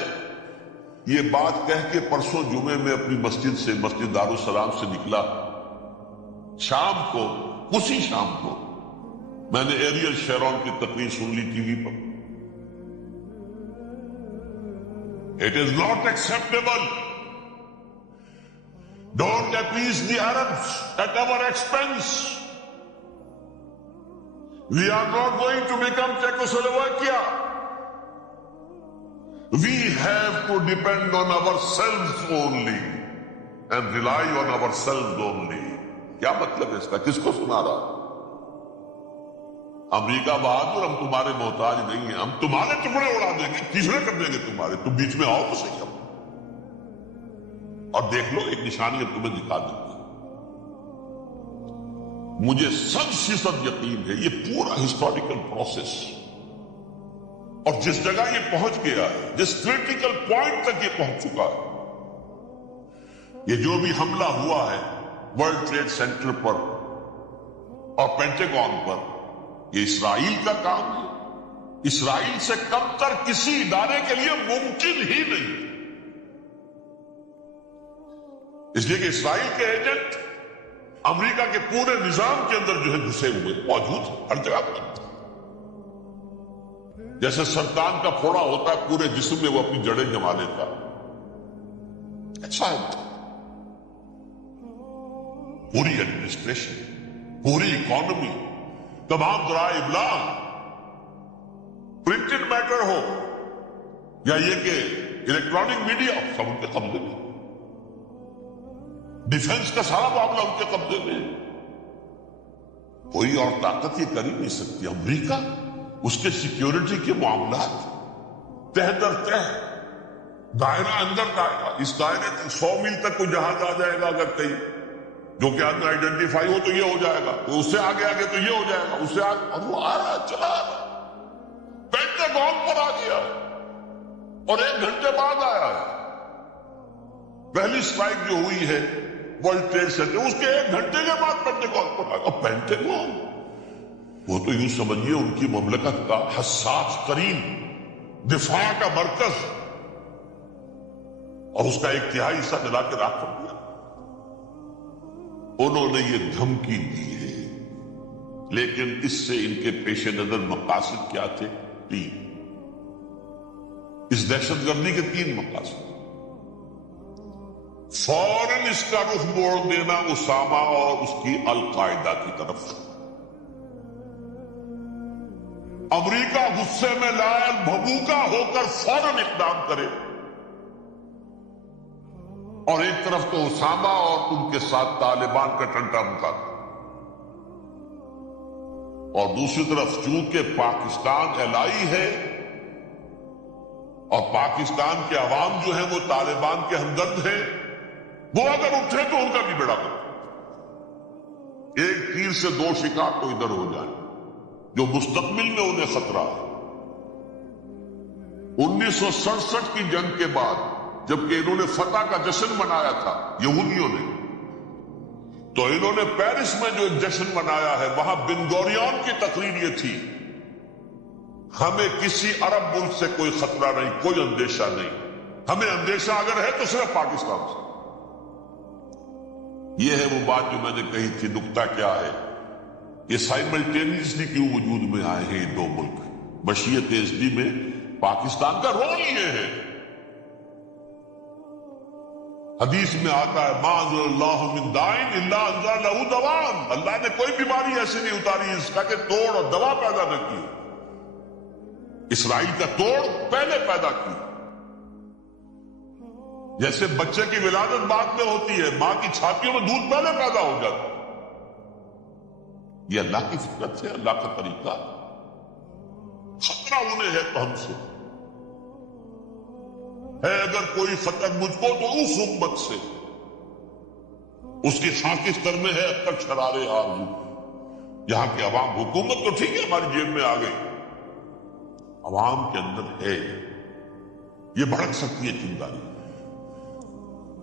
یہ بات کہہ کے پرسوں جمعے میں اپنی مسجد سے، مسجد دارالسلام سے نکلا. شام کو، اسی شام کو میں نے ایریل شیرون کی تقریر سن لی T V per. It is not acceptable. Don't appease the Arabs at our expense. We are not going to become Czechoslovakia. We have to depend on ourselves only and rely on ourselves only. کیا مطلب ہے اس کا؟ کس کو سنا رہا؟ امریکہ بہادر، ہم تمہارے محتاج نہیں ہیں، ہم تمہارے ٹکڑے اڑا دیں گے، تیسرے کر دیں گے تمہارے. تم بیچ میں آؤ تو صحیح. ہم اور دیکھ لو، ایک نشانی اب تمہیں دکھا دیں گے. مجھے 100% یقین ہے یہ پورا ہسٹوریکل پروسیس، اور جس جگہ یہ پہنچ گیا ہے، جس کریٹیکل پوائنٹ تک یہ پہنچ چکا ہے، یہ جو بھی حملہ ہوا ہے ورلڈ ٹریڈ سینٹر پر اور پینٹاگون پر، یہ اسرائیل کا کام ہے. اسرائیل سے کم تر کسی ادارے کے لیے ممکن ہی نہیں، اس لیے کہ اسرائیل کے ایجنٹ امریکہ کے پورے نظام کے اندر جو ہے گھسے ہوئے موجود ہیں ہر جگہ پر. جیسے سرطان کا پھوڑا ہوتا ہے پورے جسم میں وہ اپنی جڑیں جما لیتا. اچھا ہے، پوری ایڈمنسٹریشن، پوری اکانومی، تمام ذرائع ابلاغ، پرنٹڈ میٹر ہو یا یہ کہ الیکٹرانک میڈیا، سب ان کے قبضے میں. ڈیفنس کا سارا معاملہ ان کے قبضے میں. کوئی اور طاقت یہ کر ہی نہیں سکتی. امریکہ، اس کے سیکیورٹی کے معاملات تہ در تہ، دائرہ اندر دائرہ. اس دائرے تک 100 میل تک کوئی جہاز آ جائے گا اگر کہیں، جو کہ آدمی آئیڈینٹیفائی ہو تو یہ ہو جائے گا، اس سے آگے آگے تو یہ ہو جائے گا، اس سے آگے، اور وہ آ رہا چلا رہا. پینٹاگون پر آ گیا اور 1 گھنٹے بعد آیا ہے. پہلی سٹرائک جو ہوئی ہے ورلڈ ٹریڈ سینٹر، اس کے 1 گھنٹے کے بعد پینٹاگون پر آ گیا. پینٹاگون وہ تو یوں سمجھیے ان کی مملکت کا حساس ترین دفاع کا مرکز، اور اس کا 1/3 حصہ جلا کے راکھ کر دیا. انہوں نے یہ دھمکی دی ہے، لیکن اس سے ان کے پیش نظر مقاصد کیا تھے؟ 3. اس دہشت گردی کے 3 مقاصد. فوراً اس کا رخ موڑ دینا اسامہ اور اس کی القاعدہ کی طرف. امریکہ غصے میں لائل بھبوکا ہو کر فوراً اقدام کرے، اور ایک طرف تو اسامہ اور ان کے ساتھ طالبان کا ٹنٹا مکاتا، اور دوسری طرف چونکہ پاکستان الائی ہے اور پاکستان کے عوام جو ہیں وہ طالبان کے ہمدرد ہیں، وہ اگر اٹھے تو ان کا بھی بیڑا کرے. ایک تیر سے 2 شکار تو ادھر ہو جائیں جو مستقبل میں انہیں خطرہ ہے. 1967 کی جنگ کے بعد جبکہ انہوں نے فتح کا جشن منایا تھا یہودیوں نے، تو انہوں نے پیرس میں جو جشن منایا ہے وہاں بن گوریون کی تقریر یہ تھی: ہمیں کسی عرب ملک سے کوئی خطرہ نہیں، کوئی اندیشہ نہیں، ہمیں اندیشہ اگر ہے تو صرف پاکستان سے. یہ ہے وہ بات جو میں نے کہی تھی. نکتہ کیا ہے؟ یہ سائملٹینیسلی کیوں وجود میں آئے ہیں یہ 2 ملک؟ مشیت ایزدی میں پاکستان کا رول یہ ہے. حدیث میں آتا ہے ما انزل اللہ من دائن الا انزل له دواء. اللہ نے کوئی بیماری ایسی نہیں اتاری اس کا کہ توڑ اور دوا پیدا نہ کی. اسرائیل کا توڑ پہلے پیدا کی. جیسے بچے کی ولادت بعد میں ہوتی ہے، ماں کی چھاتیوں میں دودھ پہلے پیدا ہو جاتا. یہ اللہ کی فطرت ہے، اللہ کا طریقہ. خطرہ انہیں ہے تو ہم سے ہے. اگر کوئی خطر مجھ کو تو اس امت سے، اس کی خاکستر میں ہے اب تک شرارے آرزو. یہاں کے عوام، حکومت تو ٹھیک ہے ہماری جیب میں آ گئی، عوام کے اندر ہے یہ بھڑک سکتی ہے چنگاری.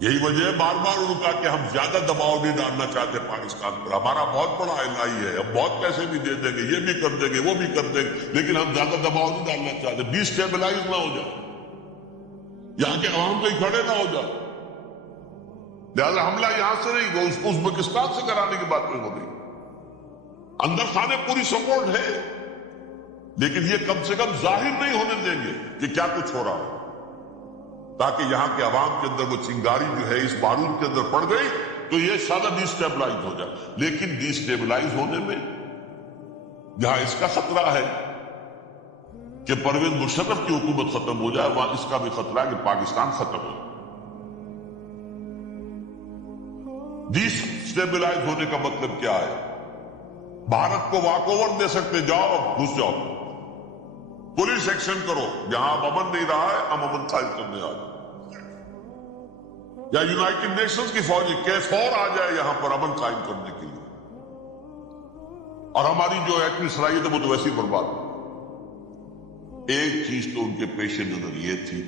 یہی وجہ ہے بار بار ان کا کہ ہم زیادہ دباؤ نہیں ڈالنا چاہتے پاکستان پر. ہمارا بہت بڑا الائی ہے، ہم بہت پیسے بھی دے دیں گے، یہ بھی کر دیں گے، وہ بھی کر دیں گے، لیکن ہم زیادہ دباؤ نہیں ڈالنا چاہتے. ڈی اسٹیبلائز نہ ہو جائے، یہاں کے عوام کہیں کھڑے نہ ہو جائے. لہذا حملہ یہاں سے نہیں، وہ ازبکستان سے کرانے کی بات نہیں ہو گئی. اندر خانے پوری سپورٹ ہے، لیکن یہ کم سے کم ظاہر نہیں ہونے دیں گے کہ کیا کچھ ہو رہا ہے، تاکہ یہاں کے عوام کے اندر وہ چنگاری جو ہے اس بارود کے اندر پڑ گئی تو یہ شاید ڈی اسٹیبلائز ہو جائے. لیکن ڈی اسٹیبلائز ہونے میں جہاں اس کا خطرہ ہے کہ پرویز مشرف کی حکومت ختم ہو جائے، وہاں اس کا بھی خطرہ ہے کہ پاکستان ختم ہو جائے. ڈی اسٹیبلائز ہونے کا مطلب کیا ہے؟ بھارت کو واک اوور دے سکتے، جاؤ گھس جاؤ، پولیس ایکشن کرو، جہاں اب امن نہیں رہا ہے ہم امن قائم کرنے آ جائیں. یا یونائٹڈ نیشنز کی فوجی KFOR آ جائے یہاں پر امن قائم کرنے کے لیے، اور ہماری جو ایٹمی صلاحیت ہے وہ تو ویسے ہی برباد. ایک چیز تو ان کے پیش نظر یہ تھی،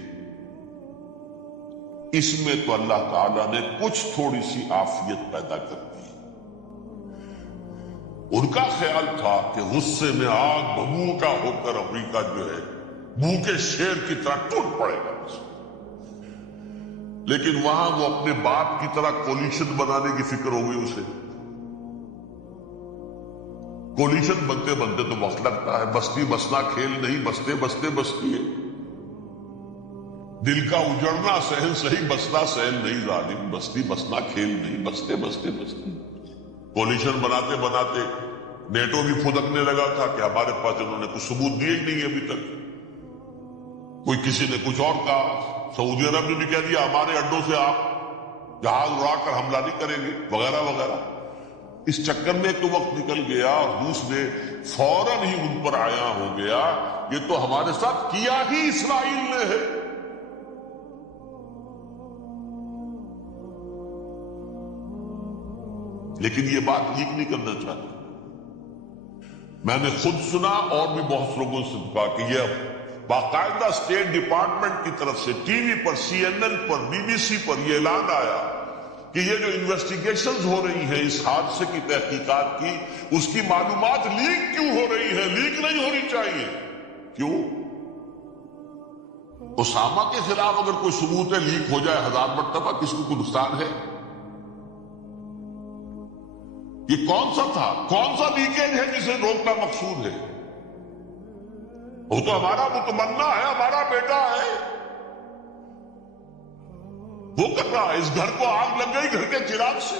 اس میں تو اللہ تعالیٰ نے کچھ تھوڑی سی عافیت پیدا کر دی. ان کا خیال تھا کہ غصے میں آگ بھبوکا ہو کر امریکہ جو ہے بھوکے شیر کی طرح ٹوٹ پڑے گا. لیکن وہاں وہ اپنے باپ کی طرح کولیشن بنانے کی فکر ہو گئی اسے. کولیشن بنتے بنتے تو وقت لگتا ہے، بستی بسنا کھیل نہیں، بستے بستے بستی ہے. دل کا اجڑنا سہل سہی، بسنا سہل نہیں ظالم، بستی بسنا کھیل نہیں، بستے بستے بستی. کولیشن بناتے بناتے نیٹو بھی پھدکنے لگا تھا کہ ہمارے پاس انہوں نے کچھ ثبوت دیے ہی نہیں ابھی تک. کوئی کسی نے کچھ اور کہا، سعودی عرب نے بھی کہہ دیا ہمارے اڈوں سے آپ جہاز اڑا کر حملہ نہیں کریں گے وغیرہ وغیرہ. اس چکر میں ایک تو وقت نکل گیا، اور دوسرے فوراً ہی ان پر آیا ہو گیا یہ تو ہمارے ساتھ کیا ہی اسرائیل نے ہے. لیکن یہ بات لیک نہیں کرنا چاہتا. میں نے خود سنا اور بھی بہت لوگوں سے کہا کہ یہ باقاعدہ اسٹیٹ ڈپارٹمنٹ کی طرف سے ٹی وی پر، CNN پر، BBC پر یہ اعلان آیا کہ یہ جو انویسٹیگیشنز ہو رہی ہیں اس حادثے کی تحقیقات کی، اس کی معلومات لیک کیوں ہو رہی ہے؟ لیک نہیں ہونی چاہیے. کیوں؟ اسامہ کے خلاف اگر کوئی ثبوت ہے لیک ہو جائے 1000 مرتبہ، کس کو کوئی نقصان ہے؟ یہ کون سا تھا؟ کون سا لیکیج ہے جسے روکنا مقصود ہے؟ وہ تو ہمارا متمنا ہے، ہمارا بیٹا ہے. وہ کر رہا ہے. اس گھر کو آگ لگ گئی گھر کے چراغ سے.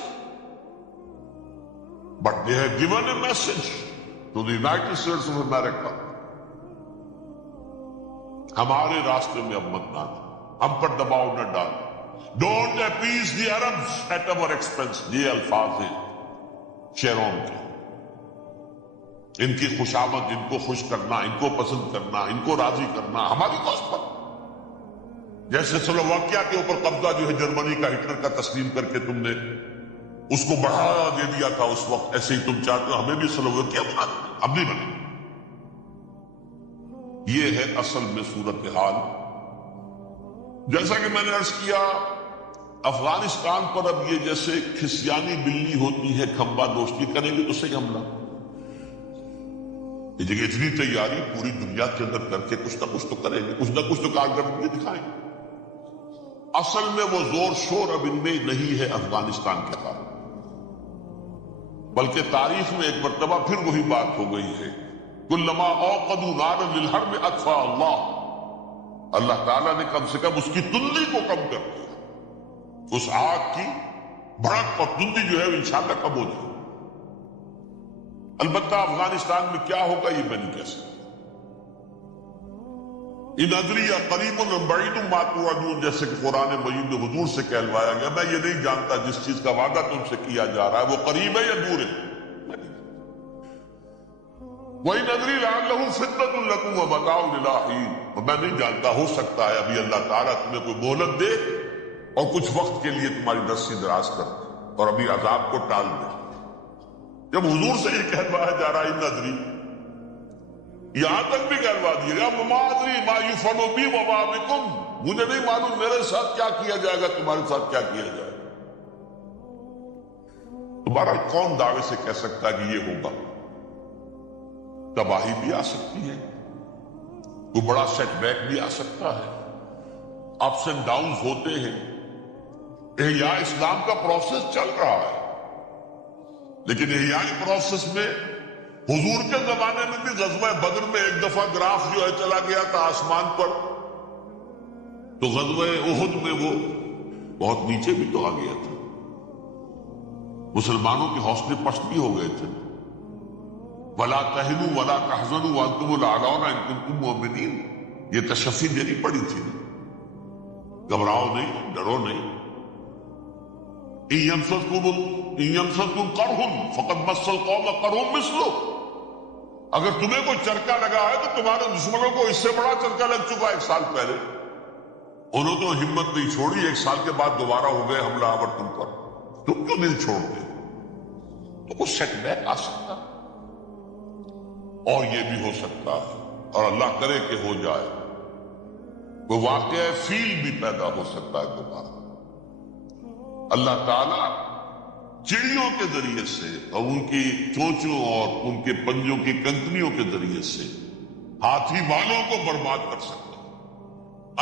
But they have given a message to the United States of America. ہمارے راستے میں اب مت نہ آنا, ہم پر دباؤ نہ ڈال. Don't appease the Arabs at our expense. یہ الفاظ ہیں شیرون کے. ان کی خوشامد, ان کو خوش کرنا, ان کو پسند کرنا, ان کو راضی کرنا ہماری کوشش پر. جیسے سلوواکیہ کے اوپر قبضہ جو ہے جرمنی کا ہٹلر کا تسلیم کر کے تم نے اس کو بڑھا دے دیا تھا اس وقت, ایسے ہی تم چاہتے ہو ہمیں بھی سلوواکیہ بنا دو. اب نہیں بنے. یہ ہے اصل میں صورتحال. جیسا کہ میں نے عرض کیا, افغانستان پر اب یہ جیسے کھسیانی بلی ہوتی ہے کھمبا دوستی کریں گے تو صحیح حملہ. یہ جگہ اتنی تیاری پوری دنیا کے اندر کر کے کچھ نہ کچھ تو کریں گے, کچھ نہ کچھ تو کارکردگی دکھائیں گے. اصل میں وہ زور شور اب ان میں نہیں ہے افغانستان کے بعد, بلکہ تاریخ میں ایک مرتبہ پھر وہی بات ہو گئی ہے. کلما اوقدوا نارا للحرب اطفاء اللہ. اللہ تعالیٰ نے کم سے کم اس کی تندی کو کم کر دیا. اس آگ کی بھڑک اور تندی جو ہے انشاءاللہ کم ہو جائے. البتہ افغانستان میں کیا ہوگا یہ میں نہیں کہہ سکتا. ان ادری یا قریب بعید ما توعدون, جیسے کہ قرآن مجید میں حضور سے کہلوایا گیا, میں یہ نہیں جانتا جس چیز کا وعدہ تم سے کیا جا رہا ہے وہ قریب ہے یا دور ہے. وَإِنْ أَدْرِي لَعَلَّهُ فِتْنَةٌ لَكُمْ وَمَتَاعٌ إِلَىٰ حِينٍ. میں نہیں جانتا, ہو سکتا ہے ابھی اللہ تعالیٰ تمہیں کوئی مہلت دے اور کچھ وقت کے لیے تمہاری رسی دراز کر دے اور ابھی عذاب کو ٹال دے. جب حضور سے یہ کہلوایا جا رہا ہے ان ادری, یہاں تک بھی کہلوا دیا گیا وما ادری ما یفعل بی وما بکم. مجھے نہیں معلوم میرے ساتھ کیا کیا جائے گا, تمہارے ساتھ کیا کیا جائے گا. تمہارا کون دعوے سے کہہ سکتا ہے کہ یہ ہوگا. تباہی بھی آ سکتی ہے, کوئی بڑا سیٹ بیک بھی آ سکتا ہے, اپس اینڈ ڈاؤنز ہوتے ہیں. احیاء اسلام کا پروسیس چل رہا ہے, لیکن احیاء پروسیس میں حضور کے زمانے میں بھی غزوہ بدر میں ایک دفعہ گراف جو ہے چلا گیا تھا آسمان پر, تو غزوہ احد میں وہ بہت نیچے بھی تو آ گیا تھا. مسلمانوں کے حوصلے پست بھی ہو گئے تھے. وَلَا تَهِنُوا وَلَا تَحْزَنُوا وَأَنْتُمُ الْأَعْلَوْنَ إِن كُنتُم مُؤْمِنِينَ. یہ تشفی دینی پڑی تھی. گھبراؤ نہیں, ڈرو نہیں. إِن يَمْسَسْكُمْ قَرْحٌ فَقَدْ مَسَّ الْقَوْمَ قَرْحٌ مِثْلُهُ. اگر تمہیں کوئی چرکا لگا ہے تو تمہارے دشمنوں کو اس سے بڑا چرکا لگ چکا 1 سال پہلے. انہوں تو ہمت نہیں چھوڑی, 1 سال کے بعد دوبارہ ہو گئے حملہ آور تم پر. تم کیوں دل چھوڑتے؟ تو کچھ سیٹ بیک آ سکتا, اور یہ بھی ہو سکتا ہے, اور اللہ کرے کہ ہو جائے, وہ واقعہ فیل بھی پیدا ہو سکتا ہے دوبارہ. اللہ تعالیٰ چڑیوں کے ذریعے سے اور ان کی چونچوں اور ان کے پنجوں کی کنکریوں کے ذریعے سے ہاتھی والوں کو برباد کر سکتا ہے.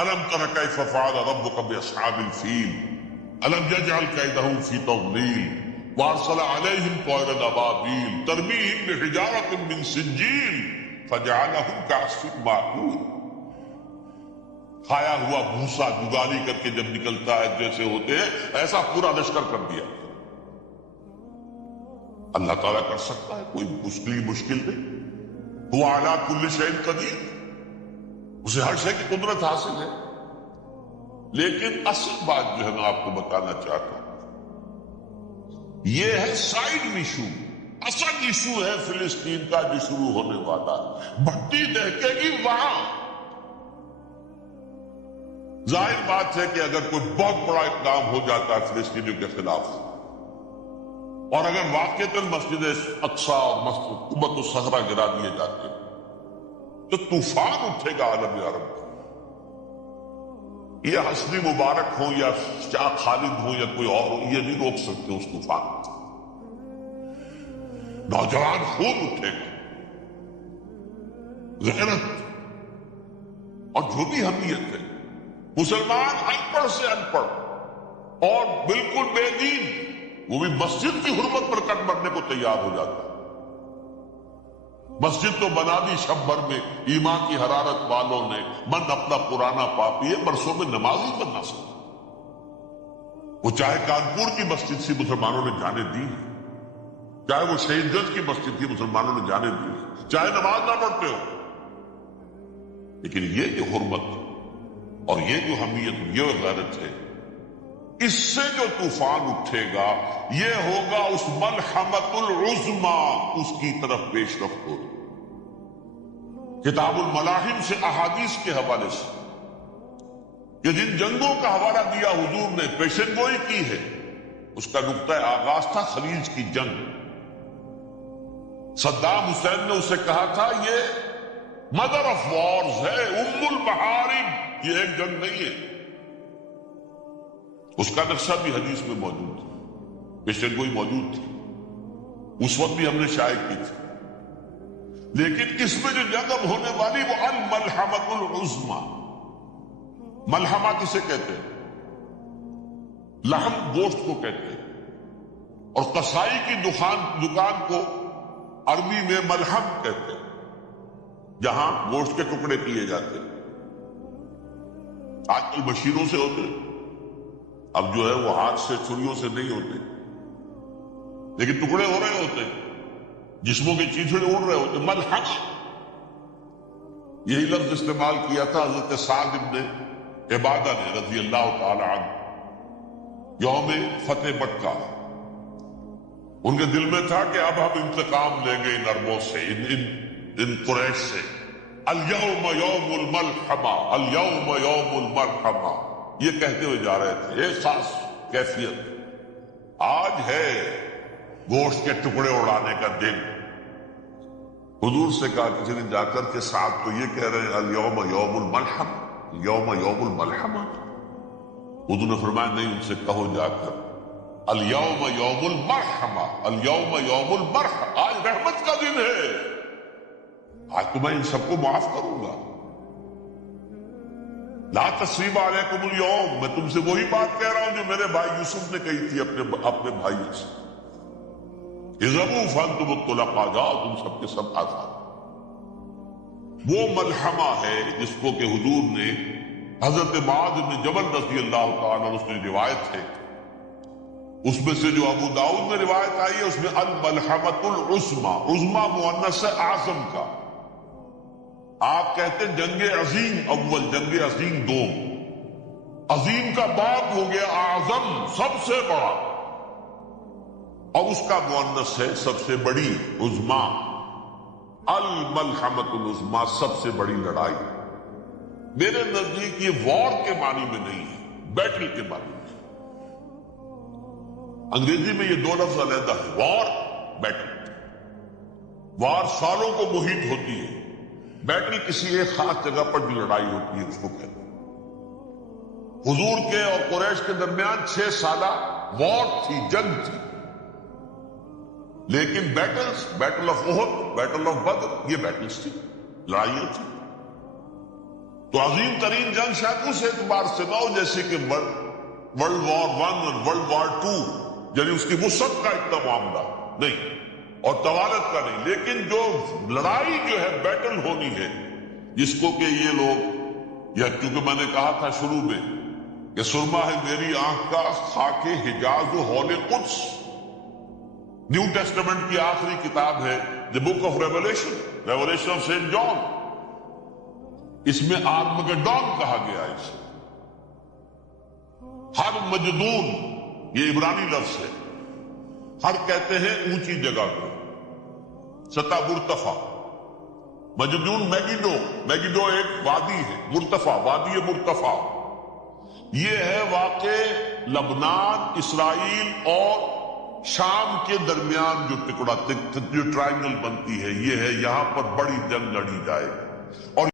الم تر کیف فعل ربک باصحاب الفیل الم یجعل کیدہم فی تضلیل وارسل علیہم طیرا ابابیل ترمیہم بحجارۃ من سجیل فجعلہم کعصف مأکول. کھایا ہوا بھوسا جگالی کر کے جب نکلتا ہے جیسے ہوتے ہیں, ایسا پورا لشکر کر دیا. اللہ تعالیٰ کر سکتا ہے, کوئی مشکل نہیں. هو علی کل شیء قدیر, اسے ہر شے کی قدرت حاصل ہے. لیکن اصل بات جو ہے میں آپ کو بتانا چاہتا ہوں, یہ ہے سائیڈ ایشو. اصل ایشو ہے فلسطین کا جو شروع ہونے والا. بھٹی دہکے گی وہاں. ظاہر بات ہے کہ اگر کوئی بہت بڑا اقدام ہو جاتا ہے فلسطینیوں کے خلاف, اور اگر واقعتاً مسجد اقصی اور مسجد قبۃ الصخرہ گرا دیے جاتے تو طوفان اٹھے گا عالم عرب کا. یہ حسنی مبارک ہوں یا شاہ خالد ہوں یا کوئی اور ہو, یہ نہیں روک سکتے اس طوفان کو. نوجوان خون اٹھے گا, غیرت اور جو بھی اہمیت ہے. مسلمان ان پڑھ سے ان پڑھ اور بالکل بے دین, وہ بھی مسجد کی حرمت پر کٹ مرنے کو تیار ہو جاتا ہے. مسجد تو بنا دی شب بھر میں ایمان کی حرارت والوں نے, من اپنا پرانا پاپی ہے, برسوں میں نماز ہی بننا سکتا. وہ چاہے کانپور کی مسجد سے مسلمانوں نے جانے دی، چاہے وہ شہید گنج کی مسجد تھی مسلمانوں نے جانے دی، چاہے نماز نہ پڑھتے ہو، لیکن یہ جو حرمت اور یہ جو حمیت، یہ غیرت ہے، اس سے جو طوفان اٹھے گا یہ ہوگا اس ملحمۃ العظما، اس کی طرف پیش رفت ہو۔ کتاب الملاحم سے احادیث کے حوالے سے کہ جن جنگوں کا حوالہ دیا حضور نے، پیشن گوئی کی ہے، اس کا نقطہ آغاز تھا خلیج کی جنگ۔ صدام حسین نے اسے کہا تھا یہ مدر آف وارز ہے، ام المحارب، یہ ایک جنگ نہیں ہے۔ اس کا نقشہ بھی حدیث میں موجود تھا، پیشن گوئی موجود تھی، اس وقت بھی ہم نے شائع کی تھی، لیکن اس میں جو جنگ اب ہونے والی وہ الملحمۃ العظما۔ ملحمہ کسے کہتے ہیں؟ لحم گوشت کو کہتے ہیں، اور قصائی کی دکان کو عربی میں ملحم کہتے ہیں، جہاں گوشت کے ٹکڑے کیے جاتے ہیں۔ آج کل مشینوں سے ہوتے ہیں، اب جو ہے وہ ہاتھ سے چھریوں سے نہیں ہوتے، لیکن ٹکڑے ہو رہے ہوتے ہیں، جسموں کے چیچڑے اڑ رہے ہوتے ہیں۔ ملحم، یہی لفظ استعمال کیا تھا حضرت سعد ابن عبادہ نے رضی اللہ تعالی عنہ یوم فتح مکہ۔ ان کے دل میں تھا کہ اب ہم انتقام لیں گے ان عربوں سے، ان قریش سے۔ الیوم یوم الملحمہ، الیوم یوم الملحمہ، یہ کہتے ہوئے جا رہے تھے۔ ایک خاص کیفیت، آج ہے گوشت کے ٹکڑے اڑانے کا دن۔ حضور سے کہا کسی نے جا کر کے ساتھ تو یہ کہہ رہے ہیں الیوم یوم الملحمہ، یوم یوم الملحمہ۔ حضور نے فرمایا نہیں، ان سے کہو جا کر الیوم یوم المرحمہ، الیوم یوم المرحمہ، آج رحمت کا دن ہے، آج تو میں ان سب کو معاف کروں گا۔ لا تثریب علیکم اليوم، میں تم سے وہی بات کہہ رہا ہوں جو میرے بھائی یوسف نے کہی تھی اپنے بھائیوں سے، اذهبوا فانتم الطلقاء، جاؤ تم سب کے سب آزاد۔ وہ ملحمہ ہے جس کو کہ حضور نے حضرت معاذ بن جبل رضی اللہ تعالیٰ عنہ، اس میں روایت ہے، اس میں سے جو ابو داؤد میں روایت آئی ہے اس میں الملحمۃ العظما، عظما مؤنث ہے اعظم کا۔ آپ کہتے ہیں جنگ عظیم اول، جنگ عظیم دوم، عظیم کا باب ہو گیا اعظم، سب سے بڑا، اور اس کا مؤنث ہے سب سے بڑی، عظما۔ الملحمۃ العظما، سب سے بڑی لڑائی۔ میرے نزدیک یہ وار کے معنی میں نہیں ہے، بیٹل کے معنی میں۔ انگریزی میں یہ دو لفظ علیحدہ ہے، وار، بیٹل۔ وار سالوں کو محیط ہوتی ہے، بیٹل کسی ایک خاص جگہ پر جو لڑائی ہوتی ہے اس کو کہتے ہیں۔ حضور کے اور قریش کے درمیان 6 سالہ وار تھی، جنگ تھی، لیکن battles, battle of Uhud, battle of Badr, یہ بیٹلز تھی، لڑائیاں تھی۔ تو عظیم ترین جنگ شاید اس اعتبار سے نہ ہو جیسے کہ ورلڈ وار 1 اور ورلڈ وار 2، یعنی اس کی وسعت کا اتنا معاملہ نہیں اور طوالت کا نہیں، لیکن جو لڑائی جو ہے بیٹل ہونی ہے، جس کو کہ یہ لوگ، یا کیونکہ میں نے کہا تھا شروع میں کہ سرما ہے میری آنکھ کا خاک حجاز و ہول قدس، نیو ٹیسٹمنٹ کی آخری کتاب ہے the book of revelation, revelation of saint John, اس میں آرمگڈون کہا گیا ہے اسے۔ ہر مجدون، یہ عبرانی لفظ ہے، ہر کہتے ہیں اونچی جگہ کو، سطح مرتفع، مجدون میگیڈو، میگیڈو ایک وادی ہے، مرتفع، وادی مرتفع، یہ ہے واقع لبنان، اسرائیل اور شام کے درمیان جو ٹکڑا، جو ٹرائنگل بنتی ہے، یہ ہے، یہاں پر بڑی جنگ لڑی جائے، اور